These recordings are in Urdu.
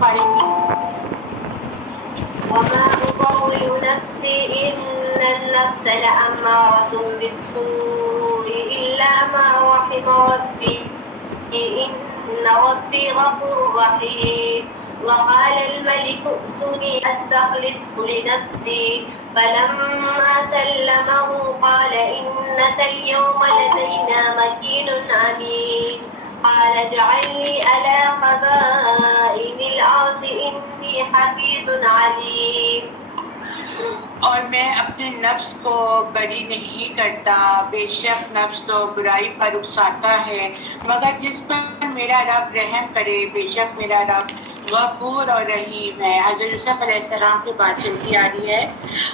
پڑھیں گی. وما أبرئ نفسي إن النفس لأمارة بالسوء إلا ما رحم ربي إن ربي غفور رحيم. وقال الملك ائتوني أستخلصه لنفسي فلما سلمه قال إنك اليوم لدينا مكين أمين. قال اجعلني على خزائن الأرض إني حفيظ عليم. اور میں اپنے نفس کو بری نہیں کرتا، بے شک نفس تو برائی پر اکساتا ہے، مگر جس پر میرا رب رحم کرے، بے شک میرا رب غفور اور رحیم ہے. حضرت یوسف علیہ السلام کی بات چلتی آ رہی ہے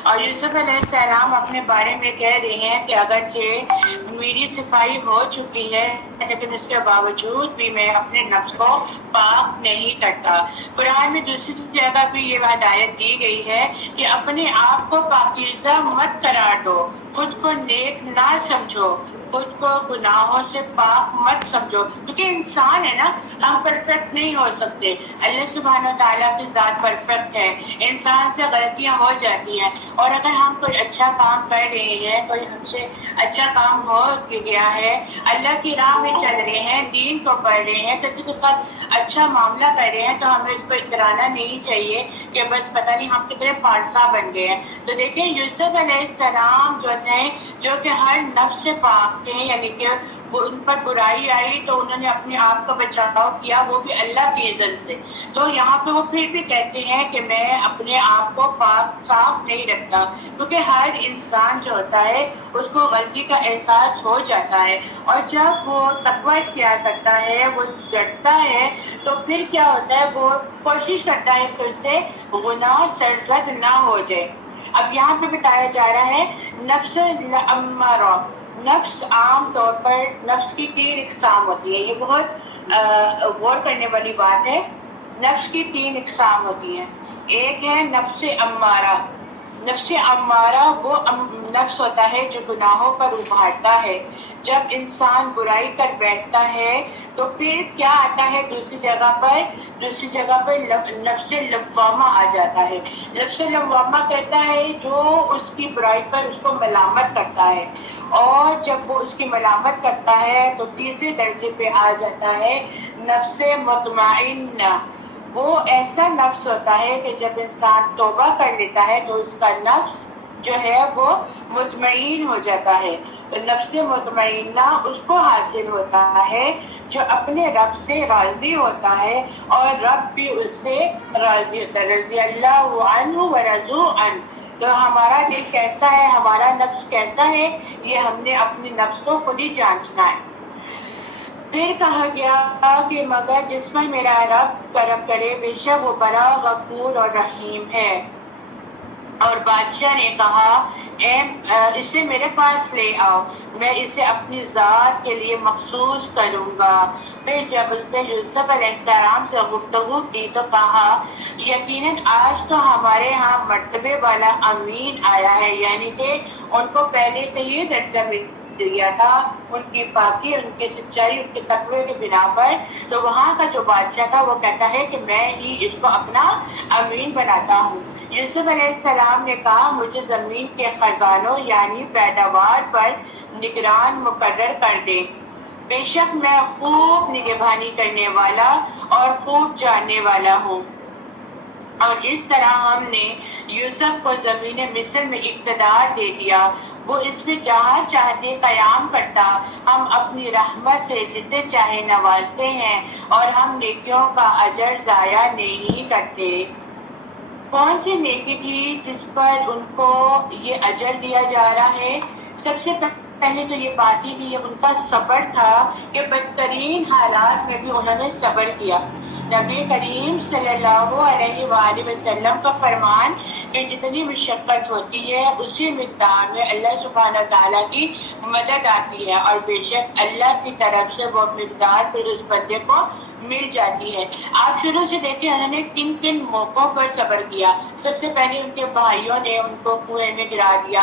اور یوسف علیہ السلام اپنے بارے میں کہہ رہے ہیں کہ اگرچہ میری صفائی ہو چکی ہے لیکن اس کے باوجود بھی میں اپنے نفس کو پاک نہیں کرتا. قرآن میں دوسری جگہ بھی یہ ہدایت دی گئی ہے کہ اپنے آپ کو پاکیزہ مت قرار دو، خود کو نیک نہ سمجھو، خود کو گناہوں سے پاک مت سمجھو، کیونکہ انسان ہے نا، ہم پرفیکٹ نہیں ہو سکتے. اللہ سبحانہ وتعالیٰ کی ذات پرفیکٹ ہے، انسان سے غلطیاں ہو جاتی ہیں، اور اگر ہم کوئی اچھا کام کر رہے ہیں، کوئی ہم سے اچھا کام ہو گیا ہے، اللہ کی راہ میں چل رہے ہیں، دین کو پڑھ رہے ہیں، کسی کے ساتھ اچھا معاملہ کر رہے ہیں، تو ہمیں اس کو اترانا نہیں چاہیے کہ بس پتہ نہیں ہم کتنے پارسا بن گئے ہیں. تو دیکھیں یوسف علیہ السلام جو تھے، جو کہ ہر نفس سے پاک تھے، یعنی کہ ان پر برائی آئی تو انہوں نے اپنے آپ کو بچاؤ کیا، وہ بھی اللہ کی اذن سے. تو یہاں پہ وہ پھر بھی کہتے ہیں کہ میں اپنے آپ کو پاک صاف نہیں رکھتا، کیونکہ ہر انسان جو ہوتا ہے اس کو غلطی کا احساس ہو جاتا ہے، اور جب وہ تقوی اختیار کرتا ہے، وہ ڈرتا ہے، تو پھر کیا ہوتا ہے، وہ کوشش کرتا ہے کہ اس سے گناہ سرزد نہ ہو جائے. اب یہاں پہ بتایا جا رہا ہے نفس امارہ. نفس عام طور پر نفس کی 3 اقسام ہوتی ہے، یہ بہت غور کرنے والی بات ہے. نفس کی 3 اقسام ہوتی ہیں. ایک ہے نفس امارہ. نفس امارہ وہ نفس ہوتا ہے جو گناہوں پر ابھارتا ہے. جب انسان برائی کر بیٹھتا ہے تو پھر کیا آتا ہے دوسری جگہ پر نفس لوامہ آ جاتا ہے. نفس لوامہ کہتا ہے جو اس کی برائی پر اس کو ملامت کرتا ہے، اور جب وہ اس کی ملامت کرتا ہے تو تیسرے درجے پہ آ جاتا ہے نفس مطمئنہ. وہ ایسا نفس ہوتا ہے کہ جب انسان توبہ کر لیتا ہے تو اس کا نفس جو ہے وہ مطمئن ہو جاتا ہے. نفس مطمئنہ اس کو حاصل ہوتا ہے جو اپنے رب سے راضی ہوتا ہے اور رب بھی اس سے راضی ہوتا ہے. رضی اللہ عنہ ورضوا عنہ. تو ہمارا دل کیسا ہے، ہمارا نفس کیسا ہے، یہ ہم نے اپنے نفس کو خود ہی جانچنا ہے. پھر کہا گیا کہ مگر جس پر میرا رب کرم کرے بے شک وہ بڑا غفور اور رحیم ہے. اور بادشاہ نے کہا اسے میرے پاس لے آؤ، میں اسے اپنی ذات کے لیے مخصوص کروں گا. پھر جب اس نے یوسف علیہ السلام سے گفتگو کی تو کہا یقیناً آج تو ہمارے ہاں مرتبے والا امین آیا ہے، یعنی کہ ان کو پہلے سے ہی درجہ مل گیا تھا ان کی پاکی، ان کی سچائی، ان کے تقوی کے بنا پر. تو وہاں کا جو بادشاہ تھا وہ کہتا ہے کہ میں ہی اس کو اپنا امین بناتا ہوں. یوسف علیہ السلام نے کہا مجھے زمین کے خزانوں یعنی پیداوار پر نگران مقرر کر دے، بے شک میں خوب نگہبانی کرنے والا اور خوب جاننے والا ہوں. اور اس طرح ہم نے یوسف کو زمین مصر میں اقتدار دے دیا، وہ اس میں جہاں چاہتے قیام کرتا. ہم اپنی رحمت سے جسے چاہے نوازتے ہیں اور ہم نیکیوں کا اجر ضائع نہیں کرتے. کون سی نیکی تھی جس پر ان کو یہ اجر دیا جا رہا ہے؟ سب سے پہلے تو یہ بات ہی کہ یہ ان کا صبر تھا کہ بدترین حالات میں بھی انہوں نے صبر کیا. نبی کریم صلی اللہ علیہ وآلہ وسلم کا فرمان کہ جتنی مشقت ہوتی ہے اسی مقدار میں اللہ سبحانہ تعالیٰ کی مدد آتی ہے، اور بے شک اللہ کی طرف سے وہ مقدار پھر اس بندے کو مل جاتی ہے. آپ شروع سے دیکھیں انہوں نے کن کن موقعوں پر صبر کیا. سب سے پہلے ان کے بھائیوں نے ان کو کنویں میں گرا دیا،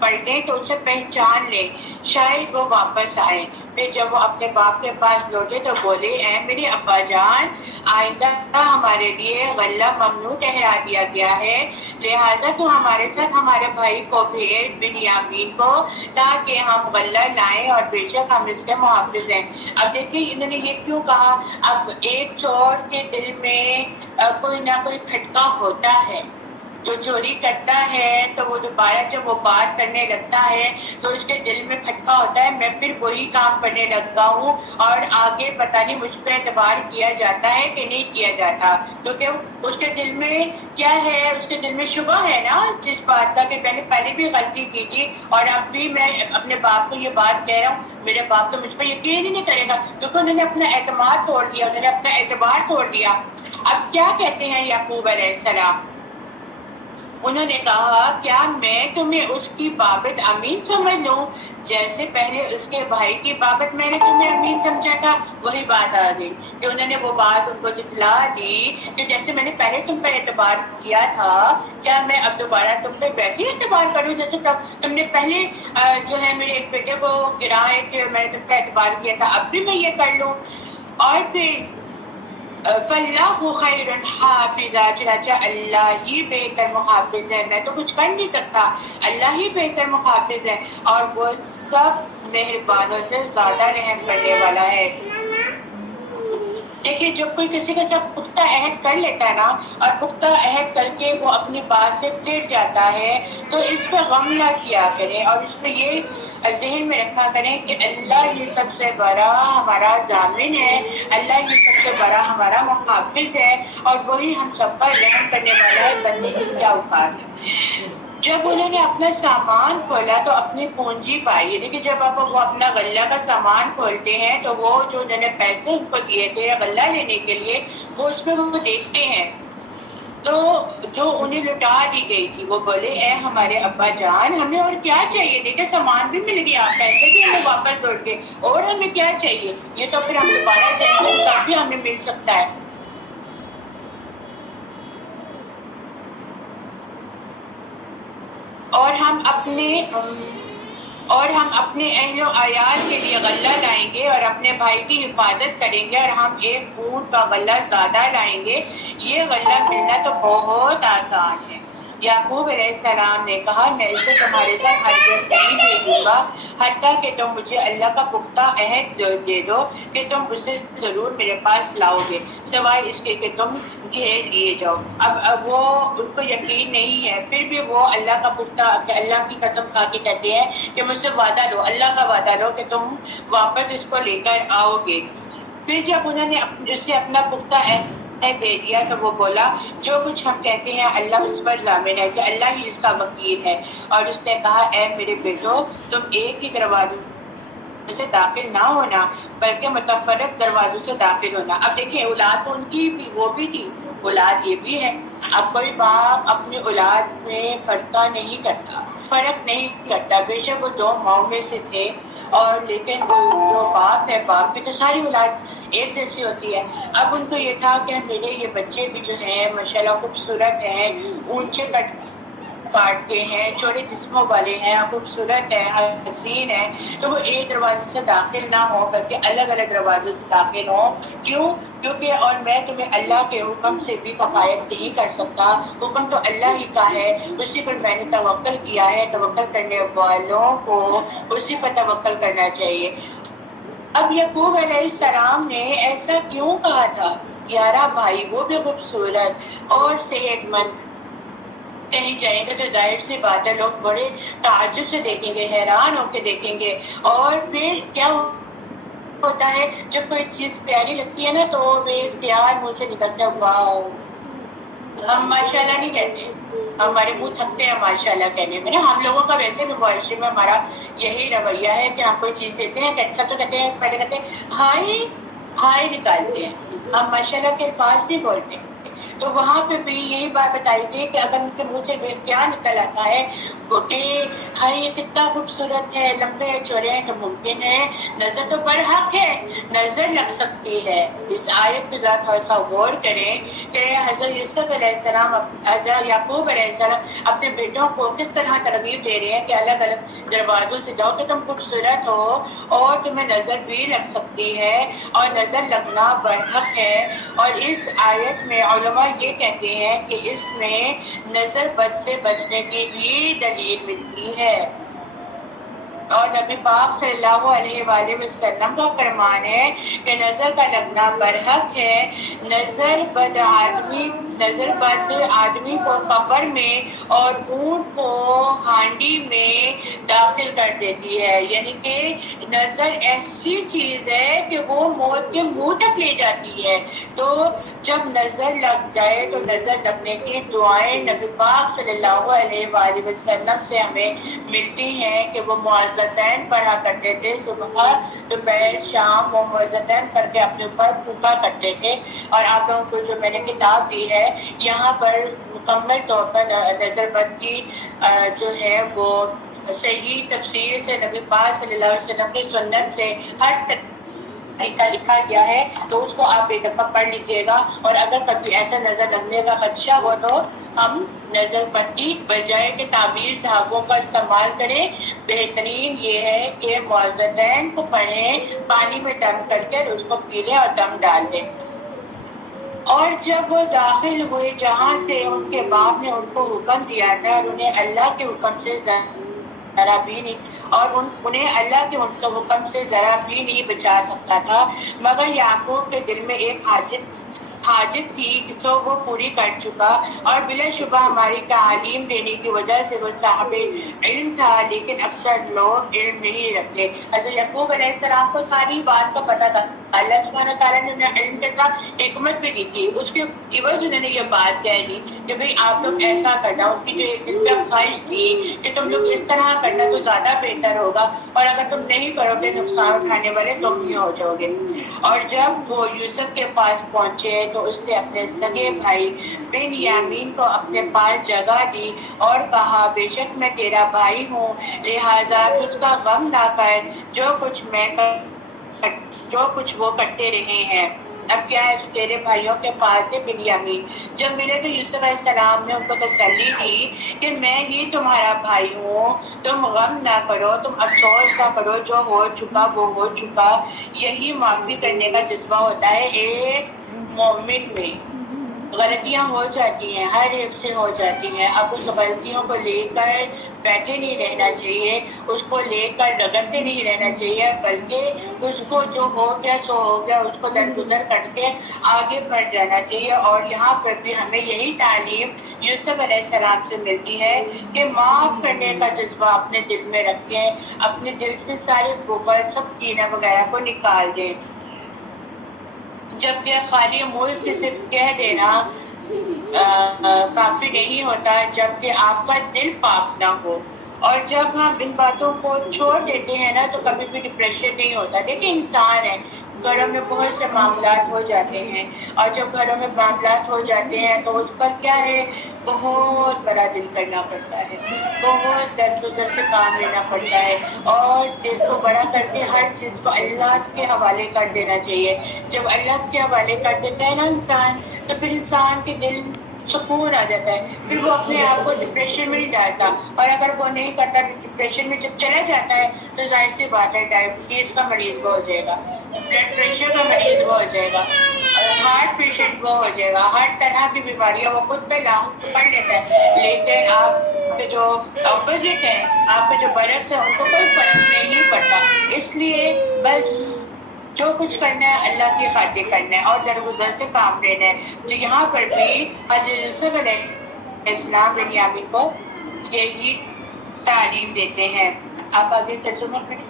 پڑھ لیں تو اسے پہچان لیں، شاید وہ واپس آئے۔ پھر جب وہ اپنے باپ کے پاس لوٹے تو بولے اے میرے ابا جان، آئندہ ہمارے لیے غلہ ممنوع ٹھہرا دیا گیا ہے، لہٰذا تو ہمارے ساتھ ہمارے بھائی کو بھیج بنیامین کو تاکہ ہم غلہ لائیں، اور بے شک ہم اس کے محافظ ہیں۔ اب دیکھیں انہوں نے یہ کیوں کہا؟ اب ایک چور کے دل میں کوئی نہ کوئی کھٹکا ہوتا ہے، جو چوری کرتا ہے تو وہ دوبارہ جب وہ بات کرنے لگتا ہے تو اس کے دل میں کھٹکا ہوتا ہے، میں پھر وہی کام کرنے لگتا ہوں، اور آگے پتہ نہیں مجھ پہ اعتبار کیا جاتا ہے کہ نہیں کیا جاتا، کیونکہ اس کے دل میں کیا ہے، اس کے دل میں شبہ ہے نا جس بات کا کہ میں نے پہلے بھی غلطی کی تھی اور اب بھی میں اپنے باپ کو یہ بات کہہ رہا ہوں، میرے باپ تو مجھ پہ یقین ہی نہیں کرے گا، کیونکہ انہوں نے اپنا اعتماد توڑ دیا، انہوں نے اپنا اعتبار توڑ دیا۔ اب کیا کہتے ہیں یعقوب علیہ السلام؟ انہوں نے کہا کیا میں تمہیں اس کی بابت امین سمجھ لوں جیسے پہلے اس کے بھائی کی بابت میں نے تمہیں امین سمجھا تھا؟ وہی بات آ گئی کہ انہوں نے وہ بات ان کو جتلا دی کہ جیسے میں نے پہلے تم پہ اعتبار کیا تھا، کیا میں اب دوبارہ تم پہ ویسے ہی اعتبار کروں جیسے تم نے پہلے جو ہے میرے ایک بیٹے کو گرائے کہ میں نے تم پہ اعتبار کیا تھا، اب بھی میں یہ کر لوں؟ اور پھر فَاللَّهُ خَيْرٌ حَافِظًا، چنانچہ اللہ ہی بہتر محافظ ہے، میں تو کچھ کر نہیں سکتا، اللہ ہی بہتر محافظ ہے، اور وہ سب مہربانوں سے زیادہ رحم کرنے والا ہے۔ دیکھیے جب کوئی کسی کے ساتھ پختہ عہد کر لیتا ہے نا، اور پختہ عہد کر کے وہ اپنی بات سے پھر جاتا ہے تو اس پہ غم نہ کیا کریں، اور اس پہ یہ ذہن میں رکھا کریں کہ اللہ ہی سب سے بڑا ہمارا ضامن ہے، اللہ ہی سب سے بڑا ہمارا محافظ ہے، اور وہی ہم سب پر رحم کرنے والا ہے، بندے کی کیا اوقات ہے۔ جب انہوں نے اپنا سامان کھولا تو اپنی پونجی پائی، یعنی کہ جب آپ وہ اپنا غلہ کا سامان کھولتے ہیں تو وہ جو انہوں نے پیسے ان کو دیے تھے غلہ لینے کے لیے وہ اس میں وہ دیکھتے ہیں، تو جو انہیں لٹا دی گئی تھی وہ بولے اے ہمارے ابا جان، ہمیں اور کیا چاہیے؟ دیکھیں سامان بھی مل گیا، پیسے بھی ہمیں واپس لوٹ کے، اور ہمیں کیا چاہیے؟ یہ تو پھر ہم دوبارہ جائیں گے تب بھی ہمیں مل سکتا ہے۔ اور ہم اپنے اہل و عیال کے لیے غلہ لائیں گے اور اپنے بھائی کی حفاظت کریں گے، اور ہم ایک اونٹ کا غلہ زیادہ لائیں گے، یہ غلہ ملنا تو بہت آسان ہے۔ یعقوب علیہ السلام نے کہا میں اسے تمہارے ساتھ ہرگز نہیں بھیجوں گا حتیٰ کہ تم مجھے اللہ کا پختہ عہد دے دو کہ تم اسے ضرور میرے پاس لاؤ گے، سوائے اس کے کہ تم گھیر لیے جاؤ۔ اب وہ ان کو یقین نہیں ہے، پھر بھی وہ اللہ کا پختہ اللہ کی قسم کھا کے کہتے ہیں کہ مجھ سے وعدہ لو، اللہ کا وعدہ لو کہ تم واپس اس کو لے کر آؤ گے۔ پھر جب انہوں نے اسے اپنا پختہ عہد دے دیا تو وہ بولا جو کچھ ہم کہتے ہیں اللہ اس پر ضامن ہے، کہ اللہ ہی اس کا وکیل ہے، اور اس نے کہا اے میرے بیٹو تم ایک ہی دروازے سے داخل نہ ہونا بلکہ متفرق دروازوں سے داخل ہونا۔ اب دیکھیں اولاد تو ان کی بھی وہ بھی تھی، اولاد یہ بھی ہے، اب کوئی باپ اپنی اولاد میں فرق نہیں کرتا، بے شک وہ دو ماؤں میں سے تھے، اور لیکن وہ جو باپ ہے، باپ کی تو ساری اولاد ایک جیسی ہوتی ہے۔ اب ان کو یہ تھا کہ میرے یہ بچے بھی جو ہیں ماشاءاللہ خوبصورت ہیں، اونچے کاٹ کے ہیں، چوڑے جسموں والے ہیں، خوبصورت ہیں، حسین ہیں، تو وہ ایک دروازے سے داخل نہ ہو بلکہ الگ الگ دروازے سے داخل ہوں۔ کیونکہ اور میں تمہیں اللہ کے حکم سے بھی کفایت نہیں کر سکتا، حکم تو اللہ ہی کا ہے، اسی پر میں نے توکل کیا ہے، توکل کرنے والوں کو اسی پر توکل کرنا چاہیے۔ اب یعقوب علیہ السلام نے ایسا کیوں کہا تھا؟ 11 بھائی، وہ بھی خوبصورت اور صحت مند، کہیں جائیں گے تو ظاہر سی بات ہے لوگ بڑے تعجب سے دیکھیں گے، حیران ہو کے دیکھیں گے، اور پھر کیا ہوتا ہے جب کوئی چیز پیاری لگتی ہے نا تو وہ اختیار منہ سے نکلتا ہے واو۔ ہم ماشاءاللہ نہیں کہتے، ہمارے منہ تھکتے ہیں ماشاءاللہ کہنے میں نا، ہم لوگوں کا ویسے بھی معاشرے میں ہمارا یہی رویہ ہے کہ ہم کوئی چیز دیتے ہیں اچھا تو کہتے ہیں، پہلے کہتے ہیں ہائے نکالتے ہیں، ہم ماشاءاللہ کے الفاظ نہیں بولتے۔ تو وہاں پہ بھی یہی بات بتائی گئی کہ اگر ان کے منہ سے کیا نکل آتا ہے کہ ہائی یہ کتنا خوبصورت ہے، لمبے چوڑے ہیں کہ ممکن ہے نظر تو برحق ہے، نظر لگ سکتی ہے۔ اس آیت پہ ذرا تھوڑا سا غور کریں کہ حضرت یوسف علیہ السلام، حضرت یعقوب علیہ السلام اپنے بیٹوں کو کس طرح ترغیب دے رہے ہیں کہ الگ الگ دروازوں سے جاؤ کہ تم خوبصورت ہو اور تمہیں نظر بھی لگ سکتی ہے اور نظر لگنا برحق ہے۔ اور اس آیت میں علماء یہ کہتے ہیں کہ اس میں نظر بد سے بچنے کی بھی دلیل ملتی ہے، اور نبی پاک صلی اللہ علیہ وآلہ وسلم کا فرمان ہے کہ نظر کا لگنا برحق ہے۔ نظر بد آدمی کو قبر میں اور اونٹ کو ہانڈی میں داخل کر دیتی ہے، یعنی کہ نظر ایسی چیز ہے کہ وہ موت کے منہ تک لے جاتی ہے۔ تو جب نظر لگ جائے تو نظر لگنے کی دعائیں نبی پاک صلی اللہ علیہ وآلہ وسلم سے ہمیں ملتی ہیں کہ وہ معوذتین پڑھا کرتے تھے، صبح دوپہر شام وہ معوذتین پڑھ کے اپنے اوپر پھونکا کرتے تھے۔ اور آپ لوگوں کو جو میں نے کتاب دی ہے یہاں پر مکمل طور پر نظر بد کی جو ہے وہ صحیح تفسیر سے نبی پاک صلی اللہ علیہ وسلم کی سنت سے ہر طریقہ لکھا گیا ہے، تو اس کو آپ ایک دفعہ پڑھ لیجئے گا۔ اور اگر کبھی ایسا نظر لگنے کا خدشہ ہو تو ہم نظر بد کی بجائے کہ تعویذ دھاگوں کا استعمال کریں، بہترین یہ ہے کہ معوذتین کو پڑھیں، پانی میں دم کر کے اس کو پی لیں اور دم ڈال دیں۔ اور جب وہ داخل ہوئے جہاں سے ان کے باپ نے ان کو حکم دیا تھا اور انہیں اللہ کے حکم سے ذرا بھی نہیں، اور انہیں اللہ کے حکم سے ذرا بھی نہیں بچا سکتا تھا، مگر یعقوب کے دل میں ایک حاجت تھی جو وہ پوری کر چکا، اور بلا شبہ ہماری تعلیم دینے کی وجہ سے وہ صاحب علم تھا، لیکن اکثر لوگ علم نہیں رکھتے۔ حضرت یعقوب علیہ السلام کو ساری بات کا پتہ تھا، اللہ سبحانہ تعالیٰ نے انہیں علم کے ساتھ حکمت بھی دی تھی، اس کے عوض انہوں نے یہ بات کہہ دی کہ بھئی آپ لوگ ایسا کرنا، ان کی جو دل میں خواہش تھی کہ تم لوگ اس طرح کرنا تو زیادہ بہتر ہوگا، اور اگر تم نہیں کرو گے نقصان اٹھانے والے تم ہی ہو جاؤ گے۔ اور جب وہ یوسف کے پاس پہنچے تو اس نے اپنے سگے بھائی بن یامین کو اپنے پاس جگہ دی اور کہا بے شک میں تیرا بھائی ہوں، لہذا اس کا غم نہ کر جو کچھ وہ کرتے رہے ہیں۔ اب کیا ہے، تیرے بھائیوں کے پاس تھے بن یامین، جب ملے تو یوسف علیہ السلام نے ان کو تسلی دی کہ میں ہی تمہارا بھائی ہوں، تم غم نہ کرو، تم افسوس نہ کرو، جو ہو چکا وہ ہو چکا۔ یہی معافی کرنے کا جذبہ ہوتا ہے ایک مومن میں۔ غلطیاں ہو جاتی ہیں، ہر ایک سے ہو جاتی ہیں، اب اس غلطیوں کو لے کر بیٹھے نہیں رہنا چاہیے، اس کو لے کر رگڑتے نہیں رہنا چاہیے، بلکہ اس کو جو ہو گیا سو ہو گیا، اس کو درگزر کر کے آگے بڑھ جانا چاہیے۔ اور یہاں پر بھی ہمیں یہی تعلیم یوسف علیہ السلام سے ملتی ہے کہ معاف کرنے کا جذبہ اپنے دل میں رکھیں، اپنے دل سے سارے بغض سب کینہ وغیرہ کو نکال دیں، جبکہ خالی منہ سے صرف کہہ دینا کافی نہیں ہوتا، جبکہ آپ کا دل پاک نہ ہو۔ اور جب ہم ان باتوں کو چھوڑ دیتے ہیں نا تو کبھی بھی ڈپریشن نہیں ہوتا۔ دیکھیں انسان ہے، گھروں میں بہت سے معاملات ہو جاتے ہیں، اور جب گھروں میں معاملات ہو جاتے ہیں تو اس پر کیا ہے، بہت بڑا دل کرنا پڑتا ہے، بہت درد و در سے کام لینا پڑتا ہے، اور دل کو بڑا کر کے ہر چیز کو اللہ کے حوالے کر دینا چاہیے۔ جب اللہ کے حوالے کر دیتا ہے نا انسان تو پھر انسان کے دل سکون آ جاتا ہے، پھر وہ اپنے آپ کو ڈپریشن میں نہیں ڈالتا۔ اور اگر وہ نہیں کرتا ڈپریشن میں جب چلا جاتا ہے تو ظاہر سی بات ہے ڈائبٹیز کا مریض وہ ہو جائے گا، بلڈ پریشر کا مریض وہ ہو جائے گا، ہارٹ پیشنٹ وہ ہو جائے گا، ہر طرح کی بیماریاں وہ خود پہ لاحق کر لیتا ہے۔ لیکن آپ کے جو اپوزٹ ہیں، آپ کے جو برعکس ہیں، ان کو کوئی فرق نہیں پڑتا۔ اس لیے بس جو کچھ کرنا ہے اللہ کی خاطر کرنا ہے اور درگزر سے کام لینا ہے۔ تو یہاں پر بھی حضرت یوسف علیہ السلام بن یامین کو یہی تعلیم دیتے ہیں۔ آپ آگے ترجمہ کریں۔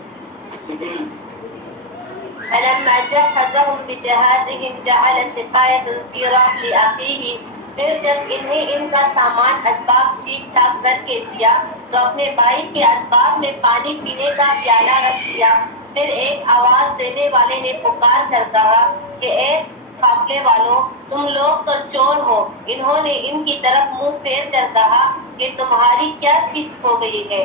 فلما جهزهم بجهازهم جعل سقاية في رحل أخيه، پھر جب انہیں ان کا سامان اسباب ٹھیک ٹھاک کر کے دیا تو اپنے بھائی کے اسباب میں پانی پینے کا پیالہ رکھ دیا۔ پھر ایک آواز دینے والے نے پکار کر کہا کہ اے قافلے والوں، تم لوگ تو چور ہو۔ انہوں نے ان کی طرف منہ پھیر کر کہا کہ تمہاری کیا چیز کھو گئی ہے؟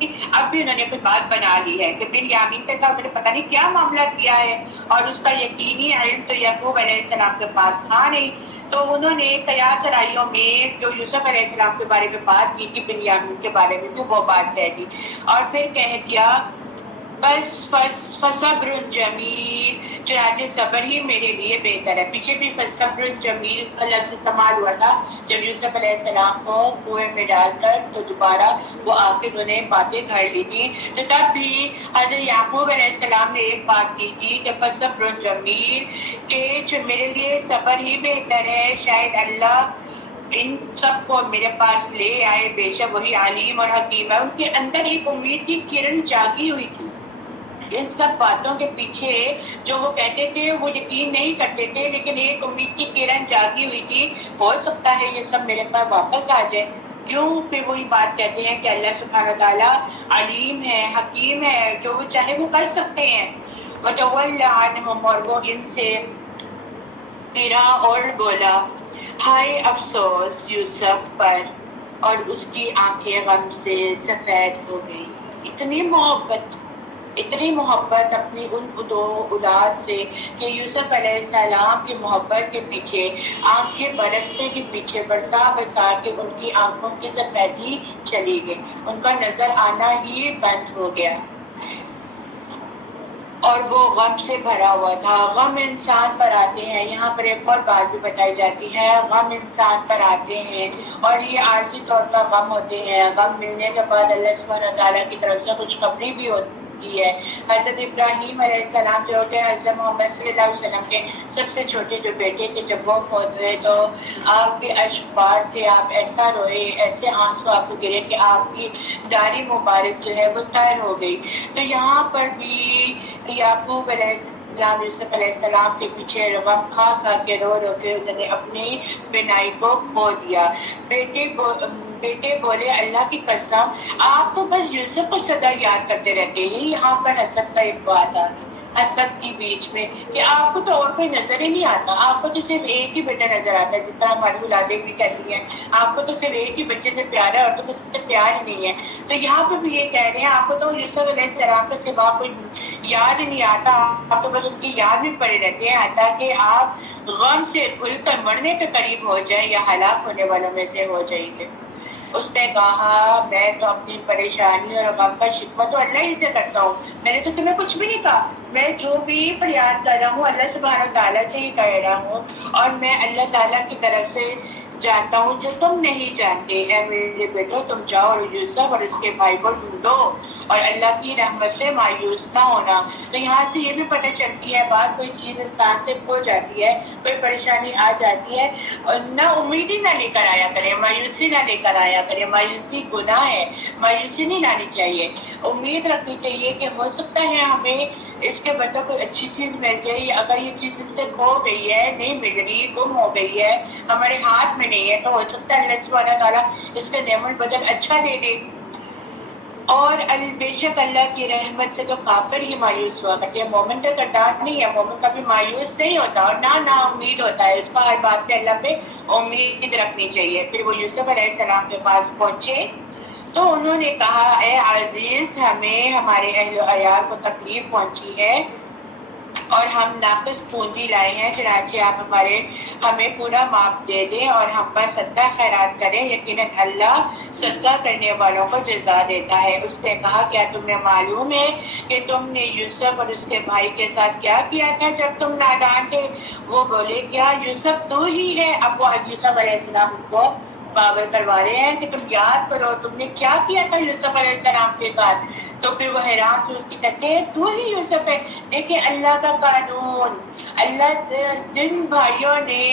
اب بھی انہوں نے کوئی بات بنا لی ہے کہ بنیامین کے ساتھ انہوں نے پتہ نہیں کیا معاملہ کیا ہے، اور اس کا یقینی علم تو یعقوب علیہ السلام کے پاس تھا نہیں، تو انہوں نے قیاس رائیوں میں جو یوسف علیہ السلام کے بارے میں بات کی تھی بنیامین کے بارے میں بھی وہ بات کہہ دی، اور پھر کہہ دیا بس فصبر جمیل، چنانچہ صبر ہی میرے لیے بہتر ہے۔ پیچھے بھی فصبر جمیل کا لفظ استعمال ہوا تھا جب یوسف علیہ السلام کو کنویں میں ڈال کر تو دوبارہ وہ آ کے انہوں نے باتیں گھڑ لی تھی، تو تب بھی حضرت یعقوب علیہ السلام نے ایک بات کی تھی کہ فصبر جمیل، کہ جو میرے لیے صبر ہی بہتر ہے، شاید اللہ ان سب کو میرے پاس لے آئے، بے شک وہی علیم اور حکیم ہے۔ ان کے اندر ایک امید کی کرن جاگی ہوئی تھی، ان سب باتوں کے پیچھے جو وہ کہتے تھے وہ یقین نہیں کرتے تھے، لیکن ایک امید کی کرن جاگی ہوئی تھی، ہو سکتا ہے یہ سب میرے پاس واپس آ جائے۔ کیوں؟ پھر وہی بات کہتے ہیں کہ اللہ سبحانہ تعالیٰ علیم ہے، حکیم ہے، جو وہ چاہے وہ کر سکتے ہیں۔ وَتَوَلَّ عَنْهُمْ، اور وہ ان سے پھرا اور بولا، ہائے افسوس یوسف پر، اور اس کی آنکھیں غم سے سفید ہو گئی۔ اتنی محبت اپنی ان دو اولاد سے کہ یوسف علیہ السلام کی محبت کے پیچھے آنکھیں برسنے کے پیچھے برسا برسا کے ان کی آنکھوں کی سفیدی چلی گئی، ان کا نظر آنا ہی بند ہو گیا، اور وہ غم سے بھرا ہوا تھا۔ غم انسان پر آتے ہیں، یہاں پر ایک اور بات بھی بتائی جاتی ہے، غم انسان پر آتے ہیں اور یہ عارضی طور پر غم ہوتے ہیں۔ غم ملنے کے بعد اللہ سبحانہ تعالیٰ کی طرف سے خوشخبری بھی ہوتی ہے۔ حضرت ابراہیم علیہ السلام جو کہ حضرت محمد صلی اللہ علیہ وسلم کے سب سے چھوٹے جو بیٹے تھے، جب وہ فوت ہوئے تو آپ کے اشک بار تھے، آپ ایسا روئے، ایسے آنسو آپ کو گرے کہ آپ کی داڑھی مبارک جو ہے وہ تیر ہو گئی۔ تو یہاں پر بھی یعقوب علیہ السلام یوسف علیہ السلام کے پیچھے غم کھا کھا کے رو رو کے انہوں نے اپنی بینائی کو کھو دیا۔ بیٹے بولے اللہ کی قسم آپ تو بس یوسف کو سدا یاد کرتے رہتے ہیں۔ یہاں پر حسد کا ایک بات آ گئی، حسد کی بیچ میں، کہ آپ کو تو اور کوئی نظر ہی نہیں آتا، آپ کو تو صرف ایک ہی بیٹا نظر آتا ہے، جس طرح ہماری اولادیں بھی کہتی ہیں آپ کو تو صرف ایک ہی بچے سے پیار ہے اور تو کسی سے پیار ہی نہیں ہے۔ تو یہاں پہ بھی یہ کہہ رہے ہیں آپ کو تو یوسف علیہ السلام کے سوا کوئی یاد ہی نہیں آتا، آپ تو بس ان کی یاد میں پڑے رہتے ہیں، حتیٰ کہ آپ غم سے گھل کر مرنے کے قریب ہو جائیں یا ہلاک ہونے والوں میں سے ہو جائیں گے۔ اس نے کہا میں تو اپنی پریشانی اور غم کا شکوہ تو اللہ ہی سے کرتا ہوں، میں نے تو تمہیں کچھ بھی نہیں کہا، میں جو بھی فریاد کر رہا ہوں اللہ سبحانہ تعالیٰ سے ہی کہہ رہا ہوں، اور میں اللہ تعالیٰ کی طرف سے جانتا ہوں جو تم نہیں جانتے۔ اے میرے بیٹو تم جاؤ اور یوسف اور اس کے بھائی کو ڈھونڈو اور اللہ کی رحمت سے مایوس نہ ہونا۔ تو یہاں سے یہ بھی پتہ چلتی ہے بات، کوئی چیز انسان سے کھو جاتی ہے، کوئی پریشانی آ جاتی ہے، اور نہ امیدی نہ لے کر آیا کرے، مایوسی نہ لے کر آیا کرے، مایوسی گناہ ہے، مایوسی نہیں لانی چاہیے، امید رکھنی چاہیے کہ ہو سکتا ہے ہمیں اس کے بدلے کوئی اچھی چیز مل جائے، اگر یہ چیز ہم سے کھو گئی ہے، نہیں مل رہی، گم ہو گئی ہے، ہمارے ہاتھ میں نہیں ہے، تو ہو سکتا ہے اللہ سبحانہ تعالیٰ اس کا نعمت بدل اچھا دے دے۔ اور بے شک اللہ کی رحمت سے تو کافر ہی مایوس ہوا کرتے ہیں، مومن کا کردار نہیں ہے، مومن کبھی مایوس نہیں ہوتا اور نہ امید ہوتا ہے، اس کا ہر بات پہ اللہ پہ امید رکھنی چاہیے۔ پھر وہ یوسف علیہ السلام کے پاس پہنچے تو انہوں نے کہا اے عزیز ہمیں ہمارے اہل و عیال کو تکلیف پہنچی ہے اور ہم ناقص پونجی لائے ہیں، چنانچہ آپ ہمیں پورا معاف دے دیں اور ہم پر صدقہ خیرات کریں، یقیناً اللہ صدقہ کرنے والوں کو جزا دیتا ہے۔ اس نے کہا کیا تمہیں معلوم ہے کہ تم نے یوسف اور اس کے بھائی کے ساتھ کیا کیا تھا جب تم نادان تھے؟ وہ بولے کیا یوسف تو ہی ہے؟ اب وہ یوسف علیہ السلام کو باور کروا رہے ہیں کہ تم یاد کرو تم نے کیا کیا تھا یوسف علیہ السلام کے ساتھ۔ تو پھر وہ حیران تو اس کی کہتے ہیں تو ہی یوسف ہے۔ دیکھیں اللہ کا قانون، اللہ جن بھائیوں نے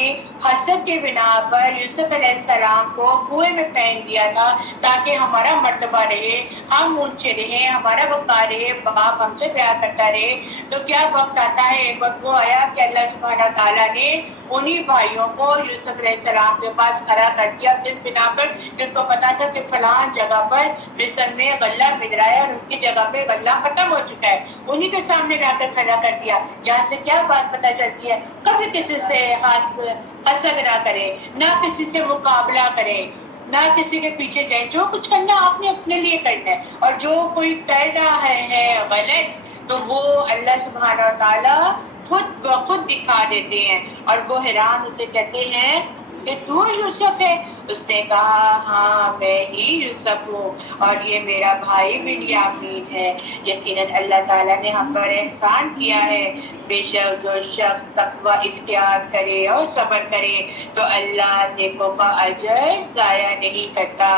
حسد کے بنا پر یوسف علیہ السلام کو کنویں میں پھینک دیا تھا تاکہ ہمارا مرتبہ رہے، ہم اونچے رہیں، ہمارا وقار رہے، باپ ہم سے پیار کرتا رہے، تو کیا وقت آتا ہے، ایک وقت وہ آیا کہ اللہ سبحانہ تعالیٰ نے انہی بھائیوں کو یوسف علیہ السلام کے پاس کھڑا کر دیا کس بنا پر؟ جن کو پتا تھا کہ فلاں جگہ پر مصر میں غلہ مل رہا ہے اور ان کی جگہ پہ غلہ ختم ہو چکا ہے، انہی کے سامنے لا کر کھڑا کر دیا۔ یہاں سے کیا بات پتہ چلتی ہے؟ کبھی کسی سے حسد نہ کرے، نہ کسی سے مقابلہ کرے، نہ کسی کے پیچھے جائیں. جو کچھ کرنا آپ نے اپنے لیے کرنا ہے, اور جو کوئی کر رہا ہے غلط تو وہ اللہ سبحانہ و تعالیٰ خود بخود دکھا دیتے ہیں, اور وہ حیران ہوتے کہتے ہیں کہ تو یوسف ہے. اس نے کہا ہاں میں ہی یوسف ہوں, اور یہ میرا بھائی بنیامین ہے. یقیناً اللہ تعالیٰ نے ہم پر احسان کیا ہے. بے شک جو شخص تقوی اختیار کرے اور صبر کرے تو اللہ نیکوں کا اجر ضائع نہیں کرتا.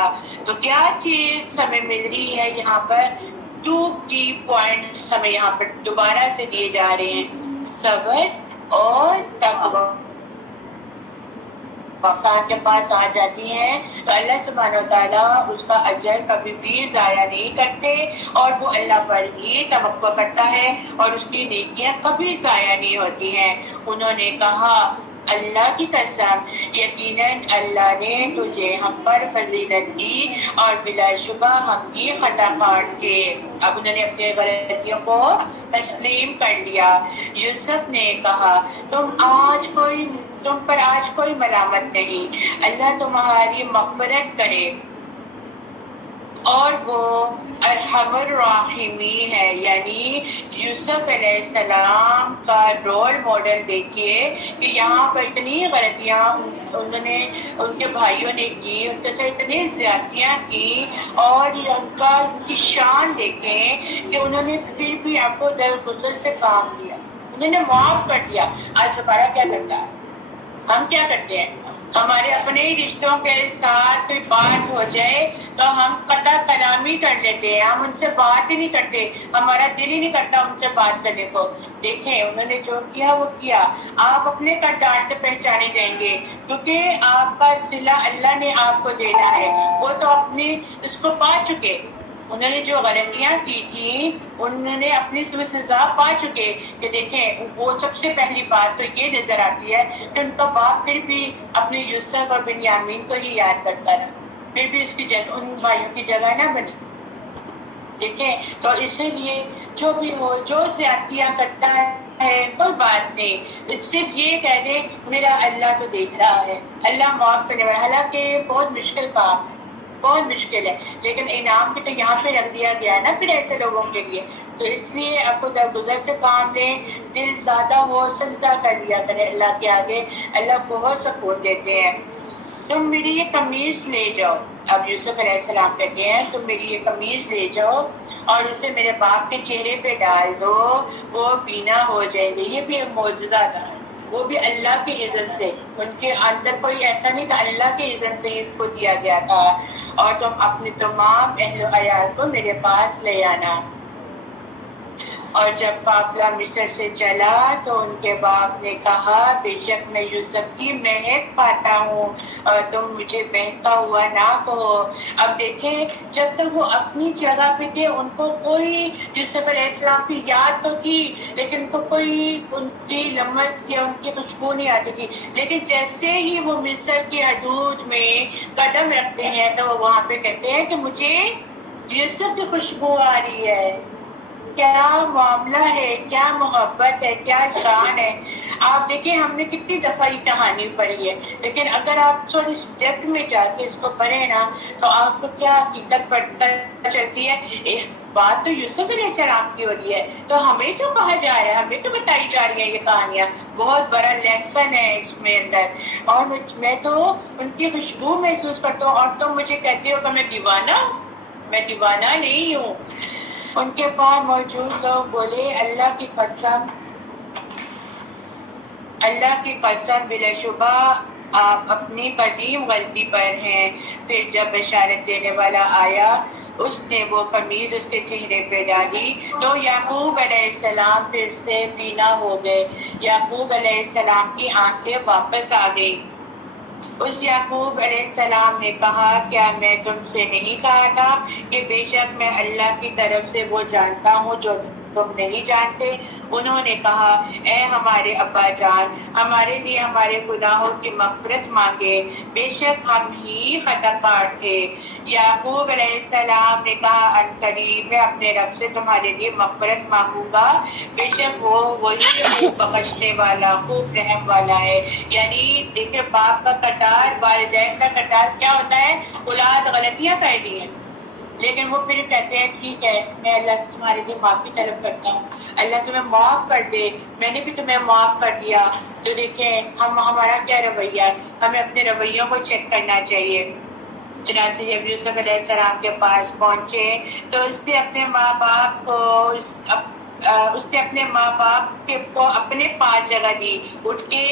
تو کیا چیز ہمیں مل رہی ہے یہاں پر؟ 2 کی پوائنٹس ہمیں یہاں پر دوبارہ سے دیے جا رہے ہیں, صبر اور تقوی. انسان کے پاس آ جاتی ہیں تو اللہ سبحانہ و تعالیٰ اس کا اجر کبھی بھی ضائع نہیں کرتے, اور وہ اللہ پر ہی توقع کرتا ہے, اور اس کی نیکیاں کبھی ضائع نہیں ہوتی ہیں. انہوں نے کہا اللہ کی قسم یقیناً اللہ نے تجھے ہم پر فضیلت دی, اور بلا شبہ ہم ہی خطا کار تھے. اب انہوں نے اپنی غلطیوں کو تسلیم کر لیا. یوسف نے کہا تم پر آج کوئی ملامت نہیں, اللہ تمہاری مغفرت کرے, اور وہ ارحم الراحمین ہے. یعنی یوسف علیہ السلام کا رول ماڈل دیکھیے کہ یہاں پر اتنی غلطیاں انہوں نے ان کے بھائیوں نے کی, ان کے ساتھ اتنی زیادتیاں کی, اور ان کی شان دیکھیں کہ انہوں نے پھر بھی آپ کو درگزر سے کام لیا, انہوں نے معاف کر دیا. آج ہمارا کیا کرتا ہے؟ ہم کیا کرتے ہیں؟ ہمارے اپنے رشتوں کے ساتھ کوئی بات ہو جائے تو ہم قطع کلامی کر لیتے ہیں, ہم ان سے بات ہی نہیں کرتے, ہمارا دل ہی نہیں کرتا ان سے بات کرنے کو. دیکھیں انہوں نے جو کیا وہ کیا. آپ اپنے کردار سے پہچانے جائیں گے, کیونکہ آپ کا صلہ اللہ نے آپ کو دینا ہے, وہ تو اپنے اس کو پا چکے. انہوں نے جو غلطیاں کی تھیں انہوں نے اپنی سزا پا چکے. کہ دیکھیں وہ سب سے پہلی بات تو یہ نظر آتی ہے کہ ان کا باپ پھر بھی اپنے یوسف اور بنیامین کو ہی یاد کرتا رہا, پھر بھی اس کی جگہ ان بھائیوں کی جگہ نہ بنی. دیکھیں تو اسی لیے جو بھی ہو, جو زیادتیاں کرتا ہے کوئی بات نہیں, صرف یہ کہہ دے میرا اللہ تو دیکھ رہا ہے, اللہ معاف کرنے والا. حالانکہ بہت مشکل کام ہے, بہت مشکل ہے, لیکن انعام بھی تو یہاں پہ رکھ دیا گیا ہے نا پھر ایسے لوگوں کے لیے. تو اس لیے آپ کو درگزر سے کام لیں, دل زیادہ ہو سجدہ کر لیا کرے اللہ کے آگے, اللہ بہت سکون دیتے ہیں. تم میری یہ قمیض لے جاؤ. اب یوسف علیہ السلام کہتے ہیں تم میری یہ قمیض لے جاؤ اور اسے میرے باپ کے چہرے پہ ڈال دو, وہ بینا ہو جائے گے. یہ بھی ایک معجزہ تھا, وہ بھی اللہ کی اذن سے. ان کے اندر کوئی ایسا نہیں تھا, اللہ کی اذن سے ان کو دیا گیا تھا. اور تم اپنے تمام اہل و عیال کو میرے پاس لے آنا. اور جب قافلہ مصر سے چلا تو ان کے باپ نے کہا بے شک میں یوسف کی مہک پاتا ہوں, اور تم مجھے بہکا ہوا نہ کہو. اب دیکھیں جب تک وہ اپنی جگہ پہ تھے ان کو کوئی یوسف علیہ السلام کی یاد تو تھی, لیکن ان کو کوئی ان کی لمس یا ان کی خوشبو نہیں آتی تھی. لیکن جیسے ہی وہ مصر کی حدود میں قدم رکھتے ہیں تو وہ وہاں پہ کہتے ہیں کہ مجھے یوسف کی خوشبو آ رہی ہے. کیا معاملہ ہے, کیا محبت ہے, کیا شان ہے. آپ دیکھیں ہم نے کتنی دفعہ یہ کہانی پڑھی ہے, لیکن اگر آپ تھوڑی ڈیپتھ میں جا کے اس کو پڑھیں نا تو آپ کو کیا حقیقت پتہ چلتی ہے. ایک بات تو یوسف علیہ السلام کی ہو رہی ہے, تو ہمیں کیوں کہا جا رہا ہے, ہمیں کیوں بتائی جا رہی ہیں یہ کہانیاں. بہت بڑا لیسن ہے اس میں اندر. اور میں تو ان کی خوشبو محسوس کرتا ہوں, اور تم مجھے کہتے ہو کہ میں دیوانہ ہوں. میں دیوانہ نہیں ہوں. ان کے پاس موجود لوگ بولے اللہ کی قسم بلا شبہ آپ اپنی قدیم غلطی پر ہیں. پھر جب بشارت دینے والا آیا اس نے وہ قمیض اس کے چہرے پہ ڈالی تو یعقوب علیہ السلام پھر سے بینا ہو گئے. یعقوب علیہ السلام کی آنکھیں واپس آ گئی. اس یعقوب علیہ السلام نے کہا کیا میں تم سے نہیں کہا تھا کہ بے شک میں اللہ کی طرف سے وہ جانتا ہوں جو تم نہیں جانتے؟ انہوں نے کہا اے ہمارے ابا جان، ہمارے لیے ہمارے گناہوں کی مغفرت مانگے، بے شک ہم ہی خطا کار تھے۔ یعقوب علیہ السلام نے کہا ان قریب میں اپنے رب سے تمہارے لیے مغفرت مانگوں گا، بے شک وہ وہی خوب بخشنے والا خوب رحم والا ہے۔ یعنی دیکھیں باپ کا کردار، والدین کا کردار کیا ہوتا ہے؟ اولاد غلطیاں کر رہی ہے لیکن وہ پھر کہتے ہیں ٹھیک ہے میں اللہ سے تمہارے لیے معافی طلب کرتا ہوں، اللہ تمہیں معاف کر دے، میں نے بھی تمہیں معاف کر دیا۔ تو دیکھیں ہمارا کیا رویہ ہے، ہمیں اپنے رویوں کو چیک کرنا چاہیے۔ چنانچہ جب یوسف علیہ السلام کے پاس پہنچے تو اس نے اپنے ماں باپ کو اپنے پاس جگہ دی، اٹھ کے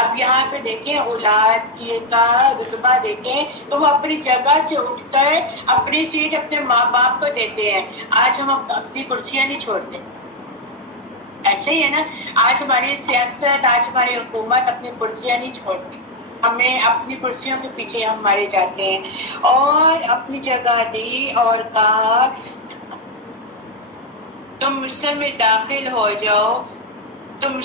اب یہاں پہ دیکھیں اولاد کا رتبہ دیکھیں تو وہ اپنی جگہ سے اٹھ کر اپنی سیٹ اپنے ماں باپ کو دیتے ہیں۔ آج ہم اپنی کرسیاں نہیں چھوڑتے، ایسے ہی ہے نا، آج ہماری سیاست، آج ہماری حکومت اپنی کرسیاں نہیں چھوڑتی، ہمیں اپنی کرسیوں کے پیچھے ہم مارے جاتے ہیں۔ اور اپنی جگہ دی اور کہا تم مصر میں داخل ہو جاؤ، تم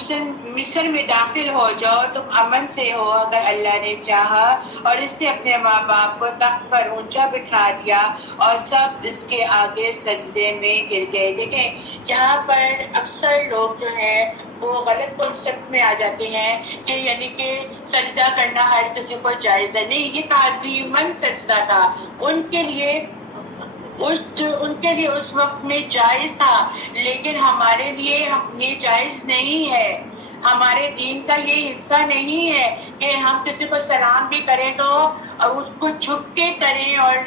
مصر میں داخل ہو جاؤ، تم امن سے ہو اگر اللہ نے چاہا۔ اور اس نے اپنے ماں باپ کو تخت پر اونچا بٹھا دیا اور سب اس کے آگے سجدے میں گر گئے۔ دیکھیں یہاں پر اکثر لوگ جو ہے وہ غلط کنسپٹ میں آ جاتے ہیں کہ یعنی کہ سجدہ کرنا ہر کسی کو جائز ہے، نہیں، یہ تعظیماً سجدہ تھا ان کے لیے، اس وقت میں جائز تھا، لیکن ہمارے لیے یہ جائز نہیں ہے، ہمارے دین کا یہ حصہ نہیں ہے کہ ہم کسی کو سلام بھی کریں تو اس کو جھک کے کریں اور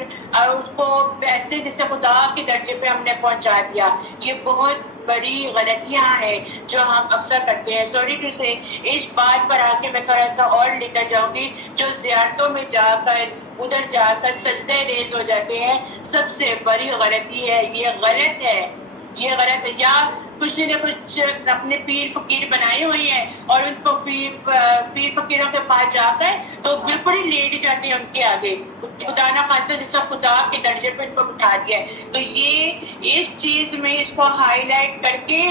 اس کو ایسے جیسے خدا کے درجے پہ ہم نے پہنچا دیا۔ یہ بہت بڑی غلطیاں ہیں جو ہم اکثر کرتے ہیں۔ سوری ٹو سے اس بات پر آ کے میں تھوڑا سا اور لے کر جاؤں گی، جو زیارتوں میں جا کر ادھر جا کر سجدے ریز ہو جاتے ہیں، سب سے بڑی غلطی ہے، یہ غلط ہے، یہ غلط ہے۔ یا کسی نے کچھ اپنے پیر فقیر بنائے ہوئے ہیں اور ان کو پیر فقیروں کے پاس جا کر تو بالکل ہی لیٹ جاتے ہیں ان کے آگے، خدا نہ خواستہ جیسا خدا کے درجے پہ ان کو بٹھا دیا ہے۔ تو یہ اس چیز میں اس کو ہائی لائٹ کر کے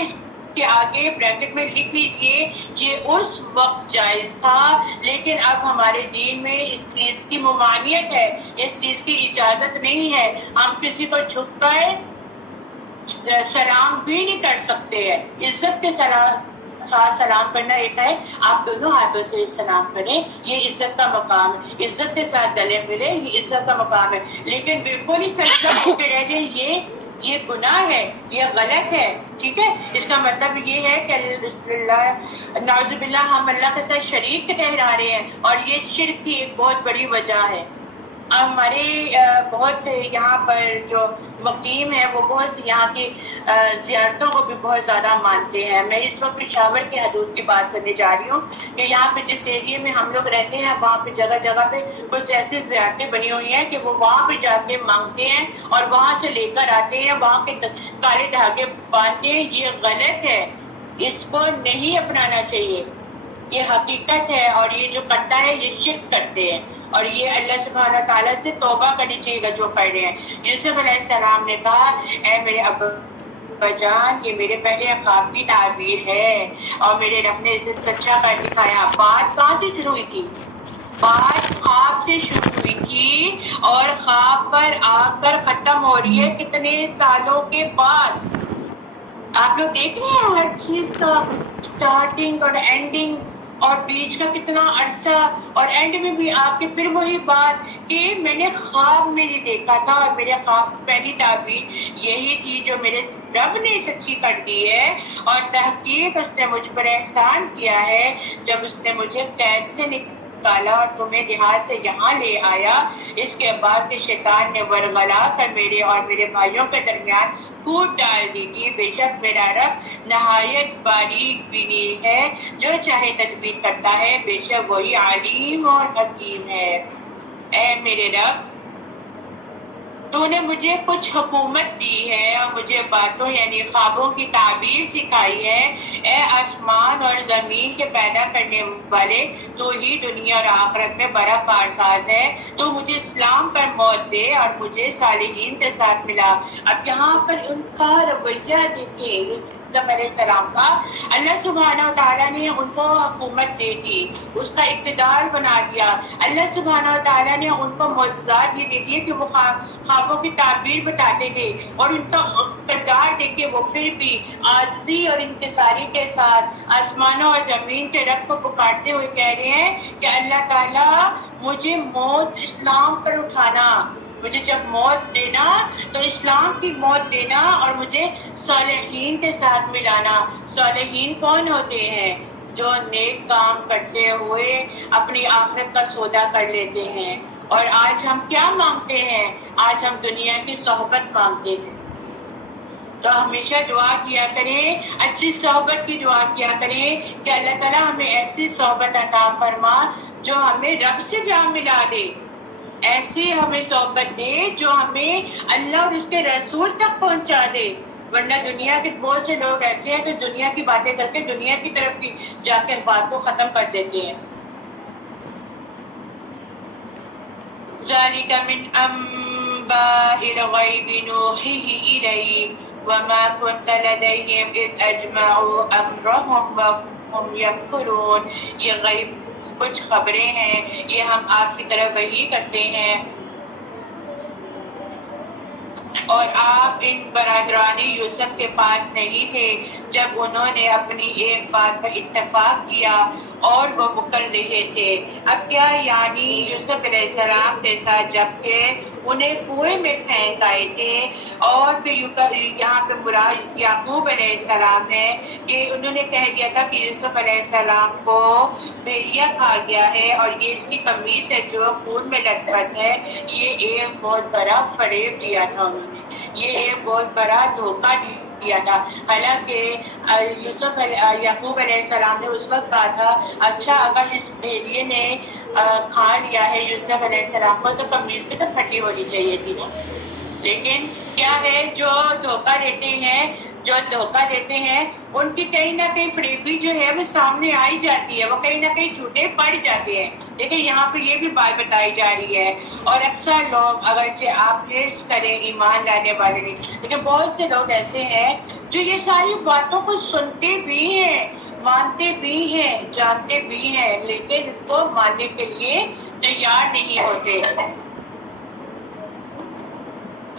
آگے بریکٹ میں لکھ لیجئے، یہ اس وقت جائز تھا لیکن اب ہمارے دین میں اس چیز کی ممانعت ہے، اس چیز کی اجازت نہیں ہے، ہم کسی کو جھک کر سلام بھی نہیں کر سکتے ہیں۔ عزت کے ساتھ سلام کرنا ایک ہے، آپ دونوں ہاتھوں سے سلام کریں، یہ عزت کا مقام ہے، عزت کے ساتھ گلے ملے، یہ عزت کا مقام ہے، لیکن بالکل ہی سجدہ ہو کے رہ جائیں، یہ گناہ ہے، یہ غلط ہے، ٹھیک ہے۔ اس کا مطلب یہ ہے کہ نعوذ باللہ ہم اللہ کے ساتھ شریک ٹھہرا رہے ہیں اور یہ شرک کی ایک بہت بڑی وجہ ہے۔ ہمارے بہت سے یہاں پر جو مقیم ہیں وہ بہت سے یہاں کی زیارتوں کو بھی بہت زیادہ مانتے ہیں۔ میں اس وقت پشاور کی حدود کی بات کرنے جا رہی ہوں کہ یہاں پہ جس ایریے میں ہم لوگ رہتے ہیں وہاں پہ جگہ جگہ پہ کچھ ایسی زیارتیں بنی ہوئی ہیں کہ وہ وہاں پہ جا کے مانگتے ہیں اور وہاں سے لے کر آتے ہیں، وہاں کے کالے دھاگے باندھتے ہیں۔ یہ غلط ہے، اس کو نہیں اپنانا چاہیے، یہ حقیقت ہے، اور یہ جو کرتا ہے یہ شرک کرتے ہیں اور یہ اللہ سبحانہ تعالیٰ سے توبہ کرنی چاہیے گا جو کر رہے ہیں۔ یوسف علیہ السلام نے کہا اے میرے ابا جان، یہ میرے پہلے خواب کی تعبیر ہے اور میرے رب نے اسے سچا کر دکھایا۔ بات کہاں سے شروع ہوئی تھی؟ بات خواب سے شروع ہوئی تھی اور خواب پر آ کر ختم ہو رہی ہے کتنے سالوں کے بعد۔ آپ لوگ دیکھ رہے ہیں ہر چیز کا سٹارٹنگ اور اینڈنگ اور بیچ کا کتنا عرصہ، اور اینڈ میں بھی آپ کے پھر وہی بات کہ میں نے خواب میں نہیں دیکھا تھا اور میرے خواب پہلی تعبیر یہی تھی جو میرے رب نے سچی کر دی ہے، اور تحقیق اس نے مجھ پر احسان کیا ہے جب اس نے مجھے قید سے نکالا اور تمہیں دیہات سے یہاں لے آیا۔ اس کے بعد شیطان نے ورغلا کر میرے اور میرے بھائیوں کے درمیان پھوٹ ڈال دی تھی۔ بے شک میرا رب نہایت باریک بینی ہے، جو چاہے تدبیر کرتا ہے، بے شک وہی علیم اور حکیم ہے۔ اے میرے رب، تو نے مجھے کچھ حکومت دی ہے مجھے باتوں یعنی خوابوں کی تعبیر سکھائی ہے۔ اے آسمان اور زمین کے پیدا کرنے والے، تو ہی دنیا اور آخرت میں بڑا کارساز ہے۔ تو مجھے اسلام پر موت دے اور مجھے صالحین کے ساتھ ملا۔ اب یہاں پر ان کا رویہ دیکھیں یوسف علیہ السلام کا، اللہ سبحانہ و تعالیٰ نے ان کو حکومت دے دی، اس کا اقتدار بنا دیا۔ اللہ سبحانہ و تعالیٰ نے ان کو معجزات یہ دے دیے کہ وہ خوابوں کی تعبیر بتاتے تھے، اور ان کا کردار دیکھے وہ پھر بھی عاجزی اور انکساری کے ساتھ آسمانوں اور زمین کے رب کو پکارتے ہوئے کہہ رہے ہیں کہ اللہ تعالیٰ مجھے موت اسلام پر اٹھانا، مجھے جب موت دینا تو اسلام کی موت دینا، اور مجھے صالحین کے ساتھ ملانا۔ صالحین کون ہوتے ہیں؟ جو نیک کام کرتے ہوئے اپنی آخرت کا سودا کر لیتے ہیں۔ اور آج ہم کیا مانگتے ہیں؟ آج ہم دنیا کی صحبت مانگتے ہیں۔ تو ہمیشہ دعا کیا کریں، اچھی صحبت کی دعا کیا کریں کہ اللہ تعالیٰ ہمیں ایسی صحبت عطا فرما جو ہمیں رب سے جا ملا دے، ایسی ہمیں صحبت دے جو ہمیں اللہ اور اس کے رسول تک پہنچا دے۔ ورنہ دنیا کے بہت سے لوگ ایسے ہیں جو دنیا کی باتیں کر کے دنیا کی طرف بھی جا کے بات کو ختم کر دیتے ہیں۔ ذَلِكَ مِنْ أَنْبَاءِ الْغَيْبِ نُوحِيهِ إِلَيْكَ وَمَا كُنْتَ لَدَيْهِمْ إِذْ أَجْمَعُوا أَمْرَهُمْ وَهُمْ يَمْكُرُونَ۔ یہ غیب کچھ خبریں ہیں، یہ ہم آپ کی طرف وحی کرتے ہیں، اور آپ ان برادران یوسف کے پاس نہیں تھے جب انہوں نے اپنی ایک بات پر اتفاق کیا اور وہ مکر رہے تھے۔ اب کیا یعنی یوسف علیہ السلام کے ساتھ جب کہ انہیں کنویں میں پھینک آئے تھے، اور پھر یہاں پہ مراد یعقوب علیہ السلام ہے کہ انہوں نے کہہ دیا تھا کہ یوسف علیہ السلام کو بھیڑیا کھا گیا ہے اور یہ اس کی قمیص ہے جو خون میں لت پت ہے۔ یہ ایک بہت بڑا فریب دیا تھا انہوں نے، یہ ایک بہت بڑا دھوکہ دیا تھا۔ حالانکہ یعقوب علیہ السلام نے اس وقت کہا تھا اچھا اگر اس بھیڑیے نے کھا لیا ہے یوسف علیہ السلام کو تو قمیص بھی تو پھٹی ہونی چاہیے تھی نا۔ لیکن کیا ہے، جو دھوکہ دیتے ہیں ان کی کہیں نہ کہیں فریبی جو ہے وہ سامنے آئی جاتی ہے، وہ کہیں نہ کہیں جھوٹے پڑ جاتے ہیں۔ لیکن یہاں پہ یہ بھی بات بتائی جا رہی ہے، اور اکثر لوگ اگرچہ آپ حرص کریں ایمان لانے والے نہیں، لیکن بہت سے لوگ ایسے ہیں جو یہ ساری باتوں کو سنتے بھی ہیں، مانتے بھی ہیں، جانتے بھی ہیں، لیکن ان کو ماننے کے لیے تیار نہیں ہوتے۔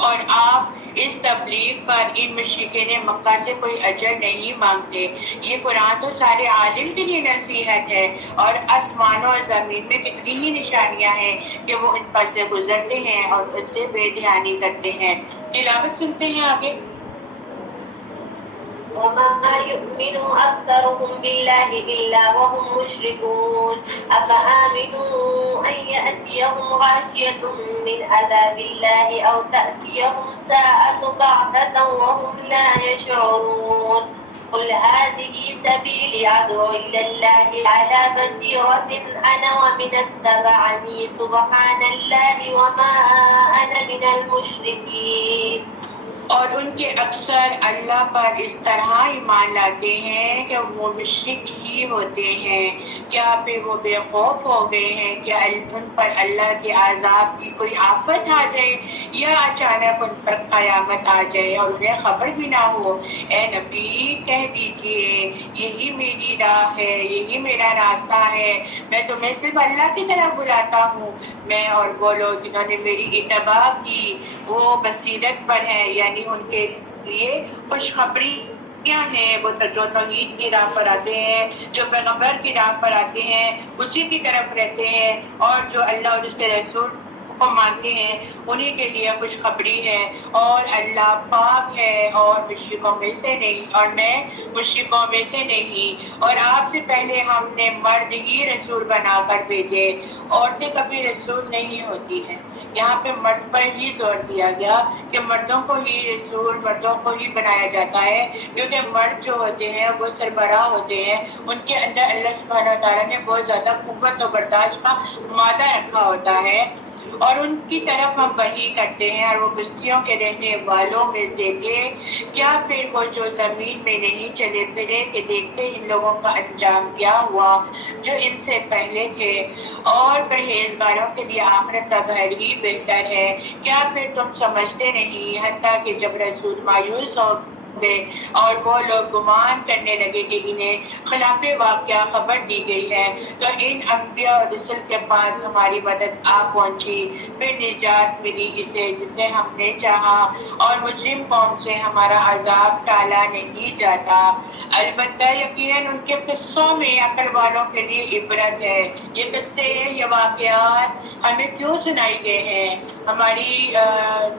اور آپ اس تبلیغ پر ان مشرکین مکہ سے کوئی اجر نہیں مانگتے۔ یہ قرآن تو سارے عالم کے لیے نصیحت ہے، اور آسمانوں اور زمین میں کتنی ہی نشانیاں ہیں کہ وہ ان پر سے گزرتے ہیں اور ان سے بے دھیانی کرتے ہیں۔ تلاوت سنتے ہیں آگے۔ وما يؤمن أكثرهم بالله إلا وهم مشركون أفآمنوا أن يأتيهم غاشية من عذاب الله أو تأتيهم ساعة بغتة وهم لا يشعرون قل هذه سبيلي أدعو إلى الله على بصيرة أنا ومن اتبعني سبحان الله وما أنا من المشركين۔ اور ان کے اکثر اللہ پر اس طرح ایمان لاتے ہیں کہ وہ مشرک ہی ہوتے ہیں۔ کیا پھر وہ بے خوف ہو گئے ہیں کہ ان پر اللہ کے عذاب کی کوئی آفت آ جائے، یا اچانک ان پر قیامت آ جائے اور انہیں خبر بھی نہ ہو؟ اے نبی کہہ دیجئے یہی میری راہ ہے، یہی میرا راستہ ہے، میں تمہیں صرف اللہ کی طرف بلاتا ہوں۔ میں اور وہ لوگ جنہوں نے میری اتباع کی وہ بصیرت پر ہیں، یعنی ان کے لیے خوشخبریاں ہیں، وہ جو توحید کی راہ پر آتے ہیں، جو پیغمبر کی راہ پر آتے ہیں، اسی کی طرف رہتے ہیں، اور جو اللہ اور اس کے رسول کو مانتے ہیں انہی کے لیے خوشخبری ہے۔ اور اللہ پاک ہے اور مشرکوں میں سے نہیں، اور میں مشرکوں میں سے نہیں۔ اور آپ سے پہلے ہم نے مرد ہی رسول بنا کر بھیجے، عورتیں کبھی رسول نہیں ہوتی ہیں۔ یہاں پہ مرد پر ہی زور دیا گیا کہ مردوں کو ہی رسول، مردوں کو ہی بنایا جاتا ہے، کیونکہ مرد جو ہوتے ہیں وہ سربراہ ہوتے ہیں، ان کے اندر اللہ سبحانہ تعالیٰ نے بہت زیادہ قوت و برداشت کا مادہ رکھا ہوتا ہے۔ اور ان کی طرف ہم وحی کرتے ہیں اور وہ بستیوں کے رہنے والوں میں سے تھے۔ کیا پھر وہ جو زمین میں نہیں چلے پھرے کہ دیکھتے ان لوگوں کا انجام کیا ہوا جو ان سے پہلے تھے، اور پرہیزگاروں کے لیے آخرت کا گھر ہی بہتر ہے۔ کیا پھر تم سمجھتے نہیں؟ حتیٰ کہ جب رسول مایوس ہو گئے اور وہ لوگ گمان کرنے لگے کہ انہیں خلاف واقعہ خبر دی گئی ہے، تو ان انبیاء اور رسل کے پاس ہماری مدد آ پہنچی، پھر نجات ملی اسے جسے ہم نے چاہا، اور مجرم قوم سے ہمارا عذاب ٹالا نہیں جاتا۔ البتہ یقیناً ان کے قصوں میں عقل والوں کے لیے عبرت ہے۔ یہ قصے، یہ واقعات ہمیں کیوں سنائی گئے ہیں؟ ہماری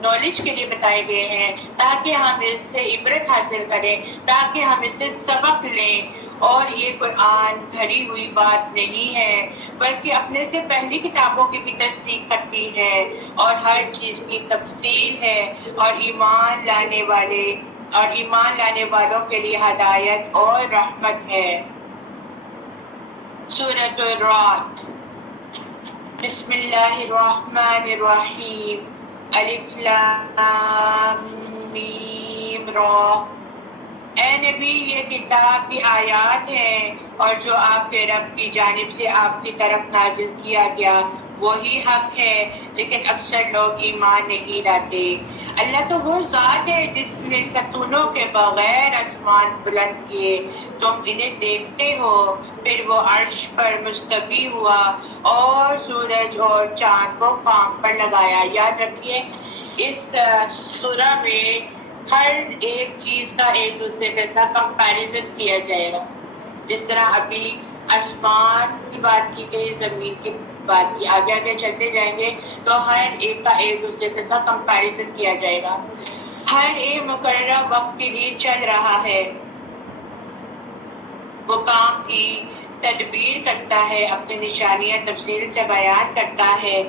نالج کے لیے بتائے گئے ہیں تاکہ ہم اس سے عبرت حاصل کریں، تاکہ ہم اس سے سبق لیں۔ اور یہ قرآن بھری ہوئی بات نہیں ہے بلکہ اپنے سے پہلی کتابوں کی بھی تصدیق کرتی ہے اور ہر چیز کی تفصیل ہے، اور ایمان لانے والوں کے لیے ہدایت اور رحمت ہے۔ سورۃ الرعد۔ بسم اللہ الرحمن الرحیم۔ الف لام میم را۔ اے نبی، یہ کتاب کی آیات ہیں اور جو آپ کے رب کی جانب سے آپ کی طرف نازل کیا گیا وہی حق ہے، لیکن اکثر لوگ ایمان نہیں لاتے۔ اللہ تو وہ ذات ہے جس نے ستونوں کے بغیر آسمان بلند کیے، تم انہیں دیکھتے ہو، پھر وہ عرش پر مستوی ہوا اور سورج اور چاند کو کام پر لگایا۔ یاد رکھیے اس سورہ میں ہر ایک چیز کا ایک دوسرے کے ساتھ کمپیریزن کیا جائے گا۔ جس طرح ابھی آسمان کی بات کی گئی، زمین کی بات کی، آگے آگے چلتے جائیں گے تو ہر ایک کا ایک دوسرے کے ساتھ کمپیریزن کیا جائے گا۔ ہر ایک مقررہ وقت کے لیے چل رہا ہے، وہ کام کی تدبیر کرتا ہے، اپنی نشانیاں تفصیل سے بیان کرتا ہے،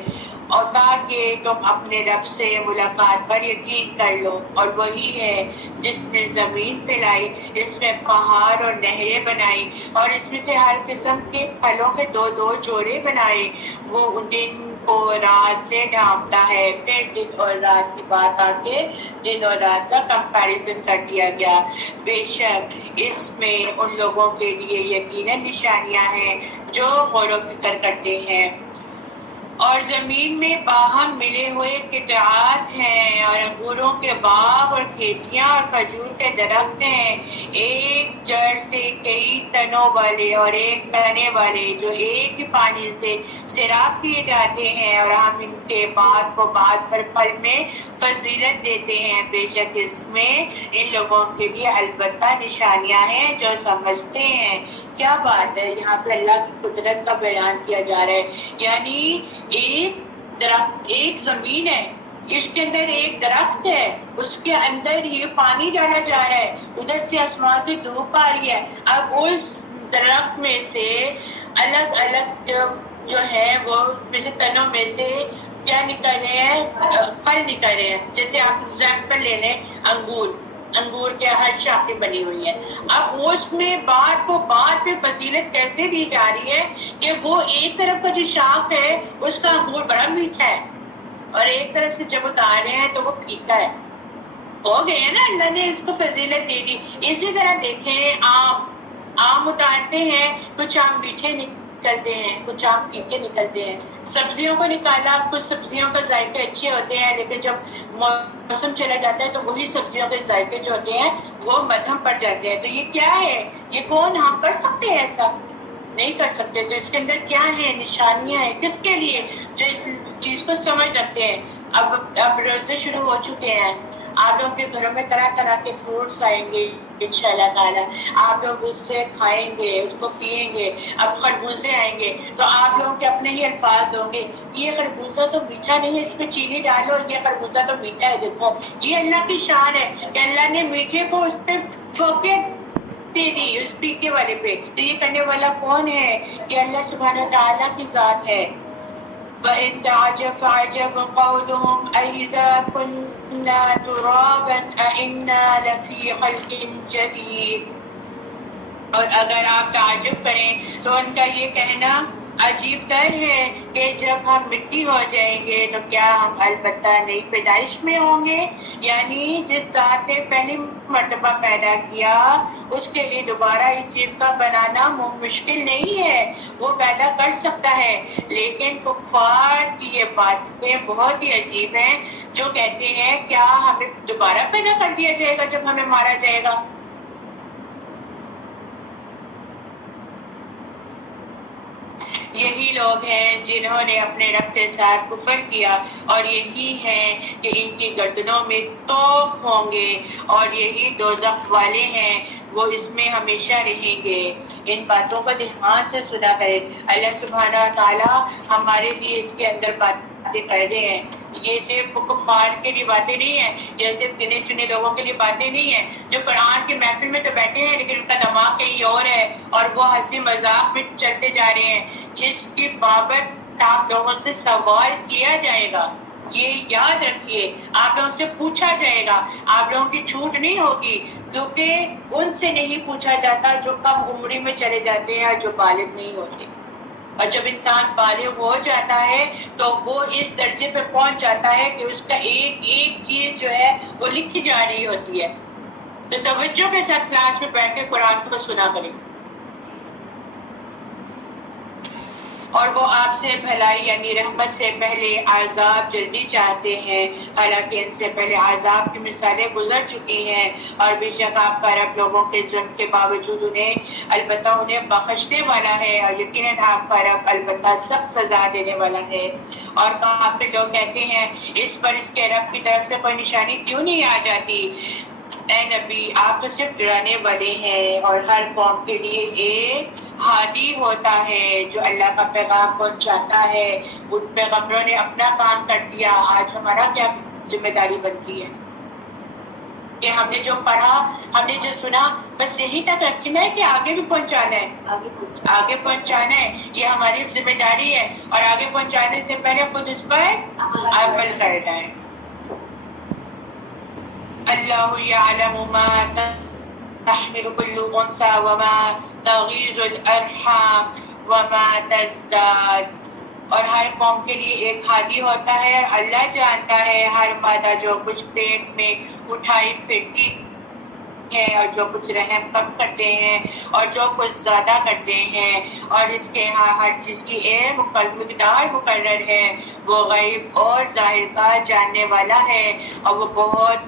اور تاکہ تم اپنے رب سے ملاقات پر یقین کر لو۔ اور وہی ہے جس نے زمین پھیلائی، اس میں پہاڑ اور نہریں بنائی، اور اس میں سے ہر قسم کے پھلوں کے دو دو جوڑے بنائے۔ وہ دن کو رات سے ڈھانپتا ہے۔ پھر دن اور رات کی بات آ کے دن اور رات کا کمپیریزن کر دیا گیا۔ بے شک اس میں ان لوگوں کے لیے یقیناً نشانیاں ہیں جو غور و فکر کرتے ہیں۔ اور زمین میں باہم ملے ہوئے قطعات ہیں، اور انگوروں کے باغ اور کھیتیاں اور کھجور کے درخت ہیں، ایک جڑ سے کئی تنوں والے اور ایک تنے والے، جو ایک ہی پانی سے سیراب کیے جاتے ہیں، اور ہم ان کے بعد کو بعد پر پھل میں فضیلت دیتے ہیں۔ بے شک اس میں ان لوگوں کے لیے البتہ نشانیاں ہیں جو سمجھتے ہیں۔ کیا بات ہے، یہاں پہ اللہ کی قدرت کا بیان کیا جا رہا ہے، یعنی ایک درخت، ایک زمین ہے، اس کے اندر ایک درخت ہے، اس کے اندر ہی پانی ڈالا جا رہا ہے، ادھر سے آسمان سے دھوپ آ رہی ہے۔ اب اس درخت میں سے الگ الگ جو ہے وہ میں سے تنوں میں سے کیا نکل رہے ہیں؟ پھل نکل رہے ہیں۔ جیسے آپ ایگزامپل لے لیں انگور کے ہر شاخیں بنی ہوئی ہیں۔ اب اس میں بات کو بات پہ فضیلت کیسے دی جا رہی ہے کہ وہ ایک طرف کا جو شاخ ہے اس کا انگور بڑا میٹھا ہے، اور ایک طرف سے جب اتار رہے ہیں تو وہ پھیکا ہے۔ ہو گئے نا، اللہ نے اس کو فضیلت دے دی۔ اسی طرح دیکھیں آم اتارتے ہیں، کچھ آم میٹھے نکلتے ہیں، کچھ آم پھیکے نکلتے ہیں۔ سبزیوں کو نکالا، کچھ سبزیوں کے ذائقے اچھے ہوتے ہیں، لیکن جب موسم چلا جاتا ہے تو وہی سبزیوں کے ذائقے جو ہوتے ہیں وہ مدھم پڑ جاتے ہیں۔ تو یہ کیا ہے؟ یہ کون ہم کر سکتے ہیں؟ ایسا نہیں کر سکتے۔ تو اس کے اندر کیا ہے؟ نشانیاں ہیں۔ کس کے لیے؟ جو اس چیز کو سمجھ رکھتے ہیں۔ اب روزے شروع ہو چکے ہیں، آپ لوگوں کے گھروں میں طرح طرح کے فروٹس آئیں گے انشاءاللہ تعالی، آپ لوگ اس سے کھائیں گے، اس کو پیئیں گے۔ اب خربوزے آئیں گے تو آپ لوگوں کے اپنے ہی الفاظ ہوں گے، یہ خربوزہ تو میٹھا نہیں ہے، اس میں چینی ڈالو، یہ خربوزہ تو میٹھا ہے۔ دیکھو یہ اللہ کی شان ہے کہ اللہ نے میٹھے کو اس پہ فوقیت دے دی، اس پھیکے والے پہ۔ تو یہ کرنے والا کون ہے؟ یہ اللہ سبحانہ وتعالیٰ کی ذات ہے۔ وَإِن تَعْجَبْ فَعَجَبٌ قَوْلُهُمْ أَإِذَا كُنَّا تُرَابًا أَإِنَّا لَفِي خَلْقٍ جَدِيدٍ۔ اور اگر آپ تعجب کریں تو ان کا یہ کہنا عجیب تر ہے کہ جب ہم مٹی ہو جائیں گے تو کیا ہم البتہ نئی پیدائش میں ہوں گے؟ یعنی جس ذات نے پہلی مرتبہ پیدا کیا اس کے لیے دوبارہ اس چیز کا بنانا مشکل نہیں ہے، وہ پیدا کر سکتا ہے۔ لیکن کفار کی یہ باتیں بہت ہی عجیب ہیں جو کہتے ہیں کیا ہمیں دوبارہ پیدا کر دیا جائے گا جب ہمیں مارا جائے گا؟ یہی لوگ ہیں جنہوں نے اپنے رب کے ساتھ کفر کیا، اور یہی ہیں کہ ان کی گردنوں میں توق ہوں گے، اور یہی دوزخ والے ہیں، وہ اس میں ہمیشہ رہیں گے۔ ان باتوں کو دھیان سے سنا کرے۔ اللہ سبحانہ تعالیٰ ہمارے لیے اس کے اندر باتیں کر رہے ہیں۔ یہ صرف کفار کے لیے باتیں نہیں ہیں، یہ صرف گنے چنے لوگوں کے لیے باتیں نہیں ہیں جو قرآن کے محفل میں تو بیٹھے ہیں لیکن ان کا دماغ کہیں اور ہے اور وہ ہنسی مذاق میں چلتے جا رہے ہیں۔ اس کی بابت آپ لوگوں سے سوال کیا جائے گا، یہ یاد رکھیے، آپ لوگوں سے پوچھا جائے گا، آپ لوگوں کی چھوٹ نہیں ہوگی، کیونکہ ان سے نہیں پوچھا جاتا جو کم عمری میں چلے جاتے ہیں اور جو بالغ نہیں ہوتے۔ اور جب انسان بالغ ہو جاتا ہے تو وہ اس درجے پہ پہنچ جاتا ہے کہ اس کا ایک ایک چیز جو ہے وہ لکھی جا رہی ہوتی ہے۔ تو توجہ کے ساتھ کلاس میں بیٹھ کے قرآن کو سنا کریں، اور وہ آپ سے بھلائی یعنی رحمت سے پہلے عذاب جلدی چاہتے ہیں، حالانکہ ان سے پہلے عذاب کی مثالیں گزر چکی ہیں، اور بے شک آپ کا رب لوگوں کے جرم کے باوجود البتہ انہیں بخشنے والا ہے، اور یقیناً آپ کا رب البتہ سخت سزا دینے والا ہے۔ اور کافر لوگ کہتے ہیں اس پر اس کے رب کی طرف سے کوئی نشانی کیوں نہیں آ جاتی؟ اے نبی آپ تو صرف ڈرانے والے ہیں، اور ہر قوم کے لیے ایک ہادی ہوتا ہے جو اللہ کا پیغام پہنچاتا ہے۔ ان پیغمبروں نے اپنا کام کر دیا، آج ہمارا کیا ذمہ داری بنتی ہے کہ ہم نے جو پڑھا، ہم نے جو سنا، بس یہی تک رکھنا ہے کہ آگے بھی پہنچانا ہے، آگے پہنچانا ہے، یہ ہماری ذمہ داری ہے، اور آگے پہنچانے سے پہلے خود اس پر عمل کرنا ہے۔ اللہ یعلم ما تحمل كل انثى وما تغیض الارحام وما تزداد، اور ہر قوم کے لیے ایک ہادی ہوتا ہے، اور اللہ جانتا ہے ہر مادہ جو کچھ پیٹ میں اٹھائی پھرتی ہے، اور جو کچھ رحم کم کرتے ہیں اور جو کچھ زیادہ کرتے ہیں، اور اس کے ہاں ہر چیز کی ایک مقدار مقرر ہے۔ وہ غیب اور ظاہر کا جاننے والا ہے، اور وہ بہت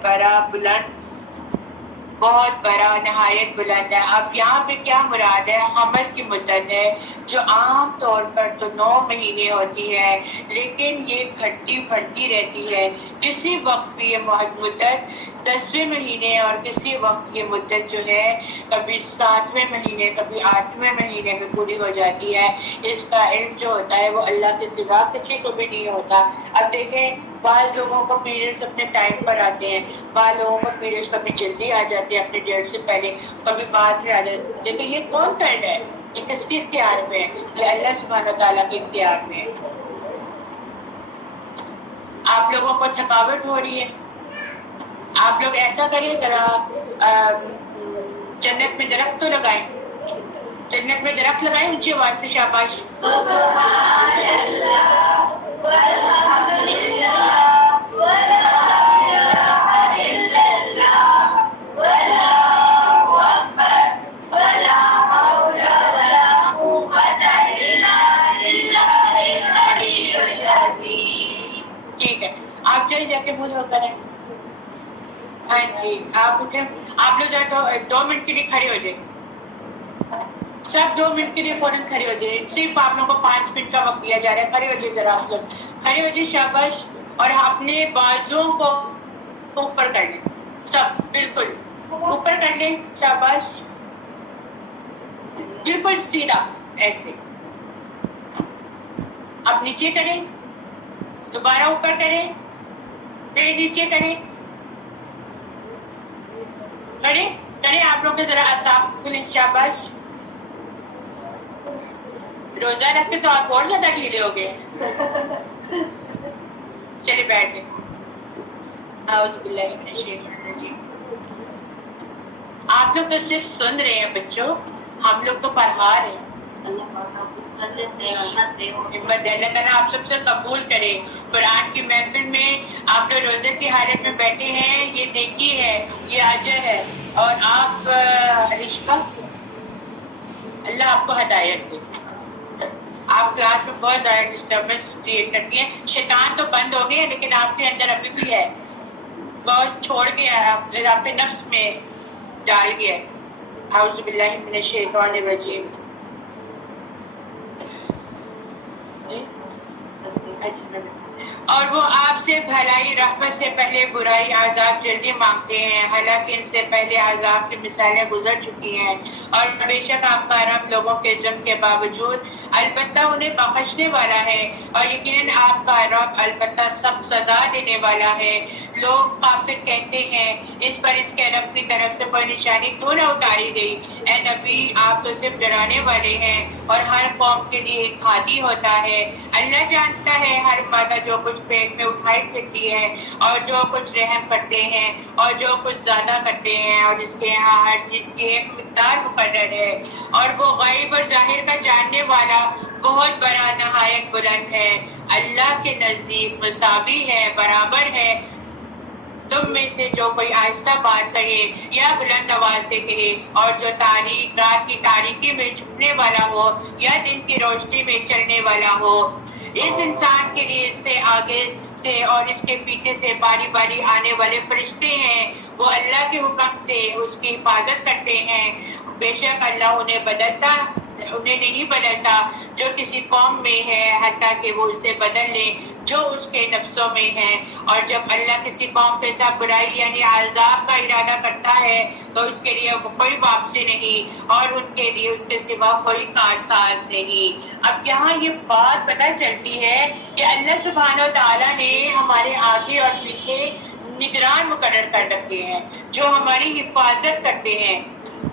بڑا نہایت بلند ہے۔ اب یہاں پہ کیا مراد ہے؟ حمل کی مدت ہے جو عام طور پر تو 9 مہینے ہوتی ہے، لیکن یہ گھٹتی بڑھتی رہتی ہے۔ کسی وقت بھی یہ مدت 10ویں مہینے، اور کسی وقت یہ مدت جو ہے کبھی 7ویں مہینے کبھی 8ویں مہینے میں پوری ہو جاتی ہے۔ اس کا علم جو ہوتا ہے وہ اللہ کے سوا کسی کو بھی نہیں ہوتا۔ اب دیکھیں بعض لوگوں کو پیریڈز اپنے ٹائم پر آتے ہیں، بعض لوگوں کو پیریڈز کبھی جلدی آ جاتے ہیں اپنے ڈیٹ سے پہلے، کبھی بعد میں آ جاتے ہیں۔ لیکن یہ کون کر رہا ہے؟ یہ کس کے اختیار میں ہے؟ یہ اللہ سبحانہ تعالیٰ کے اختیار میں ہے۔ آپ لوگوں کو تھکاوٹ ہو رہی ہے، آپ لوگ ایسا کریں ذرا جنت میں درخت تو لگائیں، جنت میں درخت لگائیں اونچی آواز سے، شاباش۔ سبحان اللہ والحمد للہ ولا الہ الا اللہ واللہ اکبر ولا حول ولا قوت الا باللہ العلی العظیم۔ ٹھیک ہے، آپ چلے جا کے منہ دھو کر ہیں۔ ہاں جی آپ اٹھے، آپ لوگ ذرا 2 منٹ کے لیے کھڑے ہو جائیں، سب 2 منٹ کے لیے فوراً کھڑے ہو جائیں، صرف آپ لوگوں کو 5 منٹ کا وقت دیا جا رہا ہے۔ کھڑے ہو جائیں ذرا، آپ لوگ کھڑے ہو جائیں، شاباش، اور اپنے بازوں کو اوپر کر لیں، سب بالکل اوپر کر لیں، شاباش، بالکل سیدھا ایسے۔ اب نیچے کریں، دوبارہ اوپر کریں، پھر نیچے کریں، کریں آپ لوگ ذرا اعصاب کھلیں، شاباش۔ روزہ رکھ کے تو آپ اور زیادہ ڈھیلے ہو گئے۔ چلے بیٹھ جائیں۔ اعوذ باللہ من الشیطان الرجیم۔ آپ لوگ تو صرف سن رہے ہیں بچوں، ہم لوگ تو پڑھا رہے ہیں۔ ہمت دے. اللہ تعالیٰ آپ سب سے قبول کرے. قرآن کی محفل میں آپ جو روزے کی حالت میں بیٹھے ہیں یہ نیکی ہے, یہ اجر ہے. اور آپ رشقہ اللہ آپ کو ہدایت دے. آپ کلاس میں بہت زیادہ ڈسٹربنس کریٹ کرتی ہیں. شیطان تو بند ہو گئے لیکن آپ کے اندر ابھی بھی ہے, بہت چھوڑ گیا ہے, آپ کے نفس میں ڈال گیا. اعوذ باللہ من الشیطان الرجیم. اور وہ آپ سے بھلائی رحمت سے پہلے برائی عذاب جلدی مانگتے ہیں, حالانکہ ان سے پہلے عذاب کی مثالیں گزر چکی ہیں. اور بے شک آپ کا رب لوگوں کے ظلم کے باوجود البتہ انہیں بخشنے والا ہے, اور یقیناً آپ کا رب البتہ سخت سزا دینے والا ہے. لوگ کافر کہتے ہیں اس پر اس کے رب کی طرف سے کوئی نشانی کیوں نہ اتاری گئی. اے نبی آپ تو صرف ڈرانے والے ہیں, اور ہر قوم کے لیے ایک ہادی ہوتا ہے. اللہ جانتا ہے ہر مادہ جو کچھ پیٹ میں اٹھائی پھرتی ہے, اور جو کچھ رحم کرتے ہیں, اور جو کچھ زیادہ کرتے ہیں, اور اس کے یہاں ہر چیز کی ایک مقدار مقرر ہے. اور وہ غیب اور ظاہر کا جاننے والا بہت بڑا نہایت بلند ہے. اللہ کے نزدیک مساوی ہے, برابر ہے. تم میں سے جو کوئی آہستہ بات کہے یا بلند آواز سے کہے, اور جو تاریک رات کی تاریکی میں چھپنے والا ہو یا دن کی روشنی میں چلنے والا ہو, اس انسان کے لیے اس سے آگے سے اور اس کے پیچھے سے باری باری آنے والے فرشتے ہیں. وہ اللہ کے حکم سے اس کی حفاظت کرتے ہیں. بے شک اللہ انہیں نہیں بدلتا جو کسی قوم میں ہے, حتیٰ کہ وہ اسے بدل لے جو اس کے نفسوں میں ہے. اور جب اللہ کسی قوم کے ساتھ برائی یعنی عذاب کا ارادہ کرتا ہے تو اس کے لیے کوئی واپسی نہیں, اور ان کے لیے اس کے سوا کوئی کارساز نہیں. اب یہاں یہ بات پتہ چلتی ہے کہ اللہ سبحانہ و تعالیٰ نے ہمارے آگے اور پیچھے نگران مقرر کر رکھے ہیں جو ہماری حفاظت کرتے ہیں.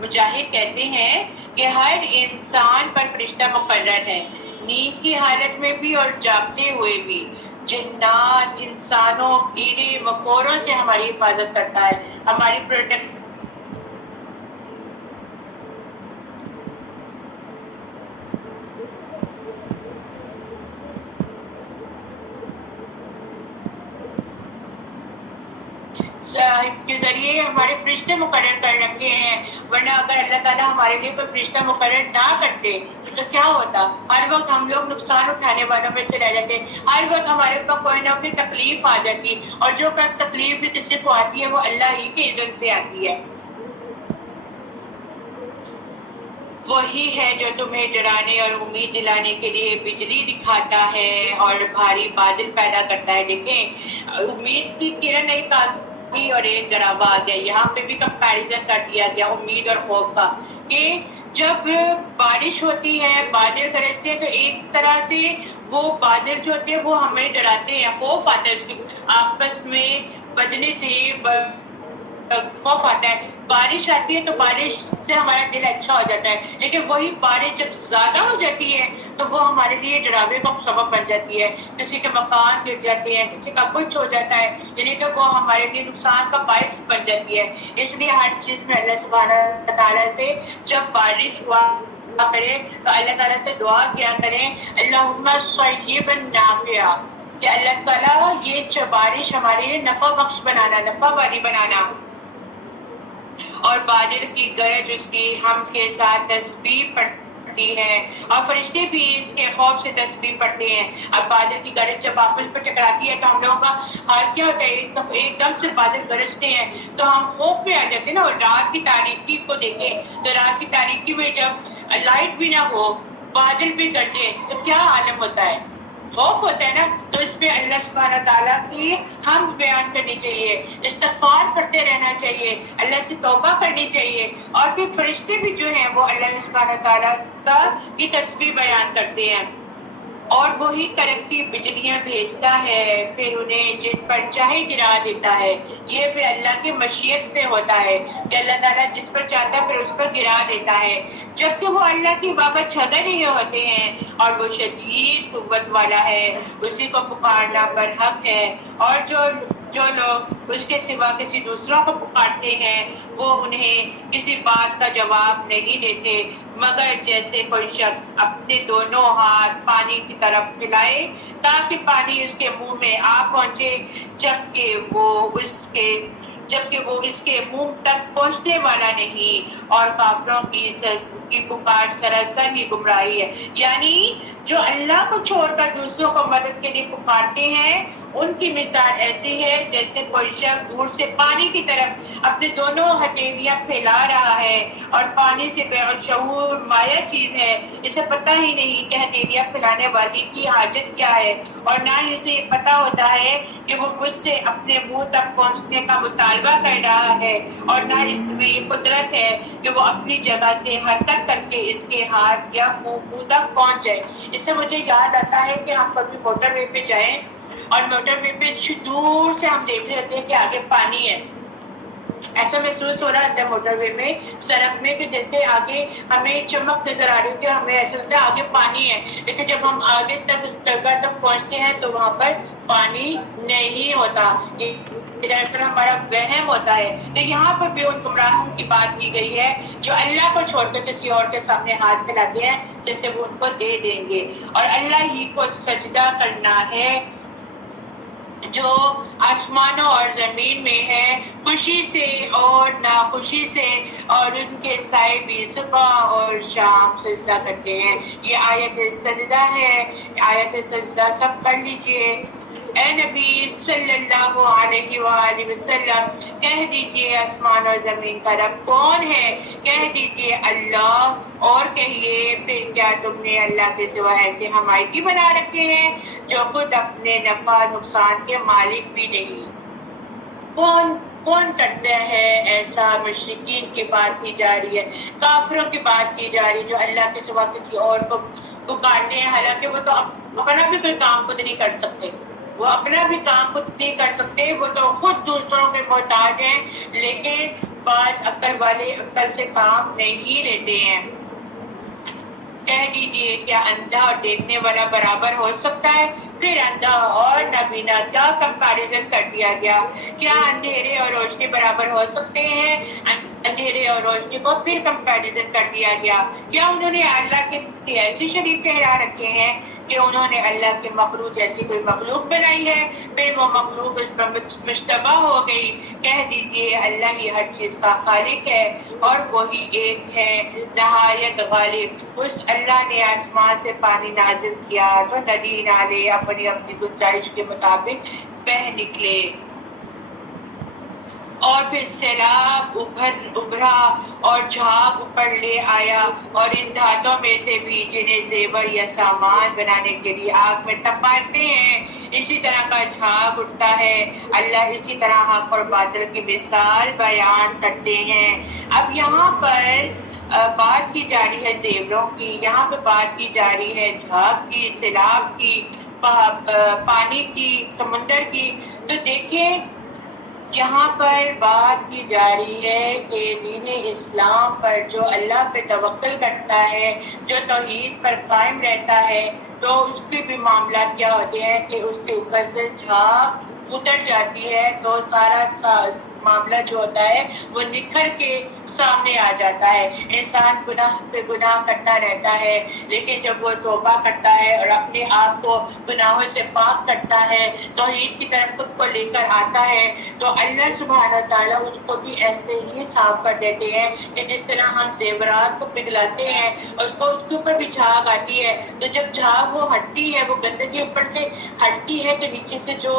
مجاہد کہتے ہیں کہ ہر انسان پر فرشتہ مقرر ہے, نیند کی حالت میں بھی اور جاگتے ہوئے بھی. جنات, انسانوں, کیڑے مکوڑوں سے ہماری حفاظت کرتا ہے, ہماری پروٹیکٹ کے ذریعے ہمارے فرشتے مقرر کر رکھے ہیں. ورنہ اگر اللہ تعالیٰ ہمارے لیے کوئی فرشتہ مقرر نہ کرتے تو کیا ہوتا؟ ہر وقت ہم لوگ نقصان اٹھانے والوں میں سے رہ جاتے, ہر وقت ہمارے اوپر کوئی نہ کوئی تکلیف آ جاتی, اور جو تکلیف بھی کسی کو آتی ہے وہ اللہ ہی کے اذن سے آتی ہے. وہی ہے جو تمہیں ڈرانے اور امید دلانے کے لیے بجلی دکھاتا ہے اور بھاری بادل پیدا کرتا ہے. دیکھیں, امید کی کرن ایک آگی اور ایک ڈراوا آ گیا. یہاں پہ بھی کمپیریزن کر دیا گیا امید اور خوف کا, کہ جب بارش ہوتی ہے, بادل گرجتے ہیں, تو ایک طرح سے وہ بادل جو ہوتے ہیں وہ ہمیں ڈراتے ہیں, خوف آتا ہے اس کی آپس میں بجنے سے, خوف آتا ہے. بارش آتی ہے تو بارش سے ہمارا دل اچھا ہو جاتا ہے, لیکن وہی بارش جب زیادہ ہو جاتی ہے تو وہ ہمارے لیے ڈراوے کا سبب بن جاتی ہے. کسی کے مکان گر جاتے ہیں, کسی کا کچھ ہو جاتا ہے, یعنی کہ وہ ہمارے لیے نقصان کا باعث بن جاتی ہے. اس لیے ہر چیز میں اللہ سبحانہ تعالیٰ سے جب بارش ہوا کرے تو اللہ تعالیٰ سے دعا کیا کریں, اللہم صیبا نافعا, کہ اللہ تعالیٰ یہ بارش ہمارے لیے نفع بخش بنانا, نفع والی بنانا. اور بادل کی گرج اس کی حمد کے ساتھ تسبیح پڑھتی ہے, اور فرشتے بھی اس کے خوف سے تسبیح پڑھتے ہیں. اب بادل کی گرج جب آپس پر ٹکراتی ہے تو ہم لوگوں کا حال کیا ہوتا ہے؟ ایک دم سے بادل گرجتے ہیں تو ہم خوف میں آ جاتے ہیں نا. اور رات کی تاریکی کو دیکھیں تو رات کی تاریکی میں جب لائٹ بھی نہ ہو, بادل بھی گرجے, تو کیا عالم ہوتا ہے, خوف ہوتا ہے نا. تو اس پہ اللہ سبحانہ تعالیٰ کی ہم بیان کرنی چاہیے, استغفار کرتے رہنا چاہیے, اللہ سے توبہ کرنی چاہیے. اور پھر فرشتے بھی جو ہیں وہ اللہ سبحانہ تعالیٰ کی تسبیح بیان کرتے ہیں, اور وہی کرکتی بجلیاں بھیجتا ہے, پھر انہیں جن پر چاہے گرا دیتا ہے. یہ بھی اللہ کی مشیت سے ہوتا ہے کہ اللہ تعالیٰ جس پر چاہتا ہے پھر اس پر گرا دیتا ہے, جبکہ وہ اللہ کی بابت چھگا نہیں ہوتے ہیں, اور وہ شدید قوت والا ہے, اسی کو پکارنا پر حق ہے. اور جو جو لوگ اس کے سوا کسی دوسروں کو پکارتے ہیں وہ انہیں کسی بات کا جواب نہیں دیتے مگر جیسے کوئی شخص اپنے دونوں ہاتھ پانی کی طرف پھیلائے تاکہ پانی اس کے منہ میں آ پہنچے جبکہ وہ اس کے منہ تک پہنچنے والا نہیں، اور کافروں کی پکار سراسر ہی گمراہی ہے۔ یعنی جو اللہ کو چھوڑ کر دوسروں کو مدد کے لیے پکارتے ہیں ان کی مثال ایسی ہے جیسے کوئی شخص دور سے پانی کی طرف اپنے دونوں ہتھیلیاں پھیلا رہا ہے اور پانی سے بے شعور مایہ چیز ہے، اسے پتہ ہی نہیں کہ ہتھیلیاں پھیلانے والی کی حاجت کیا ہے، اور نہ ہی اسے یہ پتہ ہوتا ہے کہ وہ مجھ سے اپنے منہ تک پہنچنے کا مطالبہ کر رہا ہے، اور نہ اس میں یہ قدرت ہے کہ وہ اپنی جگہ سے حرکت کر کے اس کے ہاتھ یا منہ تک پہنچ جائے۔ اس سے مجھے یاد آتا ہے کہ ہم کبھی موٹر وے پہ جائیں اور موٹر وے پہ دور سے ہم دیکھ رہے ہوتے ہیں کہ آگے پانی ہے، ایسا محسوس ہو رہا ہوتا ہے موٹر وے میں سڑک میں کہ جیسے آگے ہمیں چمک نظر آ رہی ہوتی ہے، ہمیں ایسا لگتا ہے آگے پانی ہے، لیکن جب ہم آگے تک اس جگہ تک پہنچتے ہیں تو وہاں پر پانی نہیں ہوتا، دراصل ہمارا وہم ہوتا ہے۔ تو یہاں پر بھی ان گمراہوں کی بات کی گئی ہے جو اللہ کو چھوڑ کر کسی اور کے سامنے ہاتھ پھیلاتے ہیں جیسے وہ ان کو دے دیں گے، اور اللہ ہی کو سجدہ کرنا ہے جو آسمانوں اور زمین میں ہے، خوشی سے اور ناخوشی سے، اور ان کے سائے بھی صبح اور شام سجدہ کرتے ہیں۔ یہ آیت سجدہ ہے، آیت سجدہ سب پڑھ لیجئے۔ اے نبی صلی اللہ علیہ وآلہ وسلم کہہ دیجئے آسمان اور زمین کا رب کون ہے؟ کہہ دیجئے اللہ، اور کہیے پھر کیا تم نے اللہ کے سوا ایسے حمایتی بنا رکھے ہیں جو خود اپنے نفع نقصان کے مالک بھی نہیں؟ کون کرتا ہے ایسا؟ مشرکین کی بات کی جا رہی ہے، کافروں کی بات کی جا رہی ہے جو اللہ کے سوا کسی اور کو پکارتے ہیں، حالانکہ وہ تو اپنا بھی کوئی کام خود نہیں کر سکتے، وہ اپنا بھی کام خود نہیں کر سکتے، وہ تو خود دوسروں کے محتاج ہیں، لیکن بعض عقل والے عقل سے کام نہیں لیتے ہیں۔ کہہ دیجئے کیا اندھا اور دیکھنے والا برابر ہو سکتا ہے؟ پھر اندھا اور نابینا کیا کمپیریزن کر دیا گیا؟ کیا اندھیرے اور روشنی برابر ہو سکتے ہیں؟ اندھیرے اور روشنی کو پھر کمپیریزن کر دیا گیا۔ کیا انہوں نے اللہ کے ایسے شریک ٹھہرا رکھے ہیں کہ انہوں نے اللہ کے مخلوق جیسی کوئی مخلوق بنائی ہے، پھر وہ مخلوق اس پر مشتبہ ہو گئی؟ کہہ دیجئے اللہ ہی ہر چیز کا خالق ہے اور وہی ایک ہے نہایت غالب۔ اس اللہ نے آسمان سے پانی نازل کیا تو ندی نالے اپنی اپنی گنجائش کے مطابق بہہ نکلے، اور پھر سیلاب ابھرا اور جھاگ اوپر لے آیا، اور ان دھاتوں میں سے بھی جنہیں زیور یا سامان بنانے کے لیے آگ میں تپاتے ہیں اسی طرح کا جھاگ اٹھتا ہے۔ اللہ اسی طرح حق اور باطل کی مثال بیان کرتے ہیں۔ اب یہاں پر بات کی جا رہی ہے زیوروں کی، یہاں پہ بات کی جا رہی ہے جھاگ کی، سیلاب کی، پانی کی، سمندر کی۔ تو دیکھیں جہاں پر بات کی جا رہی ہے کہ دین اسلام پر جو اللہ پہ توکل کرتا ہے، جو توحید پر قائم رہتا ہے، تو اس کے بھی معاملات کیا ہوتے ہیں کہ اس کے اوپر سے جھاگ اتر جاتی ہے تو سارا معاملہ جو ہوتا ہے وہ نکھر کے سامنے آ جاتا ہے۔ انسان گناہ پہ گناہ کرتا رہتا ہے، لیکن جب وہ توبہ کرتا ہے اور اپنے آپ کو گناہوں سے پاک کرتا ہے، توحید کی طرف خود کو لے کر آتا ہے، تو اللہ سبحانہ تعالیٰ اس کو بھی ایسے ہی صاف کر دیتے ہیں کہ جس طرح ہم زیورات کو پگھلاتے ہیں اس کے اوپر بھی جھاگ آتی ہے، تو جب جھاگ وہ ہٹتی ہے، وہ گندگی اوپر سے ہٹتی ہے، تو نیچے سے جو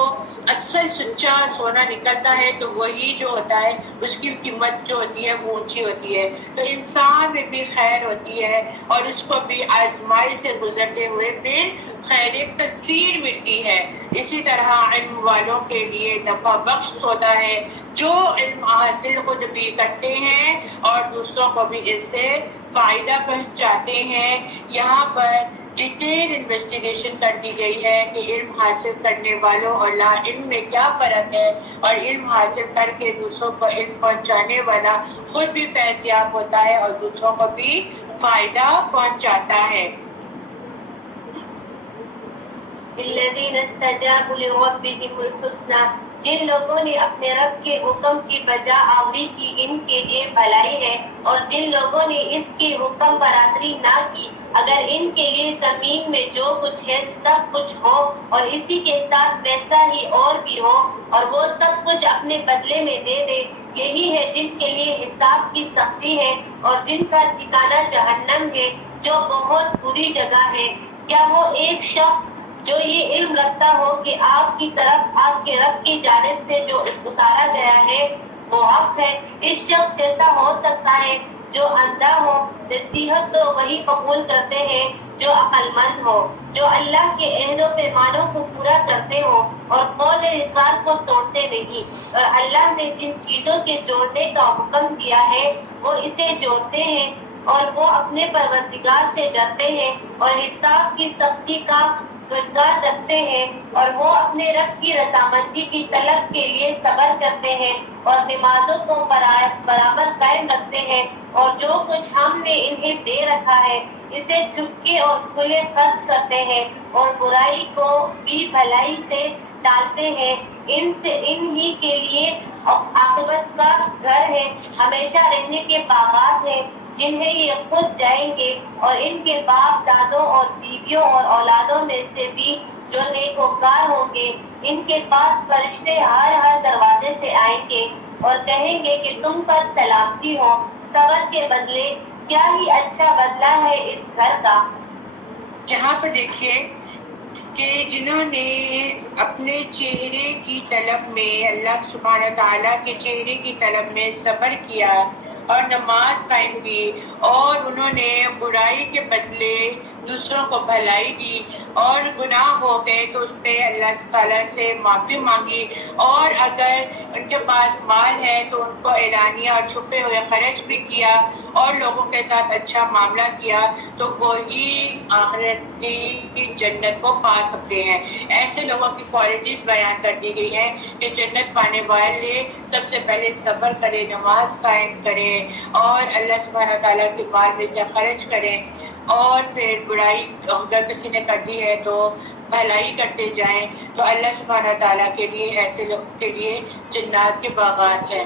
اصل سچا سونا نکلتا ہے تو وہی جو ہوتا ہے اس کی قیمت جو ہوتی ہے وہ اونچی ہوتی ہے۔ تو انسان میں بھی خیر ہوتی ہے اور اس کو بھی آزمائی سے گزرتے ہوئے پھر خیر کثیر ملتی ہے۔ اسی طرح علم والوں کے لیے نفع بخش ہوتا ہے جو علم حاصل خود بھی کرتے ہیں اور دوسروں کو بھی اس سے فائدہ پہنچاتے ہیں۔ یہاں پر ڈیٹیل انویسٹیگیشن کر دی گئی ہے کہ علم حاصل کرنے والوں اور لا علم میں کیا فرق ہے، اور علم حاصل کر کے دوسروں کو علم پہنچانے والا خود بھی فیض یاب ہوتا ہے اور دوسروں کو بھی فائدہ پہنچاتا ہے۔ الذين استجابوا لربهم الحسنى جن لوگوں نے اپنے رب کے حکم کی بجا آوری کی ان کے لیے بھلائی ہے، اور جن لوگوں نے اس کے حکم برادری نہ کی اگر ان کے لیے زمین میں جو کچھ ہے سب کچھ ہو اور اسی کے ساتھ ویسا ہی اور بھی ہو اور وہ سب کچھ اپنے بدلے میں دے دے، یہی ہے جن کے لیے حساب کی سختی ہے اور جن کا ٹھکانہ جہنم ہے جو بہت بری جگہ ہے۔ کیا وہ ایک شخص جو یہ علم رکھتا ہو کہ آپ کی طرف آپ کے رب کی جانب سے جو اتارا گیا ہے وہ حق ہے، اس شخص جیسا ہو سکتا ہے جو اندھا ہو؟ نصیحت تو وہی قبول کرتے ہیں جو عقل مند ہو، جو اللہ کے عہد و پیمانوں کو پورا کرتے ہو اور قول اقرار کو توڑتے نہیں، اور اللہ نے جن چیزوں کے جوڑنے کا حکم دیا ہے وہ اسے جوڑتے ہیں اور وہ اپنے پروردگار سے ڈرتے ہیں اور حساب کی سختی کا گردار رکھتے ہیں، اور وہ اپنے رب کی رضامندی کی طلب کے لیے صبر کرتے ہیں اور نمازوں کو برابر قائم رکھتے ہیں، اور جو کچھ ہم نے انہیں دے رکھا ہے اسے چھپکے اور کھلے خرچ کرتے ہیں اور برائی کو بھی بھلائی سے ٹالتے ہیں۔ ان ہی کے لیے عاقبت کا گھر ہے، ہمیشہ رہنے کے باغات ہیں جنہیں یہ خود جائیں گے، اور ان کے باپ دادوں اور بیویوں اور اولادوں میں سے بھی جو نیکوکار ہوں گے ان کے پاس فرشتے ہر دروازے سے آئیں گے اور کہیں گے کہ تم پر سلامتی ہو، صبر کے بدلے کیا ہی اچھا بدلہ ہے اس گھر کا۔ یہاں پر دیکھیے کہ جنہوں نے اپنے چہرے کی طلب میں اللہ سبحانہ تعالیٰ کے چہرے کی طلب میں صبر کیا اور نماز قائم کی اور انہوں نے برائی کے بدلے دوسروں کو بھلائی دی اور گناہ ہو گئے تو اس پہ اللہ تعالیٰ سے معافی مانگی، اور اگر ان کے پاس مال ہے تو ان کو اعلانیہ اور چھپے ہوئے خرچ بھی کیا اور لوگوں کے ساتھ اچھا معاملہ کیا تو وہی آخرت کی جنت کو پا سکتے ہیں۔ ایسے لوگوں کی کوالٹیز بیان کر دی گئی ہیں کہ جنت پانے والے سب سے پہلے صبر کریں، نماز قائم کریں اور اللہ سبحانہ تعالیٰ کے مال میں سے خرچ کریں، اور پھر برائی اگر کسی نے کر دی ہے تو بھلائی کرتے جائیں، تو اللہ سبحانہ تعالیٰ کے لیے ایسے لوگوں کے لیے جنات کے باغات ہیں۔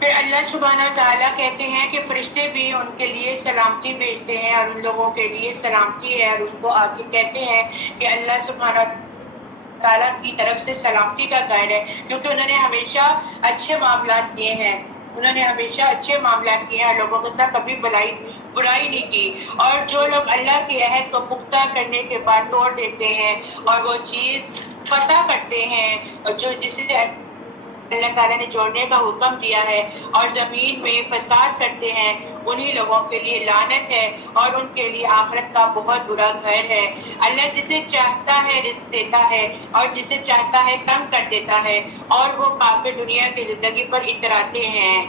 پھر اللہ سبحانہ تعالیٰ کہتے ہیں کہ فرشتے بھی ان کے لیے سلامتی بھیجتے ہیں اور ان لوگوں کے لیے سلامتی ہے، اور ان کو آگے کہتے ہیں کہ اللہ سبحانہ تعالیٰ کی طرف سے سلامتی کا گائیڈ ہے، کیونکہ انہوں نے ہمیشہ اچھے معاملات کیے ہیں، انہوں نے ہمیشہ اچھے معاملات کیے ہیں، لوگوں کے ساتھ کبھی برائی نہیں کی، اور جو لوگ اللہ کے عہد کو پختہ کرنے کے بعد توڑ دیتے ہیں اور وہ چیز پتہ کرتے ہیں جو جسے اللہ تعالیٰ نے جوڑنے کا حکم دیا ہے اور زمین میں فساد کرتے ہیں، انہی لوگوں کے لیے لعنت ہے اور ان کے لیے آخرت کا بہت برا گھر ہے۔ اللہ جسے چاہتا ہے رزق دیتا ہے اور جسے چاہتا ہے تنگ کر دیتا ہے، اور وہ کافر دنیا کی زندگی پر اتراتے ہیں،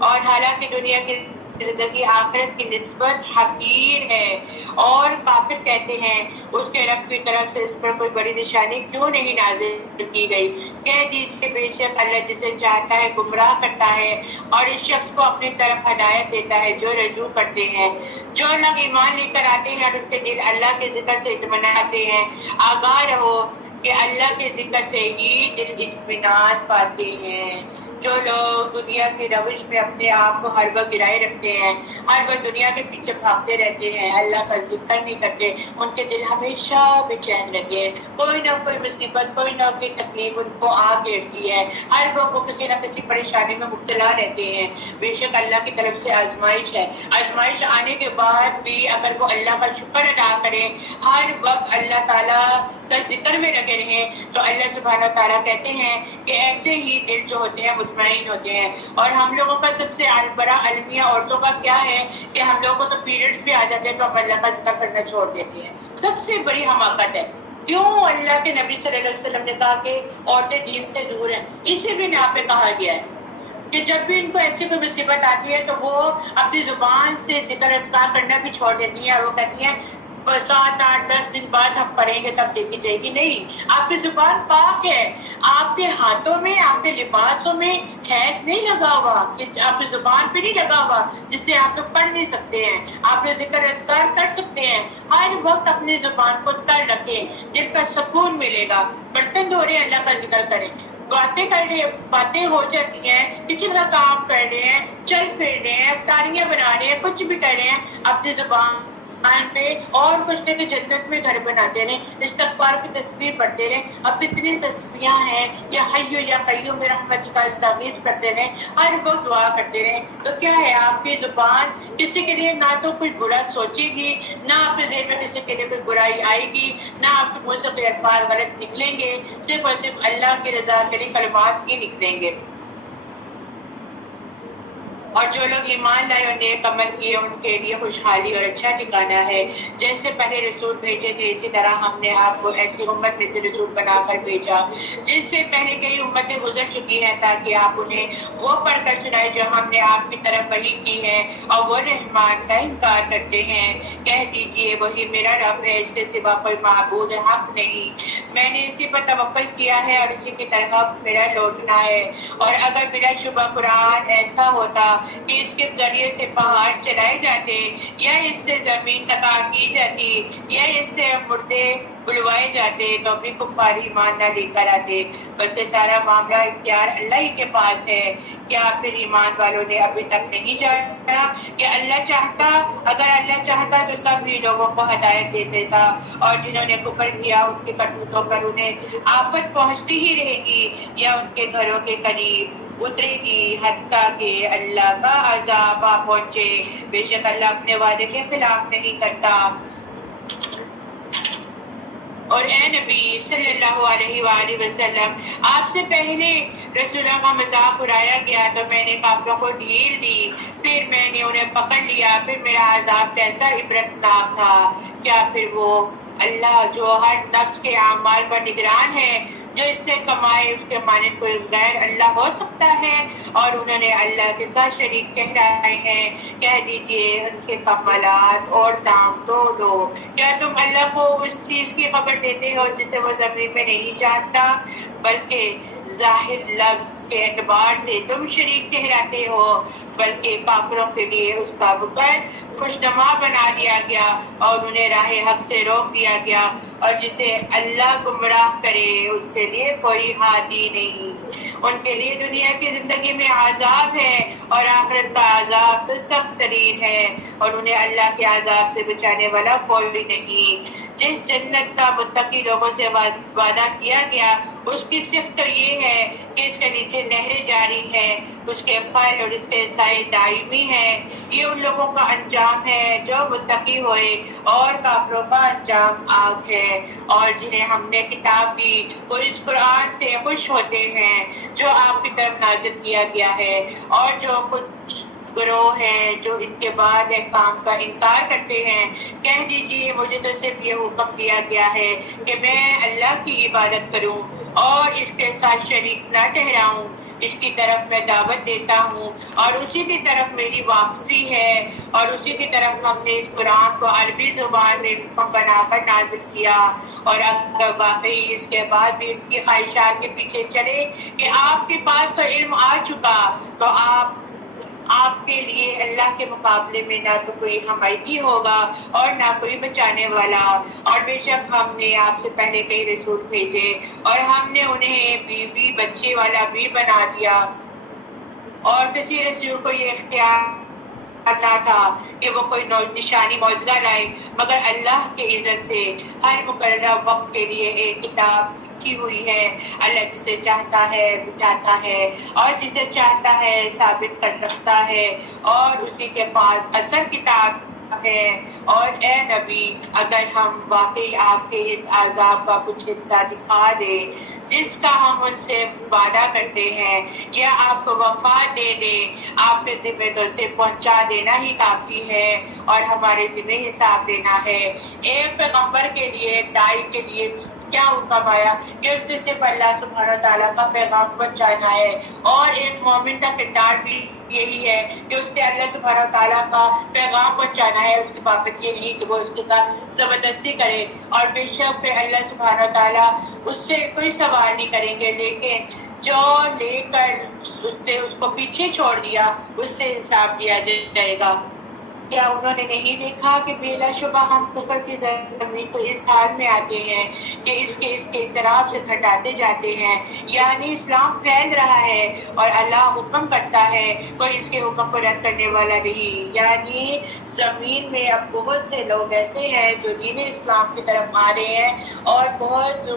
اور حالانکہ دنیا کی زندگی آخرت کی نسبت حقیر ہے، اور کافر کہتے ہیں اس کے رب کی طرف سے اس پر کوئی بڑی نشانی کیوں نہیں نازل کی گئی۔ کہہ دیجیے بے شک اللہ جسے چاہتا ہے گمراہ کرتا ہے اور اس شخص کو اپنی طرف ہدایت دیتا ہے جو رجوع کرتے ہیں۔ جو لوگ ایمان لے کر آتے ہیں اور ان کے دل اللہ کے ذکر سے اطمینان ہیں، آگاہ رہو کہ اللہ کے ذکر سے ہی دل اطمینان پاتے ہیں۔ جو لوگ دنیا کی روش میں اپنے آپ کو ہر وقت گرائے رکھتے ہیں، ہر وقت دنیا کے پیچھے بھاگتے رہتے ہیں، اللہ کا ذکر نہیں کرتے، ان کے دل ہمیشہ بے چین رہتے ہیں، کوئی نہ کوئی مصیبت، کوئی نہ کوئی تکلیف ان کو آ گھیرتی ہے، ہر وقت وہ کسی نہ کسی پریشانی میں مبتلا رہتے ہیں۔ بے شک اللہ کی طرف سے آزمائش ہے، آزمائش آنے کے بعد بھی اگر وہ اللہ کا شکر ادا کریں، ہر وقت اللہ تعالیٰ کا ذکر میں لگے رہیں، تو اللہ سبحانہ تعالیٰ کہتے ہیں کہ ایسے ہی دل جو ہوتے ہیں مطمئن ہوتے ہیں۔ اور ہم لوگوں کا سب سے بڑا المیہ عورتوں کا کیا ہے کہ ہم لوگوں کو تو پیریڈز بھی آ جاتے ہیں تو ہم اللہ کا ذکر کرنا چھوڑ دیتے ہیں، سب سے بڑی حماقت ہے۔ کیوں اللہ کے نبی صلی اللہ علیہ وسلم نے کہا کہ عورتیں دین سے دور ہیں؟ اسی بنا پہ کہا گیا ہے کہ جب بھی ان کو ایسی کوئی مصیبت آتی ہے تو وہ اپنی زبان سے ذکر اذکار کرنا بھی چھوڑ دیتی ہیں اور وہ کہتی ہیں 7 8 10 دن بعد ہم پڑھیں گے تب دیکھی جائے گی. نہیں، آپ کی زبان پاک ہے، آپ کے ہاتھوں میں، آپ کے لباسوں میں خیز نہیں لگا ہوا، آپ کی زبان پہ نہیں لگا ہوا جس سے آپ لوگ پڑھ نہیں سکتے ہیں. آپ ذکر اذکار کر سکتے ہیں. ہر وقت اپنی زبان کو تر رکھیں جس کا سکون ملے گا. برتن دھو رہے اللہ کا ذکر کریں، باتیں کر رہے، باتیں ہو جاتی ہیں، کچن کا کام کر رہے ہیں، چل پھر رہے ہیں، افطاریاں بنا رہے ہیں، کچھ بھی کر رہے ہیں، اپنی زبان پہ اور کچھ نہیں تو جنت میں گھر بناتے رہیں، استغفار کی تسبیح پڑھتے رہیں. اب اتنی تسبیحاں ہیں، یا حیو یا قیوم برحمتک کا استغیث کرتے رہیں، ہر وقت دعا کرتے رہیں. تو کیا ہے، آپ کی زبان کسی کے لیے نہ تو کوئی برا سوچے گی، نہ آپ کے ذہن میں کسی کے لیے کوئی برائی آئے گی، نہ آپ کے منہ سے کوئی الفاظ غلط نکلیں گے، صرف اور صرف اللہ کی رضا کے لیے کلمات ہی نکلیں گے. اور جو لوگ ایمان لائے اور نیک عمل کیے ان کے لیے خوشحالی اور اچھا ٹھکانہ ہے. جیسے پہلے رسول بھیجے تھے اسی طرح ہم نے آپ کو ایسی امت میں سے رسول بنا کر بھیجا جس سے پہلے کئی امتیں گزر چکی ہیں، تاکہ آپ انہیں وہ پڑھ کر سنائے جو ہم نے آپ کی طرف وحی کی ہے. اور وہ رحمان کا انکار کرتے ہیں، کہہ دیجئے وہی میرا رب ہے، اس کے سوا کوئی معبود حق نہیں. میں نے اسی پر توکل کیا ہے اور اسی کی طرف میرا لوٹنا ہے. اور اگر بلا شبہ قرآن ایسا ہوتا کہ اس کے ذریعے سے پہاڑ چلائے جاتے، یا اس سے زمین تکا کی جاتی، یا اس سے مردے بلوائے جاتے، تو بھی کفار ایمان نہ لے کر آتے. بلکہ سارا معاملہ اختیار اللہ ہی کے پاس ہے. کیا پھر ایمان والوں نے ابھی تک نہیں جانا کہ اللہ چاہتا، اگر اللہ چاہتا تو سبھی لوگوں کو ہدایت دے دیتا، اور جنہوں نے کفر کیا ان کے کرتوتوں پر انہیں آفت پہنچتی ہی رہے گی یا ان کے گھروں کے قریب اترے گی، حتیٰ کہ اللہ کا عذاب آ پہنچے. بے شک اللہ اپنے وعدے کے خلاف نہیں کرتا. اور اے نبی صلی اللہ علیہ وآلہ وسلم، آپ سے پہلے رسولوں کا مذاق اڑایا گیا تو میں نے کافروں کو ڈھیل دی، پھر میں نے انہیں پکڑ لیا، پھر میرا عذاب کیسا عبرتناک تھا. کیا پھر وہ اللہ جو ہر نفس کے اعمال پر نگران ہے، جو اس نے کمائے اس کے مانند کوئی غیر اللہ ہو سکتا ہے؟ اور انہوں نے اللہ کے ساتھ شریک ٹھہرائے ہیں. کہہ دیجئے ان کے کمالات اور دام تو لو. کیا تم اللہ کو اس چیز کی خبر دیتے ہو جسے وہ زمین میں نہیں جانتا، بلکہ ظاہر لفظ کے اعتبار سے تم شریک ٹھہراتے ہو؟ بلکہ کافروں کے لیے اس کا وقت خوشنما بنا دیا گیا اور انہیں راہ حق سے روک دیا گیا، اور جسے اللہ گمراہ کرے اس کے لیے کوئی ہادی نہیں. ان کے لیے دنیا کی زندگی میں عذاب ہے اور آخرت کا عذاب تو سخت ترین ہے، اور انہیں اللہ کے عذاب سے بچانے والا کوئی نہیں. جس جنت کا متقی لوگوں سے وعدہ کیا گیا اس کی صفت تو یہ ہے کہ اس کے نیچے نہریں جاری ہیں، اس کے پھل اور اس کے سائے دائمی ہیں. یہ ان لوگوں کا انجام ہے جو متقی ہوئے، اور کافروں کا انجام آگ ہے. اور جنہیں ہم نے کتاب دی وہ اس قرآن سے خوش ہوتے ہیں جو آپ کی طرف نازل کیا گیا ہے. اور جو کچھ گروہ ہیں جو ان کے بعد احکام کا انکار کرتے ہیں، کہہ دیجئے مجھے تو صرف یہ حکم دیا گیا ہے کہ میں اللہ کی عبادت کروں اور اس کے ساتھ شریک نہ ٹھہراؤں. اس کی طرف میں دعوت دیتا ہوں اور اسی کی طرف میری واپسی ہے، اور اسی کی طرف ہم نے اس قرآن کو عربی زبان میں حکم بنا کر نازل کیا. اور اگر واقعی اس کے بعد بھی ان کی خواہشات کے پیچھے چلے کہ آپ کے پاس تو علم آ چکا، تو آپ کے لیے اللہ کے مقابلے میں نہ تو کوئی حمایتی ہوگا اور نہ کوئی بچانے والا. اور بے شک ہم نے آپ سے پہلے کئی رسول بھیجے اور ہم نے انہیں بیوی بچے والا بھی بنا دیا، اور کسی رسول کو یہ اختیار نہ تھا کہ وہ کوئی نشانی معجزہ لائے مگر اللہ کے اذن سے. ہر مقررہ وقت کے لیے ایک کتاب لکھی ہوئی ہے. اللہ جسے چاہتا ہے بٹھاتا ہے اور جسے چاہتا ہے ثابت کر رکھتا ہے، اور اسی کے پاس اصل کتاب ہے. اور اے نبی، اگر ہم واقعی آپ کے اس عذاب کا کچھ حصہ دکھا دیں جس کا ہم ان سے وعدہ کرتے ہیں، یا آپ کو وفا دے دیں، آپ کے ذمہ تو سے پہنچا دینا ہی کافی ہے اور ہمارے ذمہ حساب دینا ہے. ایک پیغمبر کے لیے، داعی کے لیے کیا حکم آیا کہ اس سے صرف اللہ سبحانہ تعالیٰ کا پیغام پہنچانا ہے. اور ایک مومن کا کردار بھی یہی ہے کہ اس سے اللہ سبحانہ تعالیٰ کا پیغام پہنچانا ہے. اس کی بابت یہ نہیں کہ وہ اس کے ساتھ زبردستی کرے. اور بے شک پھر اللہ سبحانہ تعالیٰ اس سے کوئی سوال نہیں کریں گے، لیکن جو لے کر اس نے اس کو پیچھے چھوڑ دیا اس سے حساب لیا جائے گا. کیا انہوں نے نہیں دیکھا کہ بلا شبہ ہم کفر کی زمین کو اس حال میں آتے ہیں کہ اس کے اعتراف سے گھٹاتے جاتے ہیں. یعنی اسلام پھیل رہا ہے اور اللہ حکم کرتا ہے، کوئی اس کے حکم کو رد کرنے والا نہیں. یعنی زمین میں اب بہت سے لوگ ایسے ہیں جو دین اسلام کی طرف آ رہے ہیں، اور بہت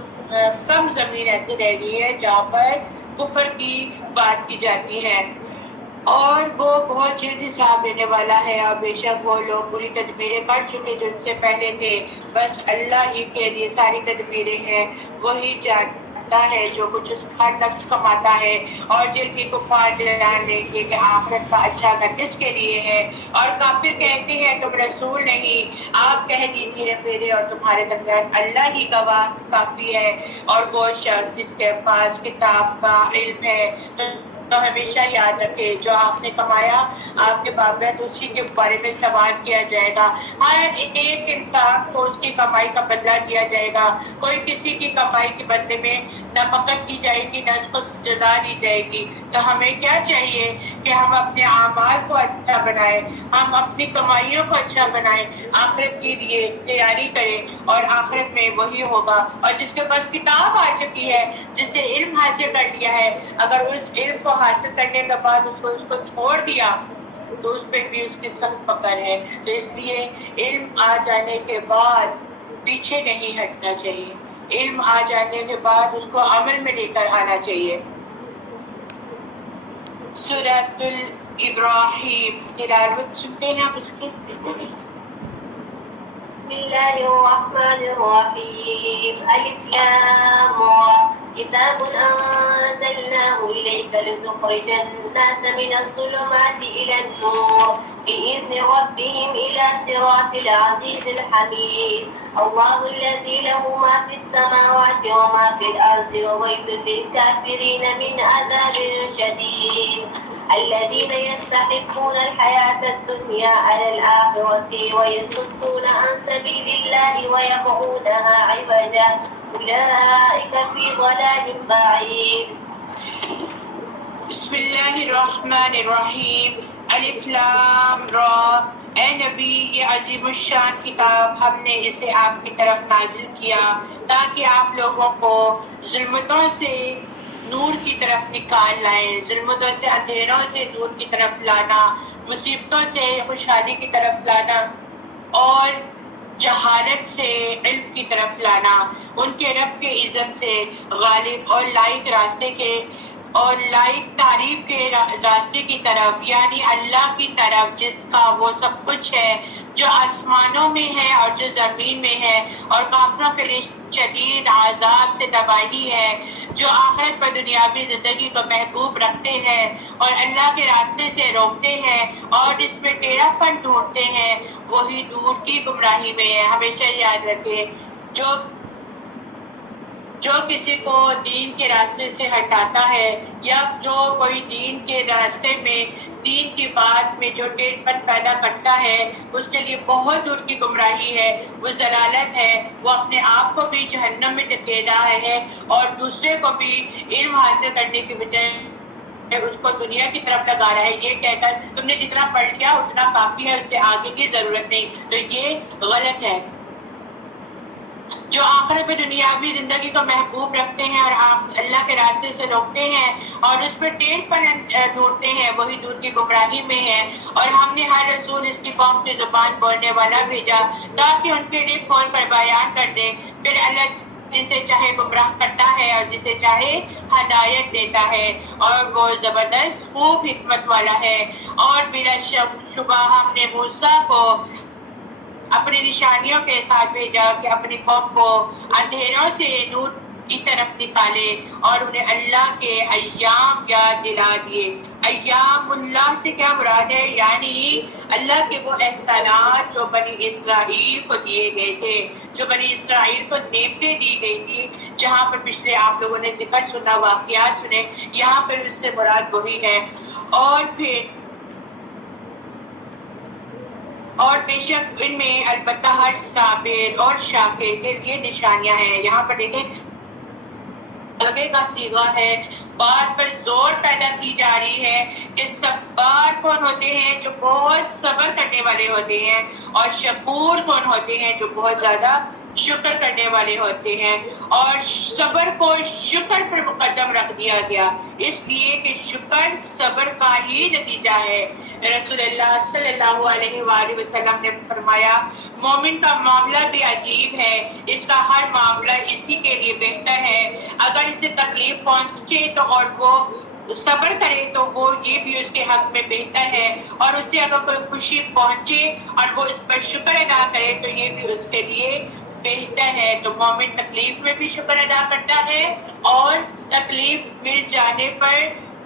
کم زمین ایسے رہ گئی ہے جہاں پر کفر کی بات کی جاتی ہے. اور وہ بہت جلد حساب لینے والا ہے. اور بے شک وہ لوگ بری تدبیریں کر چکے جو ان سے پہلے تھے. بس اللہ ہی کے لیے ساری تدبیریں ہیں، وہی جانتا ہے جو کچھ اس ہر نفس کماتا ہے. اور جلد ہی کفار جان لیں گے کہ آخرت کا اچھا گھر کس کے لیے ہے. اور کافر کہتے ہیں تم رسول نہیں، آپ کہہ دیجیے میرے اور تمہارے درمیان اللہ ہی گواہ کافی ہے. اور وہ شخص جس کے پاس کتاب کا علم ہے تو ہمیشہ یاد رکھے جو آپ نے کمایا آپ کے بابت اسی کے بارے میں سوال کیا جائے گا. ہر ایک انسان کو اس کی کمائی کا بدلہ دیا جائے گا. کوئی کسی کی کمائی کے بدلے میں نہ پکڑ کی جائے گی نہ اس کو جزا دی جائے گی. تو ہمیں کیا چاہیے کہ ہم اپنے اعمال کو اچھا بنائیں، ہم اپنی کمائیوں کو اچھا بنائیں، آخرت کے لیے تیاری کریں. اور آخرت میں وہی ہوگا. اور جس کے پاس کتاب آ چکی ہے، جس نے علم حاصل کر لیا ہے، اگر اس علم کو حاصل کرنے کے بعد اس کو چھوڑ دیا تو اس پہ بھی اس کی سخت پکڑ ہے. تو اس لیے علم آ جانے کے بعد پیچھے نہیں ہٹنا چاہیے. علم آ جانے کے بعد اس کو عمل میں لے کر آنا چاہیے. سورۃ الابراہیم تلاوت سنتے ہیں آپ اس کی. بسم اللہ الرحمن الرحیم. الف لام را. كتاب أنزلناه إليك لتخرج الناس من الظلمات إلى النور بإذن ربهم إلى صراط العزيز الحميد. الله الذي له ما في السماوات وما في الأرض وويل للكافرين من عذاب شديد. الذين يستحقون الحياة الدنيا على الآخرة ويصدون عن سبيل الله ويبغونها عوجا أولئك في ضلال بعيد. بسم اللہ الرحمن الرحیم. الف لام را. اے نبی یہ عظیم الشان کتاب ہم نے اسے آپ کی طرف نازل کیا تاکہ آپ لوگوں کو ظلمتوں سے نور کی طرف نکال لائیں، ظلمتوں سے اندھیروں سے نور کی طرف لانا، مصیبتوں سے خوشحالی کی طرف لانا، اور جہالت سے علم کی طرف لانا، ان کے رب کے اذن سے غالب اور لائق راستے کے اور لائق تعریف کے راستے کی طرف، یعنی اللہ کی طرف جس کا وہ سب کچھ ہے جو آسمانوں میں ہے اور جو زمین میں ہے، اور کافروں کے لیے شدید عذاب سے تباہی ہے، جو آخرت پر دنیاوی زندگی کو محبوب رکھتے ہیں اور اللہ کے راستے سے روکتے ہیں اور اس میں ٹیڑھا پن ڈھونڈتے ہیں، وہی دور کی گمراہی میں ہے. ہمیشہ یاد رکھیں جو کسی کو دین کے راستے سے ہٹاتا ہے یا جو کوئی دین کے راستے میں دین کی بات میں جو ٹیڑھ پن پیدا کرتا ہے اس کے لیے بہت دور کی گمراہی ہے، وہ ضلالت ہے. وہ اپنے آپ کو بھی جہنم میں ڈھکیل رہا ہے اور دوسرے کو بھی علم حاصل کرنے کی بجائے اس کو دنیا کی طرف لگا رہا ہے، یہ کہہ کر تم نے جتنا پڑھ لیا اتنا کافی ہے، اس سے آگے کی ضرورت نہیں. تو یہ غلط ہے. جو آخرت میں دنیاوی زندگی کو محبوب رکھتے ہیں اور اللہ کے راستے سے روکتے ہیں اور اس پر ٹیڑھ پن ڈھونڈتے ہیں، وہی دور کی گمراہی میں ہے. اور ہم نے ہر رسول اس کی قوم کی زبان بولنے والا بھیجا تاکہ ان کے لیے کھول کر بیان کر دے. پھر اللہ جسے چاہے گمراہ کرتا ہے اور جسے چاہے ہدایت دیتا ہے، اور وہ زبردست خوب حکمت والا ہے. اور بلا شبہ ہم نے موسیٰ کو اپنی نشانیوں کے ساتھ بھیجا کہ اپنی قوم کو اندھیروں سے نور کی طرف نکالے اور انہیں اللہ کے ایام یاد دلا دیے۔ ایام اللہ سے کیا مراد ہے؟ یعنی اللہ کے وہ احسانات جو بنی اسرائیل کو دیے گئے تھے، جو بنی اسرائیل کو نعمتیں دی گئی تھی، جہاں پر پچھلے آپ لوگوں نے ذکر سنا، واقعات سنے، یہاں پر اس سے مراد وہی ہے۔ اور بے شک ان میں البتہ ہر صابر اور شاکر کے لیے نشانیاں ہیں۔ یہاں پر دیکھیں مبالغے کا صیغہ ہے، بات پر زور پیدا کی جا رہی ہے کہ صبار کون ہوتے ہیں؟ جو بہت صبر کرنے والے ہوتے ہیں، اور شکور کون ہوتے ہیں؟ جو بہت زیادہ شکر کرنے والے ہوتے ہیں۔ اور صبر کو شکر پر مقدم رکھ دیا گیا، اس لیے کہ شکر صبر کا ہی نتیجہ ہے۔ رسول اللہ صلی اللہ علیہ وآلہ وسلم نے فرمایا مومن کا معاملہ بھی عجیب ہے، اس کا ہر معاملہ اسی کے لیے بہتر ہے۔ اگر اسے تکلیف پہنچے تو اور وہ صبر کرے تو وہ یہ بھی اس کے حق میں بہتر ہے، اور اسے اگر کوئی خوشی پہنچے اور وہ اس پر شکر ادا کرے تو یہ بھی اس کے لیے بہتر ہے۔ تو مومن تکلیف میں بھی شکر ادا کرتا ہے، اور تکلیف مل جانے پر،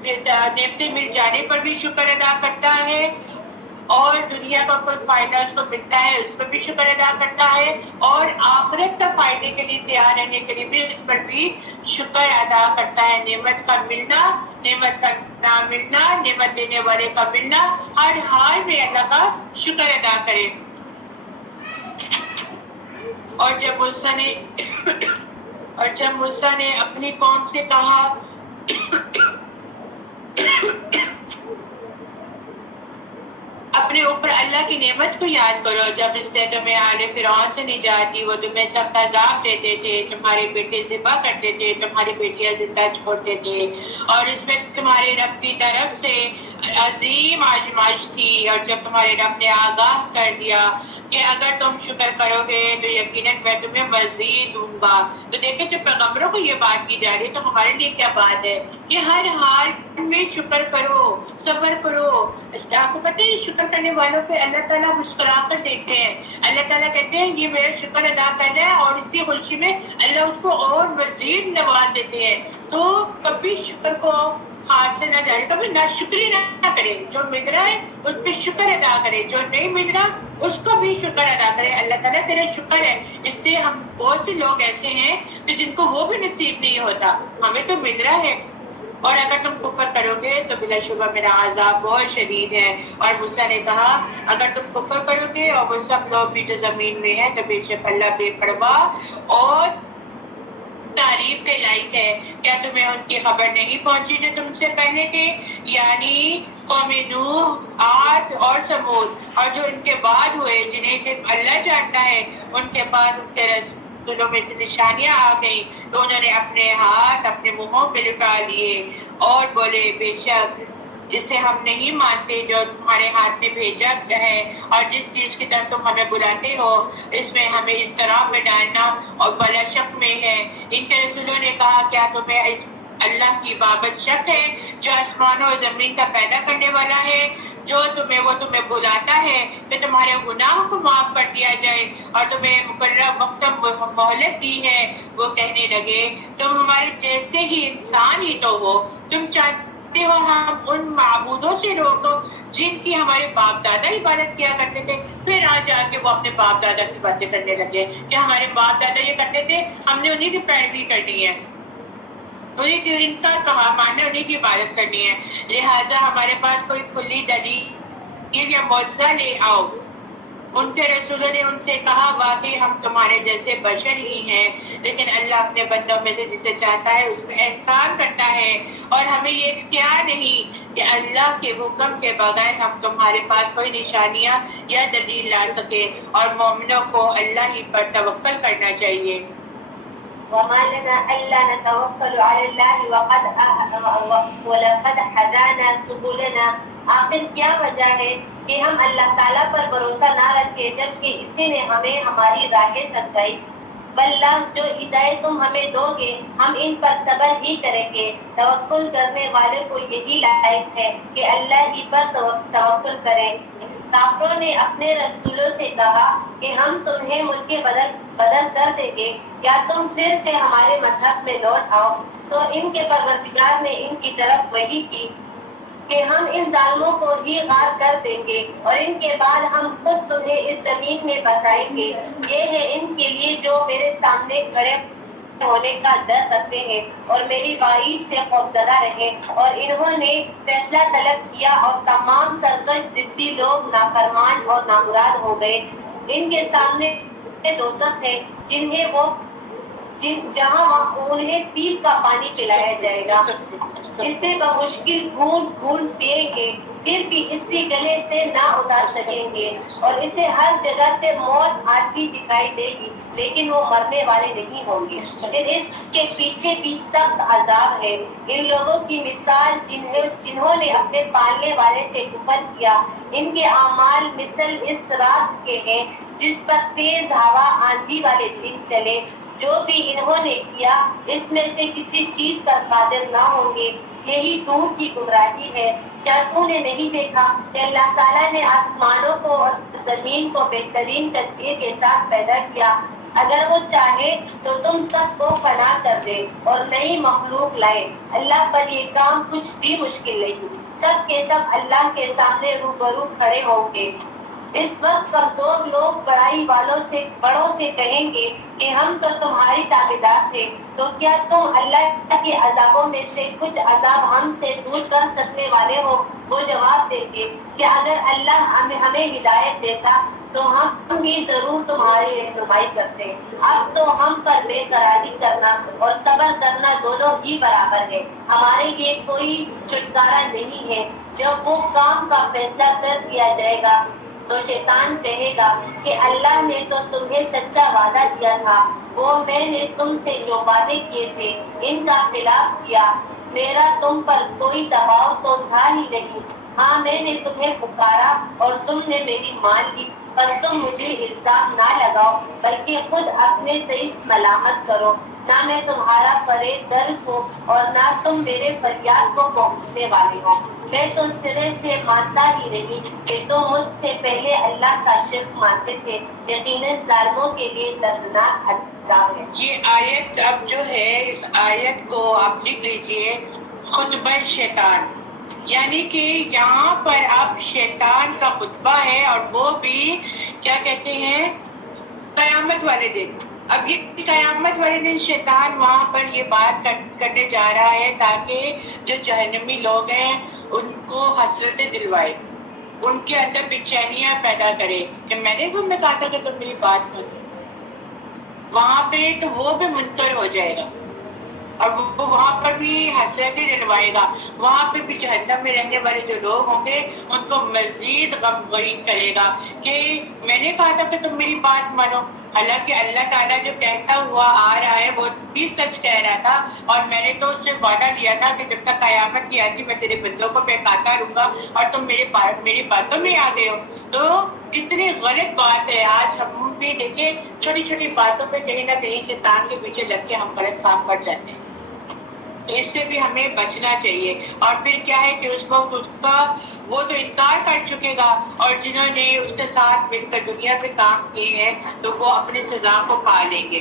نعمتیں مل جانے پر بھی شکر ادا کرتا ہے، اور دنیا کا کوئی فائدہ اس کو ملتا ہے اس پر بھی شکر ادا کرتا ہے، اور آخرت کا فائدے کے لیے تیار رہنے کے لیے بھی اس پر بھی شکر ادا کرتا ہے۔ نعمت کا ملنا، نعمت کا نہ ملنا، نعمت دینے والے کا ملنا، ہر حال میں اللہ کا شکر ادا کرے۔ اور جب موسیٰ نے اپنی قوم سے کہا اپنے اوپر اللہ کی نعمت کو یاد کرو، جب اس نے تمہیں آل فرعون سے نجات دی، وہ تمہیں سخت عذاب دیتے تھے، تمہارے بیٹے ذبح کرتے تھے، تمہاری بیٹیاں زندہ چھوڑتے تھے، اور اس میں تمہارے رب کی طرف سے عظیم آزمائش تھی۔ اور جب تمہارے رب نے آگاہ کر دیا کہ اگر تم شکر کرو گے تو یقیناً میں تمہیں مزید دوں گا۔ تو دیکھیں جب پیغمبروں کو یہ بات کی جا رہی ہے تو ہمارے لیے کیا بات ہے کہ ہر حال میں شکر کرو، صبر کرو۔ آپ کو پتہ ہے شکر کرنے والوں کے اللہ تعالیٰ مسکرا کر دیکھتے ہیں، اللہ تعالیٰ کہتے ہیں یہ میرا شکر ادا کر رہا ہے، اور اسی خوشی میں اللہ اس کو اور مزید نواز دیتے ہیں۔ تو کبھی شکر کو ہاتھ سے نہ جائے، کبھی ناشکری نہ کرے، جو مل رہا ہے اس پہ شکر ادا کرے، جو نہیں مل رہا اس کو بھی شکر ادا کرے۔ اللہ تعالیٰ تیرا شکر ہے، اس سے ہم بہت سے لوگ ایسے ہیں کہ جن کو وہ بھی نصیب نہیں ہوتا، ہمیں تو مل رہا ہے۔ اور اگر تم کفر کرو گے تو بلا شبہ میرا عذاب بہت شدید ہے۔ اور موسیٰ نے کہا اگر تم کفر کرو گے اور وہ سب لوگ بھی جو زمین میں ہیں تو بے شک اللہ بے پرواہ اور تعریف کے لائق ہے۔ کیا تمہیں ان کی خبر نہیں پہنچی جو تم سے پہلے تھے، یعنی قوم نوح، عاد اور ثمود، اور جو ان کے بعد ہوئے جنہیں صرف اللہ جانتا ہے، ان کے پاس ان کے رسولوں میں سے نشانیاں آ گئیں تو انہوں نے اپنے ہاتھ اپنے منہوں پہ لٹا لیے اور بولے بے شک اسے ہم نہیں مانتے جو تمہارے ہاتھ نے بھیجا ہے، اور جس چیز کی طرف تم ہمیں بلاتے ہو اس میں ہمیں اس طرح میں ڈالنا اور بلا شک میں ہے۔ ان کے رسولوں نے کہا کیا تمہیں اس اللہ کی بابت شک ہے جو آسمانوں اور زمین کا پیدا کرنے والا ہے، جو وہ تمہیں بلاتا ہے کہ تمہارے گناہوں کو معاف کر دیا جائے اور تمہیں مقررہ وقت مہلت دی ہے۔ وہ کہنے لگے تم ہمارے جیسے ہی انسان ہی تو ہو، تم چاہتے ہو ہم ان معبودوں سے روکو جن کی ہمارے باپ دادا عبادت کیا کرتے تھے۔ پھر آ جا کے وہ اپنے باپ دادا کی باتیں کرنے لگے کہ ہمارے باپ دادا یہ کرتے تھے، ہم نے انہیں کی پیروی کرنی ہے، انہیں کی ان کا کہا ماننا، انہیں کی عبادت کرنی ہے، لہذا ہمارے پاس کوئی کھلی دلیل یا معجزہ لے آؤ۔ ان کے رسولوں نے ان سے کہا واقعی ہم تمہارے جیسے بشر ہی ہیں، لیکن اللہ اپنے بندوں میں سے جسے چاہتا ہے اس میں احسان کرتا ہے، اور ہمیں یہ اختیار نہیں کہ اللہ کے حکم کے بغیر ہم تمہارے پاس کوئی نشانیاں یا دلیل لا سکے، اور مومنوں کو اللہ ہی پر توکل کرنا چاہیے۔ وما لنا ألا نتوكل على الله ولقد هدانا سبلنا، آخر کیا وجہ ہے کہ ہم اللہ تعالیٰ پر بھروسہ نہ رکھے جبکہ اسی نے ہمیں ہماری راہیں سمجھائی۔ واللہ جو عزائیں تم ہمیں دو گے ہم ان پر صبر ہی کریں گے۔ توکل کرنے والے کو یہی لائق ہے کہ اللہ ہی پر توکل کرے۔ کافروں نے اپنے رسولوں سے کہا کہ ہم تمہیں ملک بدل کر دیں گے، کیا تم پھر سے ہمارے مذہب میں لوٹ آؤ؟ تو ان کے پروردگار نے ان کی طرف وحی کی کہ ہم ان ظالموں کو ہی غارق کر دیں گے اور ان کے بعد ہم خود تمہیں اس زمین میں بسائیں گے۔ یہ ہے ان کے لیے جو میرے سامنے کھڑے ہونے کا ڈر رکھتے ہیں اور میری وعید سے خوفزدہ رہے، اور انہوں نے فیصلہ طلب کیا اور تمام سرکش ضدی لوگ نافرمان اور نامراد ہو گئے۔ ان کے سامنے دوزخ ہے جہاں انہیں پیپ کا پانی پلایا جائے گا، جسے بمشکل گھونٹ گھونٹ پیئیں گے، پھر بھی اسی گلے سے نہ اتار سکیں گے، اور اسے ہر جگہ سے موت آتی دکھائی دے گی لیکن وہ مرنے والے نہیں ہوں گے۔ پھر اس کے پیچھے بھی سخت عذاب ہے۔ ان لوگوں کی مثال جنہوں نے اپنے پالنے والے سے کفر کیا، ان کے اعمال مثل اس رات کے ہیں جس پر تیز ہوا آندھی والے دن چلے۔ جو بھی انہوں نے کیا اس میں سے کسی چیز پر قادر نہ ہوں گے، یہی دور کی گمراہی ہے۔ کیا تو نے نہیں دیکھا کہ اللہ تعالیٰ نے آسمانوں کو اور زمین کو بہترین تدبیر کے ساتھ پیدا کیا؟ اگر وہ چاہے تو تم سب کو فنا کر دے اور نئی مخلوق لائے۔ اللہ پر یہ کام کچھ بھی مشکل نہیں۔ سب کے سب اللہ کے سامنے روبرو کھڑے ہوں گے۔ اس وقت کمزور لوگ بڑوں سے کہیں گے کہ ہم تو تمہاری تابعدار تھے، تو کیا تم اللہ کے عذابوں میں سے کچھ عذاب ہم سے دور کر سکنے والے ہو؟ وہ جواب دیں گے کہ اگر اللہ ہمیں ہدایت دیتا تو ہم بھی ضرور تمہاری رہنمائی کرتے۔ اب تو ہم پر بے قراری کرنا اور صبر کرنا دونوں ہی برابر ہے، ہمارے لیے کوئی چھٹکارا نہیں ہے۔ جب وہ کام کا فیصلہ کر دیا جائے گا تو شیطان کہے گا کہ اللہ نے تو تمہیں سچا وعدہ دیا تھا، وہ میں نے تم سے جو وعدے کیے تھے ان کا خلاف کیا، میرا تم پر کوئی دباؤ تو تھا ہی نہیں۔ ہاں میں نے تمہیں پکارا اور تم نے میری مان لی، بس تم مجھے الزام نہ لگاؤ بلکہ خود اپنے تئیں ملامت کرو۔ نہ میں تمہارا فریب درس ہوں اور نہ تم میرے فریاد کو پہنچنے والے ہو۔ میں تو سرے سے مانتا ہی نہیں کہ تم مجھ سے پہلے اللہ کا شرک مانتے تھے۔ یقیناً ظالموں کے لیے دردناک عذاب ہے۔ یہ آیت اب جو ہے، اس آیت کو آپ لکھ لیجئے خطبہ شیطان، یعنی کہ یہاں پر اب شیطان کا خطبہ ہے، اور وہ بھی کیا کہتے ہیں، قیامت والے دن۔ اب یہ قیامت والے دن شیطان وہاں پر یہ بات کرنے جا رہا ہے تاکہ جو جہنمی لوگ ہیں ان کو حسرتیں دلوائے، ان کے اندر بے چینیاں پیدا کرے کہ میں نے تمہیں کہا تھا کہ تم میری بات مانو۔ وہاں پہ تو وہ بھی منکر ہو جائے گا اور وہ وہاں پر بھی حسرتیں دلوائے گا۔ وہاں پہ بھی جہنم میں رہنے والے جو لوگ ہوں گے ان کو مزید غمگین کرے گا کہ میں نے کہا تھا کہ تم میری بات مانو، حالانکہ اللہ تعالیٰ جو کہتا ہوا آ رہا ہے وہ بھی سچ کہہ رہا تھا، اور میں نے تو اس سے وعدہ لیا تھا کہ جب تک قیامت نہیں آتی میں تیرے بندوں کو بہکاتا رہوں گا، اور تم میری باتوں میں آ گئے ہو۔ تو کتنی غلط بات ہے۔ آج ہم بھی دیکھیں چھوٹی چھوٹی باتوں پہ کہیں نہ کہیں شیطان کے پیچھے لگ کے ہم غلط کام کر جاتے ہیں، تو اس سے بھی ہمیں بچنا چاہیے۔ اور پھر کیا ہے کہ اس وقت وہ تو انکار کر چکے گا، اور جنہوں نے اس کے ساتھ مل کر دنیا پہ کام کیے ہیں تو وہ اپنی سزا کو پا لیں گے۔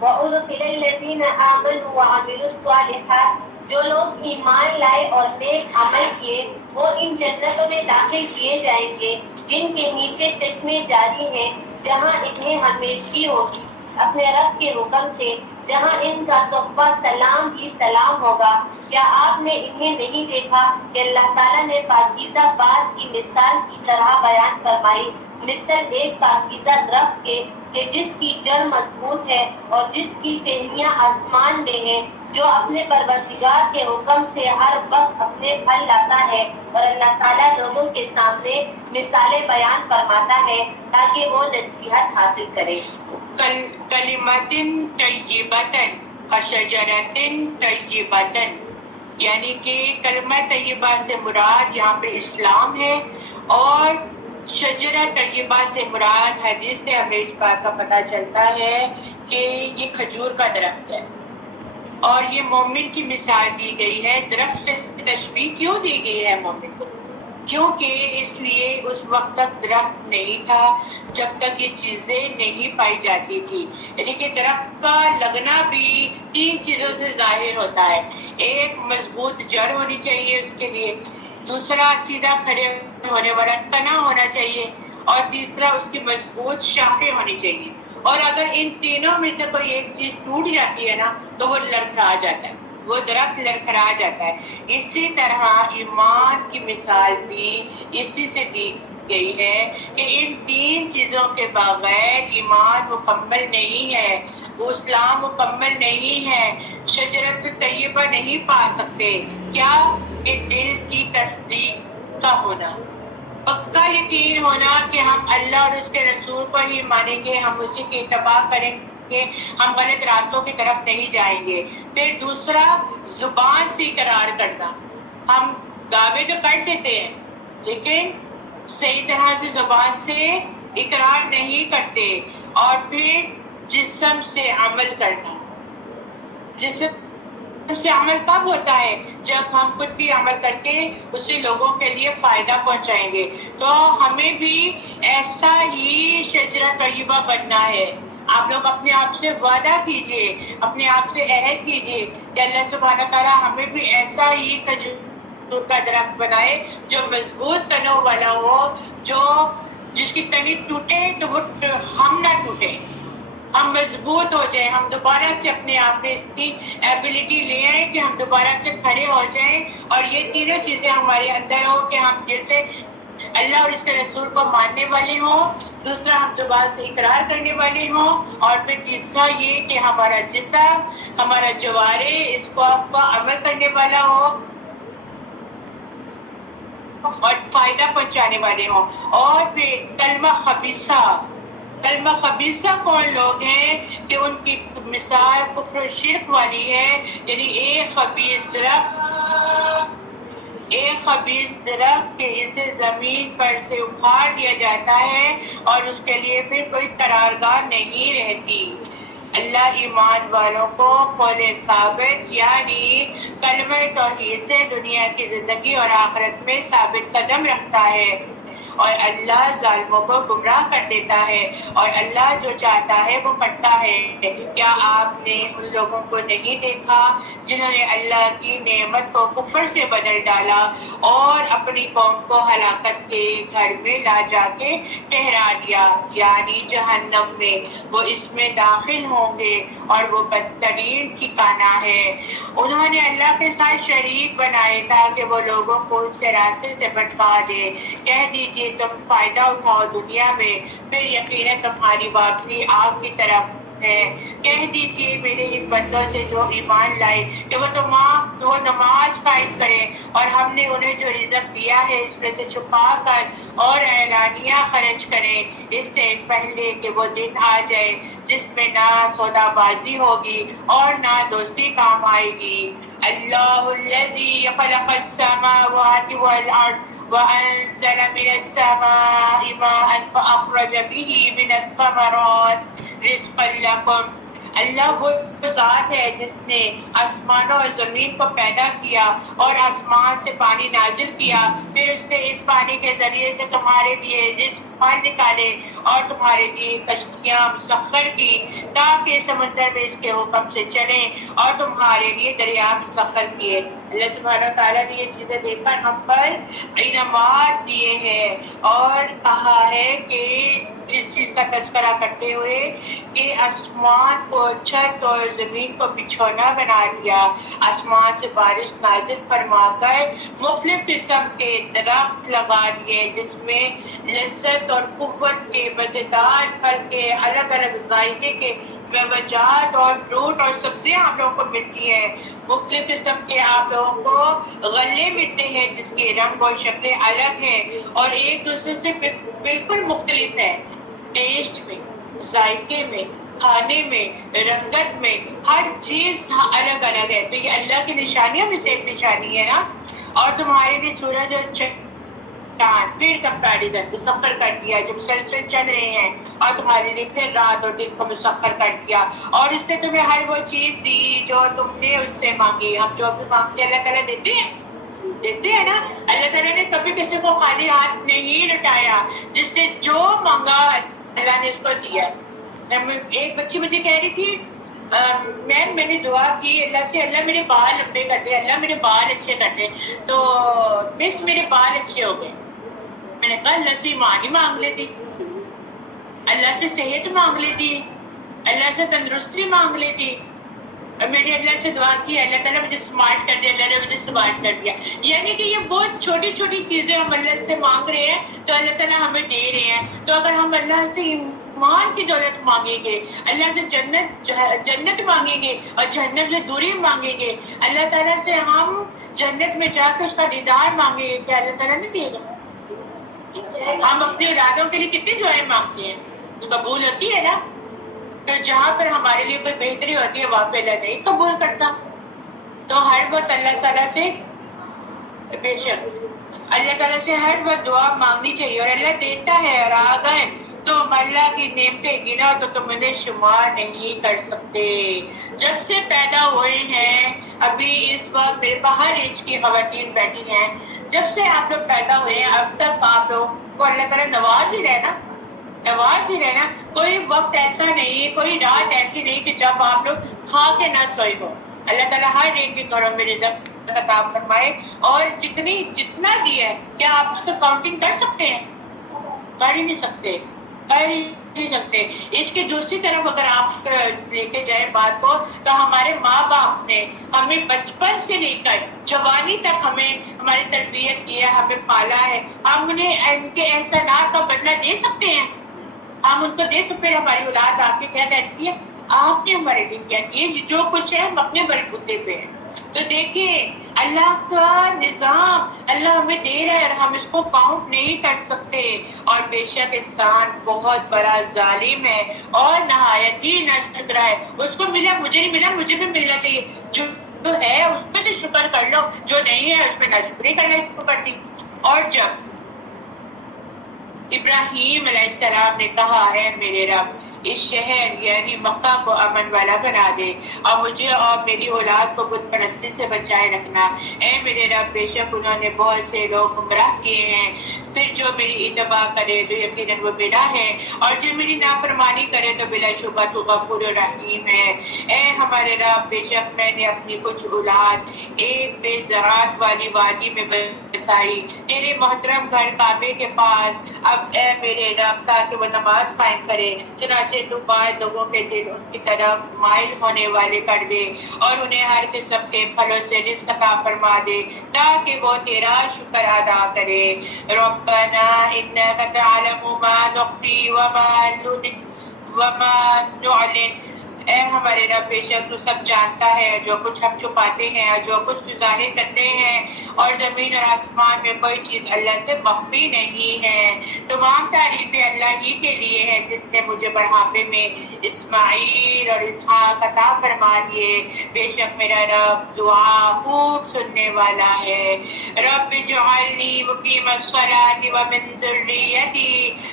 وَأُدْخِلَ الَّذِينَ آمَنُوا وَعَمِلُوا الصَّالِحَاتِ، جو لوگ ایمان لائے اور نیک عمل کیے وہ ان جنتوں میں داخل کیے جائیں گے جن کے نیچے چشمے جاری ہیں، جہاں انہیں ہمیشگی ہوگی اپنے رب کے حکم سے، جہاں ان کا تحفہ سلام ہی سلام ہوگا۔ کیا آپ نے انہیں نہیں دیکھا کہ اللہ تعالیٰ نے پاکیزہ بات کی مثال کی طرح بیان فرمائی، مثل ایک پاکیزہ درخت کے کہ جس کی جڑ مضبوط ہے اور جس کی ٹہنیاں آسمان میں ہیں، جو اپنے پروردگار کے حکم سے ہر وقت اپنے پھل لاتا ہے، اور اللہ تعالیٰ لوگوں کے سامنے مثالیں بیان فرماتا ہے تاکہ وہ نصیحت حاصل کرے۔ کلمتن طیبتن کشجرتن طیبتن، یعنی کہ کلمہ طیبہ سے مراد یہاں پہ اسلام ہے، اور شجرہ طیبہ سے مراد حدیث سے ہمیں اس بات کا پتہ چلتا ہے کہ یہ کھجور کا درخت ہے، اور یہ مومن کی مثال دی گئی ہے۔ درخت سے تشبیہ کیوں دی گئی ہے مومن کو؟ کیونکہ اس لیے اس وقت تک درخت نہیں تھا جب تک یہ چیزیں نہیں پائی جاتی تھی. یعنی کہ درخت کا لگنا بھی 3 چیزوں سے ظاہر ہوتا ہے. ایک مضبوط جڑ ہونی چاہیے اس کے لیے، دوسرا سیدھا کھڑے ہونے والا تنا ہونا چاہیے، اور تیسرا اس کی مضبوط شاخیں ہونی چاہیے. اور اگر ان تینوں میں سے کوئی ایک چیز ٹوٹ جاتی ہے نا تو وہ لڑکھڑا جاتا ہے، وہ درخت لڑکھڑا جاتا ہے. اسی طرح ایمان کی مثال بھی اسی سے دی گئی ہے کہ ان 3 چیزوں کے بغیر ایمان مکمل نہیں ہے، وہ اسلام مکمل نہیں ہے، شجرت طیبہ نہیں پا سکتے. کیا؟ کہ دل کی تصدیق کا ہونا، پکا یقین ہونا کہ ہم اللہ اور اس کے رسول کو ہی مانیں گے، ہم اسی کی اتباع کریں گے، ہم غلط راستوں کی طرف نہیں جائیں گے. پھر دوسرا زبان سے اقرار کرنا. ہم دعوے تو کر دیتے ہیں لیکن صحیح طرح سے زبان سے اقرار نہیں کرتے. اور پھر جسم سے عمل کرنا. جسم سے عمل کب ہوتا ہے؟ جب ہم خود بھی عمل کر کے اسے لوگوں کے لیے فائدہ پہنچائیں گے. تو ہمیں بھی ایسا ہی شجرہ طیبہ بننا ہے. آپ لوگ اپنے آپ سے وعدہ کیجئے، اپنے آپ سے عہد کیجئے کہ اللہ سبحانہ تعالیٰ ہمیں بھی ایسا ہی کھجور کا درخت بنائے جو مضبوط تنوں والا ہو، جس کی تنی ٹوٹے تو وہ ہم نہ ٹوٹے، ہم مضبوط ہو جائیں، ہم دوبارہ سے اپنے آپ میں اس کی ایبلٹی لے آئیں کہ ہم دوبارہ سے کھڑے ہو جائیں. اور یہ تینوں چیزیں ہمارے اندر ہو کہ ہم دل سے اللہ اور اس کے رسول کو ماننے والے ہوں، دوسرا ہم زبان سے اقرار کرنے والے ہوں، اور پھر تیسرا یہ کہ ہمارا جسم، ہمارا جوارے اس کو عمل کرنے والا ہو اور فائدہ پہنچانے والے ہوں. اور پھر کلمہ خبیثہ کون لوگ ہیں کہ ان کی مثال کفر و شرک والی ہے. یعنی ایک خبیث درخت کہ اسے زمین پر سے اکھاڑ دیا جاتا ہے اور اس کے لیے پھر کوئی قرارگاہ نہیں رہتی. اللہ ایمان والوں کو قول ثابت یعنی کلمہ توحید سے دنیا کی زندگی اور آخرت میں ثابت قدم رکھتا ہے، اور اللہ ظالموں کو گمراہ کر دیتا ہے، اور اللہ جو چاہتا ہے وہ کرتا ہے. کیا آپ نے ان لوگوں کو نہیں دیکھا جنہوں نے اللہ کی نعمت کو کفر سے بدل ڈالا اور اپنی قوم کو ہلاکت کے گھر میں لا جا کے ٹھہرا دیا، یعنی جہنم میں. وہ اس میں داخل ہوں گے اور وہ بدترین ٹھکانہ ہے. انہوں نے اللہ کے ساتھ شریک بنائے تاکہ وہ لوگوں کو اس کے راستے سے بھٹکا دے. کہہ دیجیے تم فائدہ اٹھاؤ دنیا میں، پھر یقیناً تمہاری واپسی آگ کی طرف ہے. کہہ دیجیے میرے ان بندوں سے جو ایمان لائے کہ وہ نماز قائم کریں، اور ہم نے انہیں جو رزق دیا ہے اس میں سے چھپا کر اور اعلانیہ خرچ کریں، اس سے پہلے کہ وہ دن آ جائے جس میں نہ سودا بازی ہوگی اور نہ دوستی کام آئے گی. اللہ الذی خلق السماوات والارض وأنزل من السماء ماء فأخرج به من الثمرات رزقا لكم. اللہ وہ ذات ہے جس نے آسمانوں اور زمین کو پیدا کیا اور آسمان سے پانی نازل کیا، پھر اس نے اس پانی کے ذریعے سے تمہارے لیے رزق پھل نکالے اور تمہارے لیے کشتیاں مسخر کی تاکہ سمندر میں اس کے حکم سے چلیں، اور تمہارے لیے دریا مسخر کیے. اللہ سبحانہ تعالیٰ نے یہ چیزیں دیکھ کر ہم پر انعامات دیے ہیں اور کہا ہے کہ اس چیز کا تذکرہ کرتے ہوئے کہ آسمان کو چھت اور زمین کو بچھونا بنا دیا، آسمان سے بارش نازل فرما کر مختلف قسم کے درخت لگا دیے جس میں لذت اور قوت کے مزیدار پھل کے الگ الگ ذائقے کے میوجات اور فروٹ اور سبزیاں آپ لوگوں کو ملتی ہیں. مختلف قسم کے آپ لوگوں کو غلے ملتے ہیں جس کے رنگ اور شکلیں الگ ہیں اور ایک دوسرے سے بالکل مختلف ہیں، ٹیسٹ میں، ذائقے میں، کھانے میں، رنگت میں، ہر چیز الگ الگ ہے. تو یہ اللہ کی نشانیوں میں سے ایک نشانی ہے نا. اور تمہارے لیے سورج اور چاند پھر کمپیریزن مسخر کر دیا جو مسلسل چل رہے ہیں، اور تمہارے لیے پھر رات اور دن کو مسخر کر دیا، اور اس نے تمہیں ہر وہ چیز دی جو تم نے اس سے مانگی. ہم جو بھی مانگتے اللہ تعالیٰ دیتے ہیں، دیکھتے ہیں نا اللہ تعالیٰ نے کبھی کسی کو خالی ہاتھ نہیں لٹایا، جس سے جو مانگا اللہ نے اس کو دیا۔ ایک بچی مجھے کہہ رہی تھی میم میں نے دعا کی اللہ سے، اللہ میرے بال لمبے کر دے، اللہ میرے بال اچھے کر دے، تو مس میرے بال اچھے ہو گئے۔ میں نے کہا اللہ سے ایمان ہی مانگ لیتی، اللہ سے صحت مانگ لیتی، اللہ سے تندرستی مانگ لیتی۔ اور میں نے اللہ سے دعا کی اللہ تعالیٰ مجھے اسمارٹ کر دیا، اللہ نے مجھے اسمارٹ کر دیا۔ یعنی کہ یہ بہت چھوٹی چھوٹی چیزیں ہم اللہ سے مانگ رہے ہیں تو اللہ تعالیٰ ہمیں دے رہے ہیں۔ تو اگر ہم اللہ سے ایمان کی دولت مانگیں گے، اللہ سے جنت مانگیں گے اور جہنم سے دوری مانگیں گے، اللہ تعالیٰ سے ہم جنت میں جا کے اس کا دیدار مانگیں گے، کیا اللہ تعالیٰ نہیں دے گا؟ ہم اپنی اولادوں کے لیے کتنی دعائیں مانگتے ہیں، قبول ہوتی ہے نا؟ تو جہاں پر ہمارے لیے کوئی بہتری ہوتی ہے وہاں پہ اللہ نہیں قبول کرتا۔ تو ہر وقت اللہ تعالیٰ سے بے شک اللہ تعالیٰ سے ہر وقت دعا مانگنی چاہیے، اور اللہ دیتا ہے۔ اور آ گئے تو اللہ کی نعمتیں گنا تو تم انہیں شمار نہیں کر سکتے۔ جب سے پیدا ہوئے ہیں، ابھی اس وقت میرے باہر ایج کی خواتین بیٹھی ہیں، جب سے آپ لوگ پیدا ہوئے ہیں اب تک آپ لوگ کو اللہ تعالیٰ نواز ہی رہنا، نواز ہی رہنا۔ کوئی وقت ایسا نہیں، کوئی رات ایسی نہیں کہ جب آپ لوگ کھا کے نہ سوئے ہو۔ اللہ تعالیٰ ہر ایک کے گھروں میں رزق عطا فرمائے، اور جتنا دیا ہے کیا آپ اس کو کاؤنٹنگ کر سکتے ہیں؟ کر ہی نہیں سکتے، کر ہی نہیں سکتے۔ اس کی دوسری طرف اگر آپ لے کے جائیں بات کو، تو ہمارے ماں باپ نے ہمیں بچپن سے لے کر جوانی تک ہماری تربیت کی ہے، ہمیں پالا ہے، ہم انہیں ان کے احسانات کا بدلہ دے سکتے ہیں؟ ہم ان کو دے سکتے ہیں؟ ہماری اولاد آپ کے کیا کہتی ہے آپ نے ہمارے لیے کیا کیا؟ جو کچھ ہے ہم اپنے بل بوتے پہ ہیں۔ تو دیکھیے اللہ کا نظام اللہ ہمیں دے رہا ہے اور ہم اس کو کاؤنٹ نہیں کر سکتے۔ اور بے شک انسان بہت بڑا ظالم ہے اور نہایت ہی ناشکرا ہے۔ اس کو ملا مجھے نہیں ملا، مجھے بھی ملنا چاہیے۔ جو ہے اس پہ تو شکر کر لو، جو نہیں ہے اس پہ ناشکری کرنا شروع کر دی۔ اور جب ابراہیم علیہ السلام نے کہا ہے میرے رب اس شہر یعنی مکہ کو امن والا بنا دے اور مجھے اور میری اولاد کو بت پرستی سے بچائے رکھنا، اے میرے رب بے شک انہوں نے بہت سے لوگ گمراہ کیے ہیں، پھر جو میری اتباع کرے تو یقیناً وہ میرا ہے، اور جو میری نافرمانی کرے تو بلا شبہ تو غفور رحیم ہے۔ اے ہمارے رب بے شک میں نے اپنی کچھ اولاد ایک بے زراعت والی وادی میں بسائی تیرے محترم گھر کعبے کے پاس، اب اے میرے رب تاکہ وہ نماز قائم کرے، چنانچہ تو بعض لوگوں کے دل ان کی طرف مائل ہونے والے کر دے اور انہیں ہر قسم کے پھلوں سے رزق عطا فرما دے تاکہ وہ تیرا شکر ادا کرے۔ ربنا انک تعلم ما نخفی وما نعلن، اے ہمارے رب بے شک تو سب جانتا ہے جو کچھ ہم چھپاتے ہیں اور جو کچھ تو ظاہر کرتے ہیں، اور زمین اور آسمان میں کوئی چیز اللہ سے مخفی نہیں ہے۔ تمام تعریفیں اللہ ہی کے لیے ہے جس نے مجھے بڑھاپے میں اسماعیل اور اسحاق عطا فرما دیے۔ بے شک میرا رب دعا خوب سننے والا ہے۔ رب اجعلنی مقیم الصلاۃ ومن ذریتی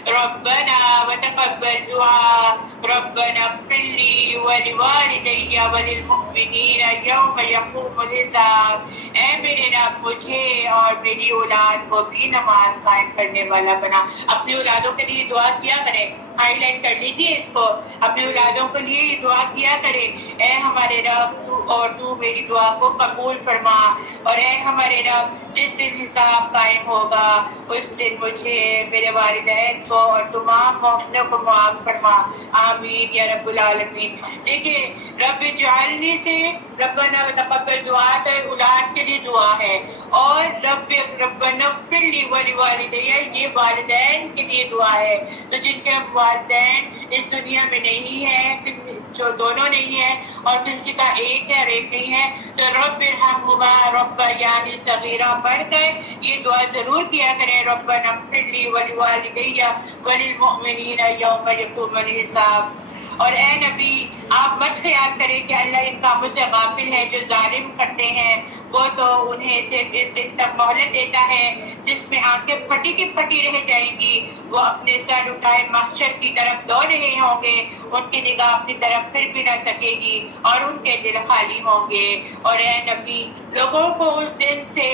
ربنا وتقبل دعا ربنا اغفر لی ولوالدی وللمؤمنین یوم یقوم الحساب، اے میرے رب مجھے اور میری اولاد کو بھی نماز قائم کرنے والا بنا۔ اپنی اولادوں کے لیے دعا کیا کریں، ہائی لائٹ کر لیجیے اس کو، اپنی اولادوں کے لیے یہ دعا کیا کرے، اے ہمارے رب تو میری دعا کو قبول فرما، اور اے ہمارے رب جس دن حساب قائم ہوگا اس دن مجھے میرے والدین کو اور تمام مومنوں کو معاف فرما، آمین یا رب العالمین۔ دیکھیے رب اجعلنی سے ربنا وتقبل دعا تو اولاد کے لیے دعا ہے، اور ربنا اغفر لی ولوالدی یہ والدین کے لیے دعا ہے۔ تو جن کے والدین اس دنیا میں نہیں ہیں، جو دونوں نہیں ہیں اور کسی کا ایک ہے اور ایک نہیں ہے، تو رب ارحمہما ربیانی صغیرہ پڑھ کر یہ دعا ضرور کیا کریں، ربنا اغفر لی ولوالدی وللمؤمنین یوم یقوم الحساب۔ اور اے نبی آپ مت خیال کریں کہ اللہ ان کاموں سے غافل ہے جو ظالم کرتے ہیں، وہ تو انہیں صرف اس دن تک مہلت دیتا ہے جس میں آنکھیں پھٹی کی پھٹی رہ جائیں گی، وہ اپنے سر اٹھائے محشر کی طرف دوڑ رہے ہوں گے، ان کی نگاہ اپنی طرف پھر بھی نہ سکے گی اور ان کے دل خالی ہوں گے۔ اور اے نبی لوگوں کو اس دن سے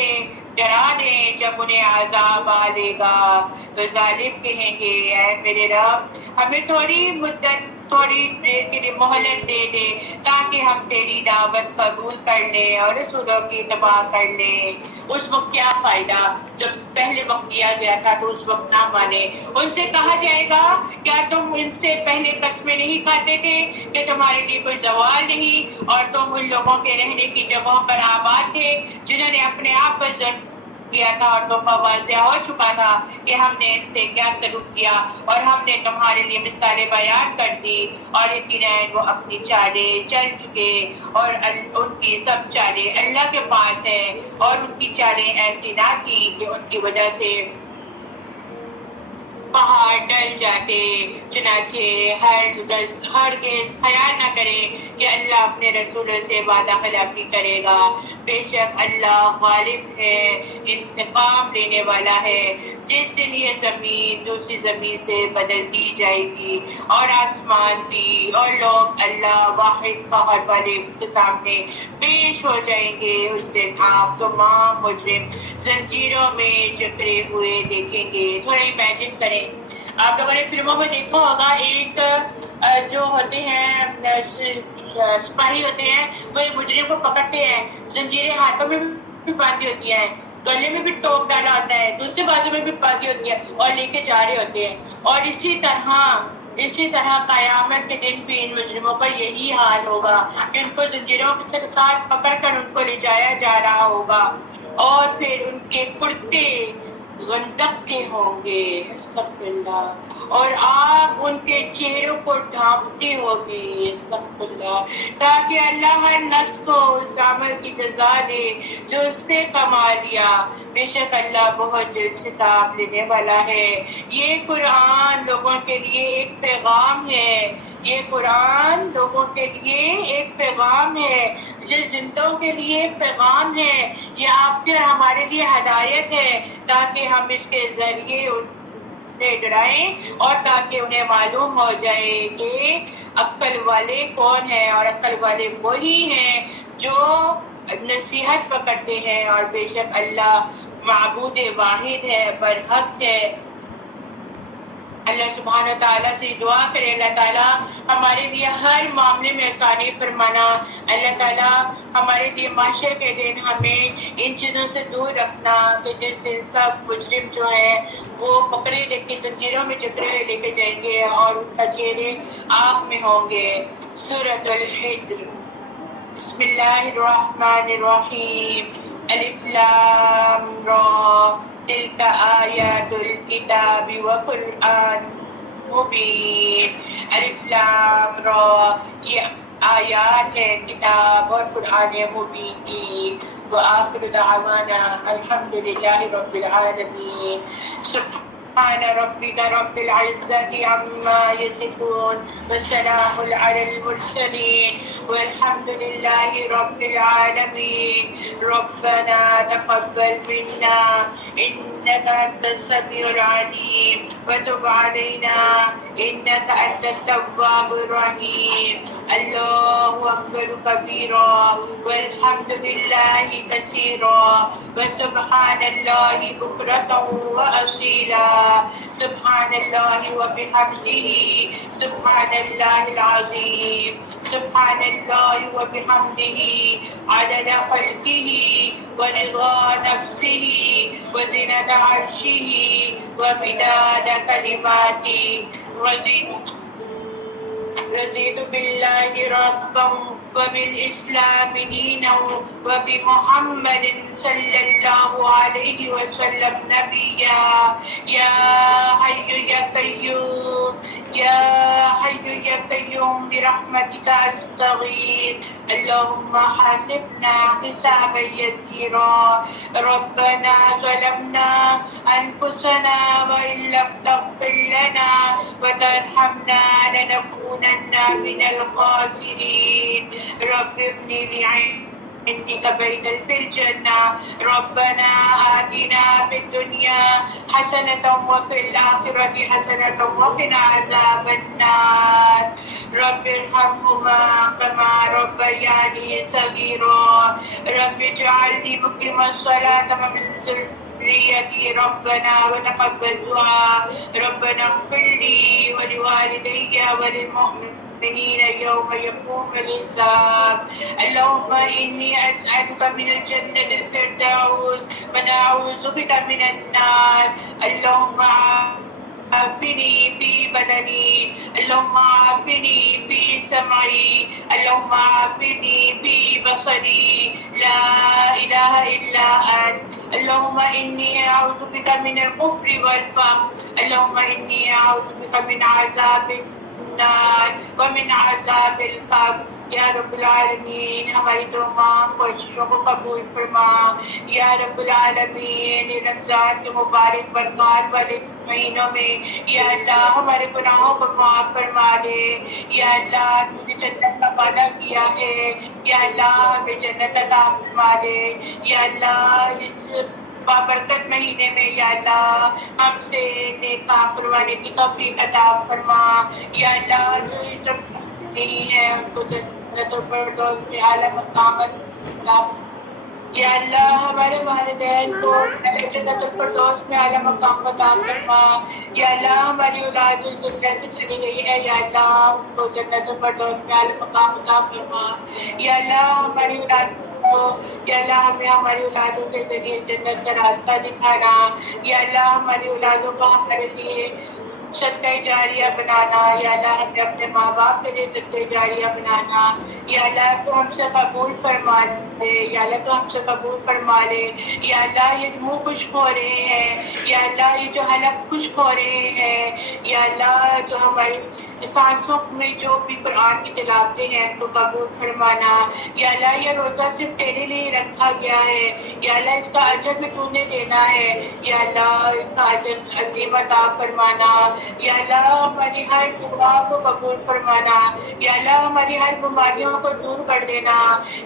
ڈرا دیں جب انہیں عذاب آئے گا تو ظالم کہیں گے اے میرے رب ہمیں تھوڑی مدت تھوڑی دیر کے لیے مہلت دے دے تاکہ ہم تیری دعوت قبول کر لیں اور رسولوں کی اتباع کر لیں. اس وقت کیا فائدہ جب پہلے وقت دیا گیا تھا تو اس وقت نہ مانے. ان سے کہا جائے گا کیا تم ان سے پہلے قسمیں نہیں کھاتے تھے کہ تمہارے لیے کوئی زوال نہیں اور تم ان لوگوں کے رہنے کی جگہوں پر آباد تھے جنہوں نے اپنے آپ پر ظلم کیا تھا اور تو واضح ہو چکا تھا کہ ہم نے ان سے کیا سلوک کیا اور ہم نے تمہارے لیے مثالیں بیان کر دی اور یقیناً وہ اپنی چالیں چل چکے اور ان کی سب چالیں اللہ کے پاس ہے اور ان کی چالیں ایسی نہ تھی کہ ان کی وجہ سے پہاڑ ڈل جاتے. چنانچہ ہرگز خیال نہ کرے کہ اللہ اپنے رسولوں سے وعدہ خلافی کرے گا. بے شک اللہ غالب ہے انتقام لینے والا ہے. جس دن یہ زمین دوسری زمین سے بدل دی جائے گی اور آسمان بھی اور لوگ اللہ واحد قہر والے کے سامنے پیش ہو جائیں گے اس دن آپ تمام مجرم زنجیروں میں جکڑے ہوئے دیکھیں گے. تھوڑا امیجن کریں آپ لوگوں نے فلموں میں دیکھا ہوگا ایک جو ہوتے ہیں سپاہی ہوتے ہیں وہ ایک مجرم کو پکڑتے ہیں زنجیریں ہاتھوں میں بھی باندھی ہوتی ہیں گلے میں بھی ٹوپ ڈالا ہوتا ہے دوسرے بازو میں بھی باندھی ہوتی ہے اور لے کے جا رہے ہوتے ہیں. اور اسی طرح قیامت کے دن بھی ان مجرموں کا یہی حال ہوگا کہ ان کو زنجیروں کے ساتھ پکڑ کر ان کو لے جایا جا رہا ہوگا اور پھر ان کے کرتے گندک کے ہوں گے استغفر اللہ اور آگ ان کے چہروں کو ڈھانپتی ہوگی استغفر اللہ تاکہ اللہ ہر نفس کو اس عمل کی جزا دے جو اس نے کما لیا. بے شک اللہ بہت جلد حساب لینے والا ہے. یہ قرآن لوگوں کے لیے ایک پیغام ہے. یہ قرآن لوگوں کے لیے ایک پیغام ہے جو زندوں کے لیے ایک پیغام ہے. یہ آپ کے اور ہمارے لیے ہدایت ہے تاکہ ہم اس کے ذریعے انہیں ڈرائیں اور تاکہ انہیں معلوم ہو جائے کہ عقل والے کون ہیں اور عقل والے وہی ہیں جو نصیحت پکڑتے ہیں. اور بے شک اللہ معبود واحد ہے برحق ہے. اللہ سبحانہ تعالیٰ سے دعا کرے اللہ تعالیٰ ہمارے لیے ہر معاملے میں آسانی فرمانا. اللہ تعالیٰ ہمارے لیے معاشرے کے دن ہمیں ان چیزوں سے دور رکھنا کہ جس دن سب مجرم جو ہیں وہ پکڑے لے کے زنجیروں میں جکڑے ہوئے لے کے جائیں گے اور ان کا چہرے آگ میں ہوں گے. سورۃ الحجر بسم اللہ الرحمن الرحیم الف لام را تلک آیات الکتاب وقرآن مبین. الف لام را یہ آیات ہے کتاب اور قرآن مبین کی. وآخر دعوانا الحمدللہ رب العالمین. سبحان ربک رب العزة عما يصفون وسلام على المرسلين والحمد لله رب العالمين. ربنا تقبل منا إنك أنت السميع العليم وتب علينا إنك أنت التواب الرحيم. الله أكبر كبيرا والحمد لله كثيرا وسبحان الله بكرة وأصيلا. سبحان الله وبحمده سبحان الله العظيم. سبحان الله وبحمده عدد خلقه ورضا نفسه وزنة عرشه ومداد كلماته. رضيت بالله ربا وبالإسلام دينا وبمحمد صلى الله عليه وسلم نبيا. يا حي يا قيوم يا حي يا قيوم برحمتك أستغيث. اللهم حاسبنا حسابا يسيرا. ربنا ظلمنا أنفسنا وإن لم تغفر لنا وترحمنا لنكونن من الخاسرين. رب ابن لي عندك بيتا في الجنة. ربنا آتنا في الدنيا حسنة وفي الآخرة حسنة وقنا عذاب النار. رب ارحمهما كما ربياني صغيرا رب اجعلني مقيم الصلاة ومن ذريتي ربنا وتقبل دعاء ربنا اغفر لي ولوالدي وللمؤمنين يوم يقوم الحساب اللهم إني أسألك من الجنة الفردوس ونعوذ بك من النار اللهم عافني في بدني اللهم عافني في سمعي اللهم عافني في بصري لا إله إلا أنت اللهم إني أعوذ بك من الكفر والفقر اللهم إني أعوذ بك من عذاب النار ومن عذاب القبر یا رب العالمین ہماری تمام کوششوں کو قبول فرما یا رب العالمین رمضان کے مبارک برکات والے مہینوں میں یا اللہ ہمارے گناہوں کو معاف فرما دے یا اللہ تو نے جنت کا وعدہ کیا ہے یا اللہ ہمیں جنت عطا فرما دے یا اللہ اس بابرکت مہینے میں یا اللہ ہم سے نیک کام کروانے کی توفیق عطا فرما یا اللہ جو اس رب نہیں ہے ان کو جنت الفردوس میں اعلیٰ مقامات عطا یا اللہ ہمارے والدین کو جنت الفردوس میں اعلیٰ مقام عطا فرما یا اللہ ہماری اولاد جو اس دنیا سے چلی گئی ہے یا اللہ ان کو جنت الفردوس میں اعلیٰ مقام عطا فرما یا اللہ ہماری اولاد یا اللہ ہمیں ہماری اولادوں کے ذریعے جنت کا راستہ دکھانا یا اللہ ہماری اولادوں کو ہمارے لیے صدقہ جاریہ بنانا یا اللہ ہمیں اپنے ماں باپ کے لیے صدقہ جاریہ بنانا یا اللہ تو ہم سے قبول فرما لے یا اللہ تو ہم سے قبول فرما لے یا اللہ یہ منہ خشک ہو رہے ہیں یا اللہ یہ جو حلق خشک ہو رہے ہیں یا اللہ جو ہماری سانسوں میں جو بھی قرآن کی تلاوتیں ہیں تو قبول فرمانا یا اللہ یہ روزہ صرف تیرے لیے رکھا گیا ہے یا اللہ اس کا اجر بھی تو نے دینا ہے یا اللہ اس کا اجر عظیم عطا فرمانا یا اللہ ہماری ہر دعا کو قبول فرمانا یا اللہ ہماری ہر بیماریوں کو دور کر دینا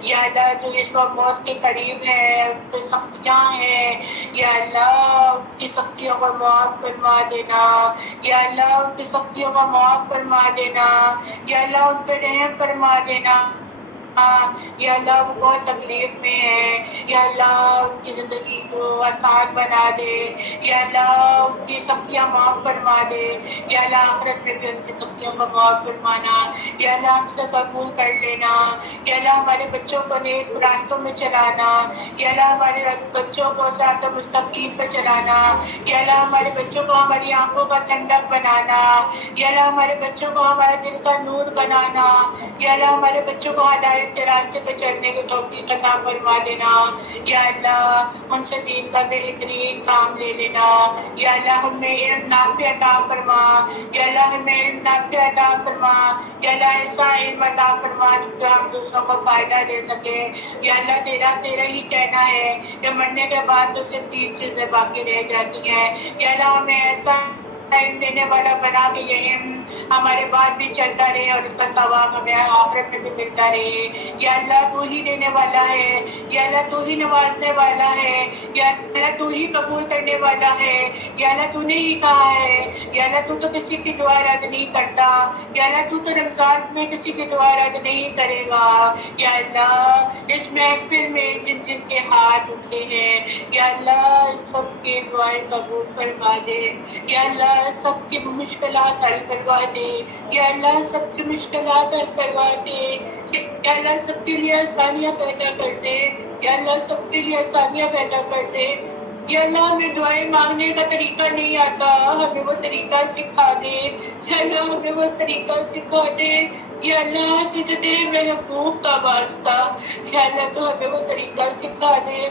یا اللہ جو اس وقت موت کے قریب ہے ان پہ سختیاں ہیں یا اللہ ان کی سختیوں کو معاف فرما دینا یا اللہ ان کی سختیوں کو معاف فرما دینا یا اللہ ان پہ رحم فرما دینا یا اللہ وہ بہت تکلیف میں ہے یا اللہ ان کی زندگی کو آسان بنا دے یا اللہ ان کی سختیاں معاف فرما دے یا اللہ آخرت میں بھی ان کی سختیوں کو معاف فرمانا یا اللہ ہم سے قبول کر لینا یا اللہ ہمارے بچوں کو نیک راستوں میں چلانا یا اللہ ہمارے بچوں کو صراط مستقیم پہ چلانا یا اللہ ہمارے بچوں کو ہماری آنکھوں کا ٹھنڈک بنانا یا اللہ ہمارے بچوں کو ہمارے دل کا نور بنانا یا اللہ ہمارے بچوں کو ہدایت کے راستے پہ چلنے کی توفیق عطا فرما دینا یا اللہ ان سے دین کا بہترین کام لے لینا یا اللہ ہمیں علم نافع عطا فرما یا اللہ ہمیں علم نافع عطا فرما یا اللہ ایسا علم عطا فرما جو ہم دوسروں کو فائدہ دے سکے یا اللہ تیرا ہی کہنا ہے کہ مرنے کے بعد تو صرف 3 چیزیں باقی رہ جاتی ہیں یا اللہ ہمیں ایسا علم دینے والا بنا کے یہ علم ہمارے بعد بھی چلتا رہے اور اس کا ثواب ہمیں آخرت میں بھی ملتا رہے یا اللہ تو ہی دینے والا ہے یا اللہ تو ہی نوازنے والا ہے یا اللہ تو ہی قبول کرنے والا ہے یا اللہ تو نے ہی کہا ہے یا اللہ تو کسی کی دعا رد نہیں کرتا یا اللہ تو رمضان میں کسی کی دعا رد نہیں کرے گا یا اللہ اس محفل میں جن جن کے ہاتھ اٹھے ہیں یا اللہ سب کی دعائیں قبول فرما دے یا اللہ سب کی مشکلات حل کروا دے یا اللہ سب کی مشکلات حل کروا دے یا اللہ سب کے لیے آسانیاں پیدا کر دے یا اللہ سب کے لیے آسانیاں پیدا کر دے یا اللہ ہمیں دعائیں مانگنے کا طریقہ نہیں آتا ہمیں وہ طریقہ سکھا دے یا اللہ ہمیں وہ طریقہ سکھا دے یا اللہ تجھے دے محبوب کا واسطہ یا اللہ تو ہمیں وہ طریقہ سکھا دے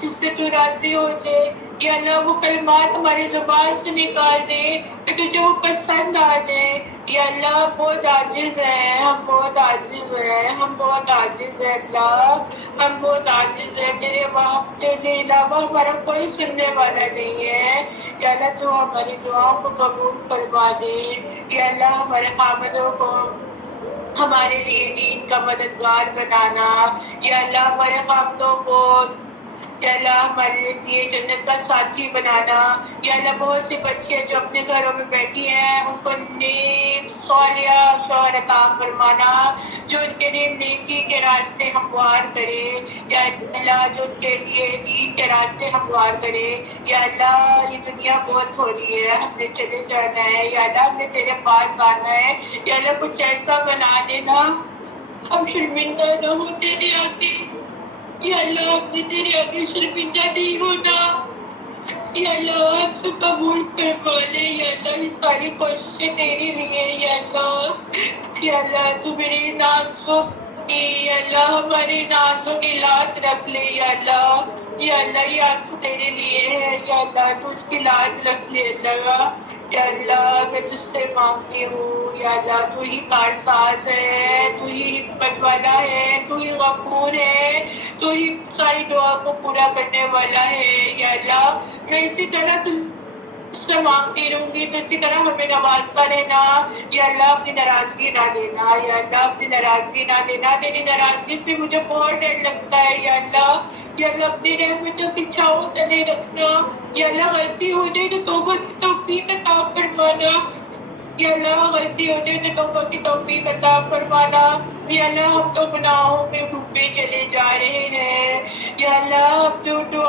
جس سے تو راضی ہو جائے یا اللہ وہ کلمات ہماری زبان سے نکال دے کہ تجھے وہ پسند آ جائے یا اللہ بہت عاجز ہیں ہم بہت عاجز ہیں ہم بہت عاجز ہیں اللہ ہم بہت عاجز ہیں تیرے علاوہ ہمارا کوئی سننے والا نہیں ہے یا اللہ تو ہماری دعاؤں کو قبول فرما دے یا اللہ ہمارے خامدوں کو ہمارے لیے دین کا مددگار بنانا یا اللہ ہمارے خامدوں کو یا اللہ ہمارے لیے جنت کا ساتھی بنانا یا اللہ بہت سی بچیاں جو اپنے گھروں میں بیٹھی ہیں ان کو نیک صالحہ شوہر عطا فرمانا جو ان کے لیے نیکی کے راستے ہموار کرے، یا اللہ جو ان کے لیے دین کے راستے ہموار کرے۔ یا اللہ یہ دنیا بہت ہو رہی ہے، ہم نے چلے جانا ہے، یا اللہ ہم نے تیرے پاس آنا ہے، یا اللہ کچھ ایسا بنا دینا ہم شرمندہ نہ ہو تیرے آگے، یا اللہ ہم نے تیرے آگے شرمندہ نہیں ہونا، یا اللہ ہم سے قبول فرما لے، یا اللہ یہ ساری کوششیں تیرے لیے، یا اللہ تو میری نازوں کی، یا اللہ ہمارے نازوں کی لاج رکھ لے، یا اللہ یہ آنسو تیرے لیے ہے، یا اللہ تو اس کی لاج رکھ لے اللہ، یا اللہ میں تجھ سے مانگتی ہوں، یا اللہ تو ہی کارساز ہے، تو ہی حکمت والا ہے، تو ہی غفور ہے، تو ہی ساری دعا کو پورا کرنے والا ہے، یا اللہ میں اسی طرح تجھ سے مانگتی رہوں گی، تو اسی طرح ہمیں نوازتا رہنا، یا اللہ اپنی ناراضگی نہ دینا، یا اللہ اپنی ناراضگی نہ دینا، تیری ناراضگی سے مجھے بہت ڈر لگتا ہے، یا اللہ اپنی رحمتوں کی چھاؤں تلے رکھنا، یا اللہ غلطی ہو جائے تو توبہ کی توفیق عطا فرمانا، یا اللہ غلطی ہو جائے تو توبہ کی توفیق عطا فرمانا، یا اللہ ہم تو گناہوں میں ڈوبے چلے جا رہے ہیں، یا اللہ ہم تو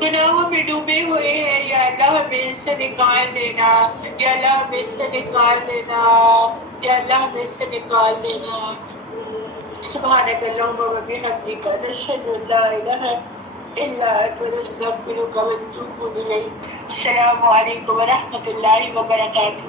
گناہوں میں ڈوبے ہوئے ہیں، یا اللہ ہمیں اس سے نکال دینا، یا اللہ ہمیں اس سے نکال دینا، یا اللہ ہمیں اس سے نکال دینا۔ سبحانک اللہم و بحمدک نشہد ان لا الہ الا انت نستغفرک و نتوب الیک۔ السلام علیکم و رحمۃ اللہ وبرکاتہ۔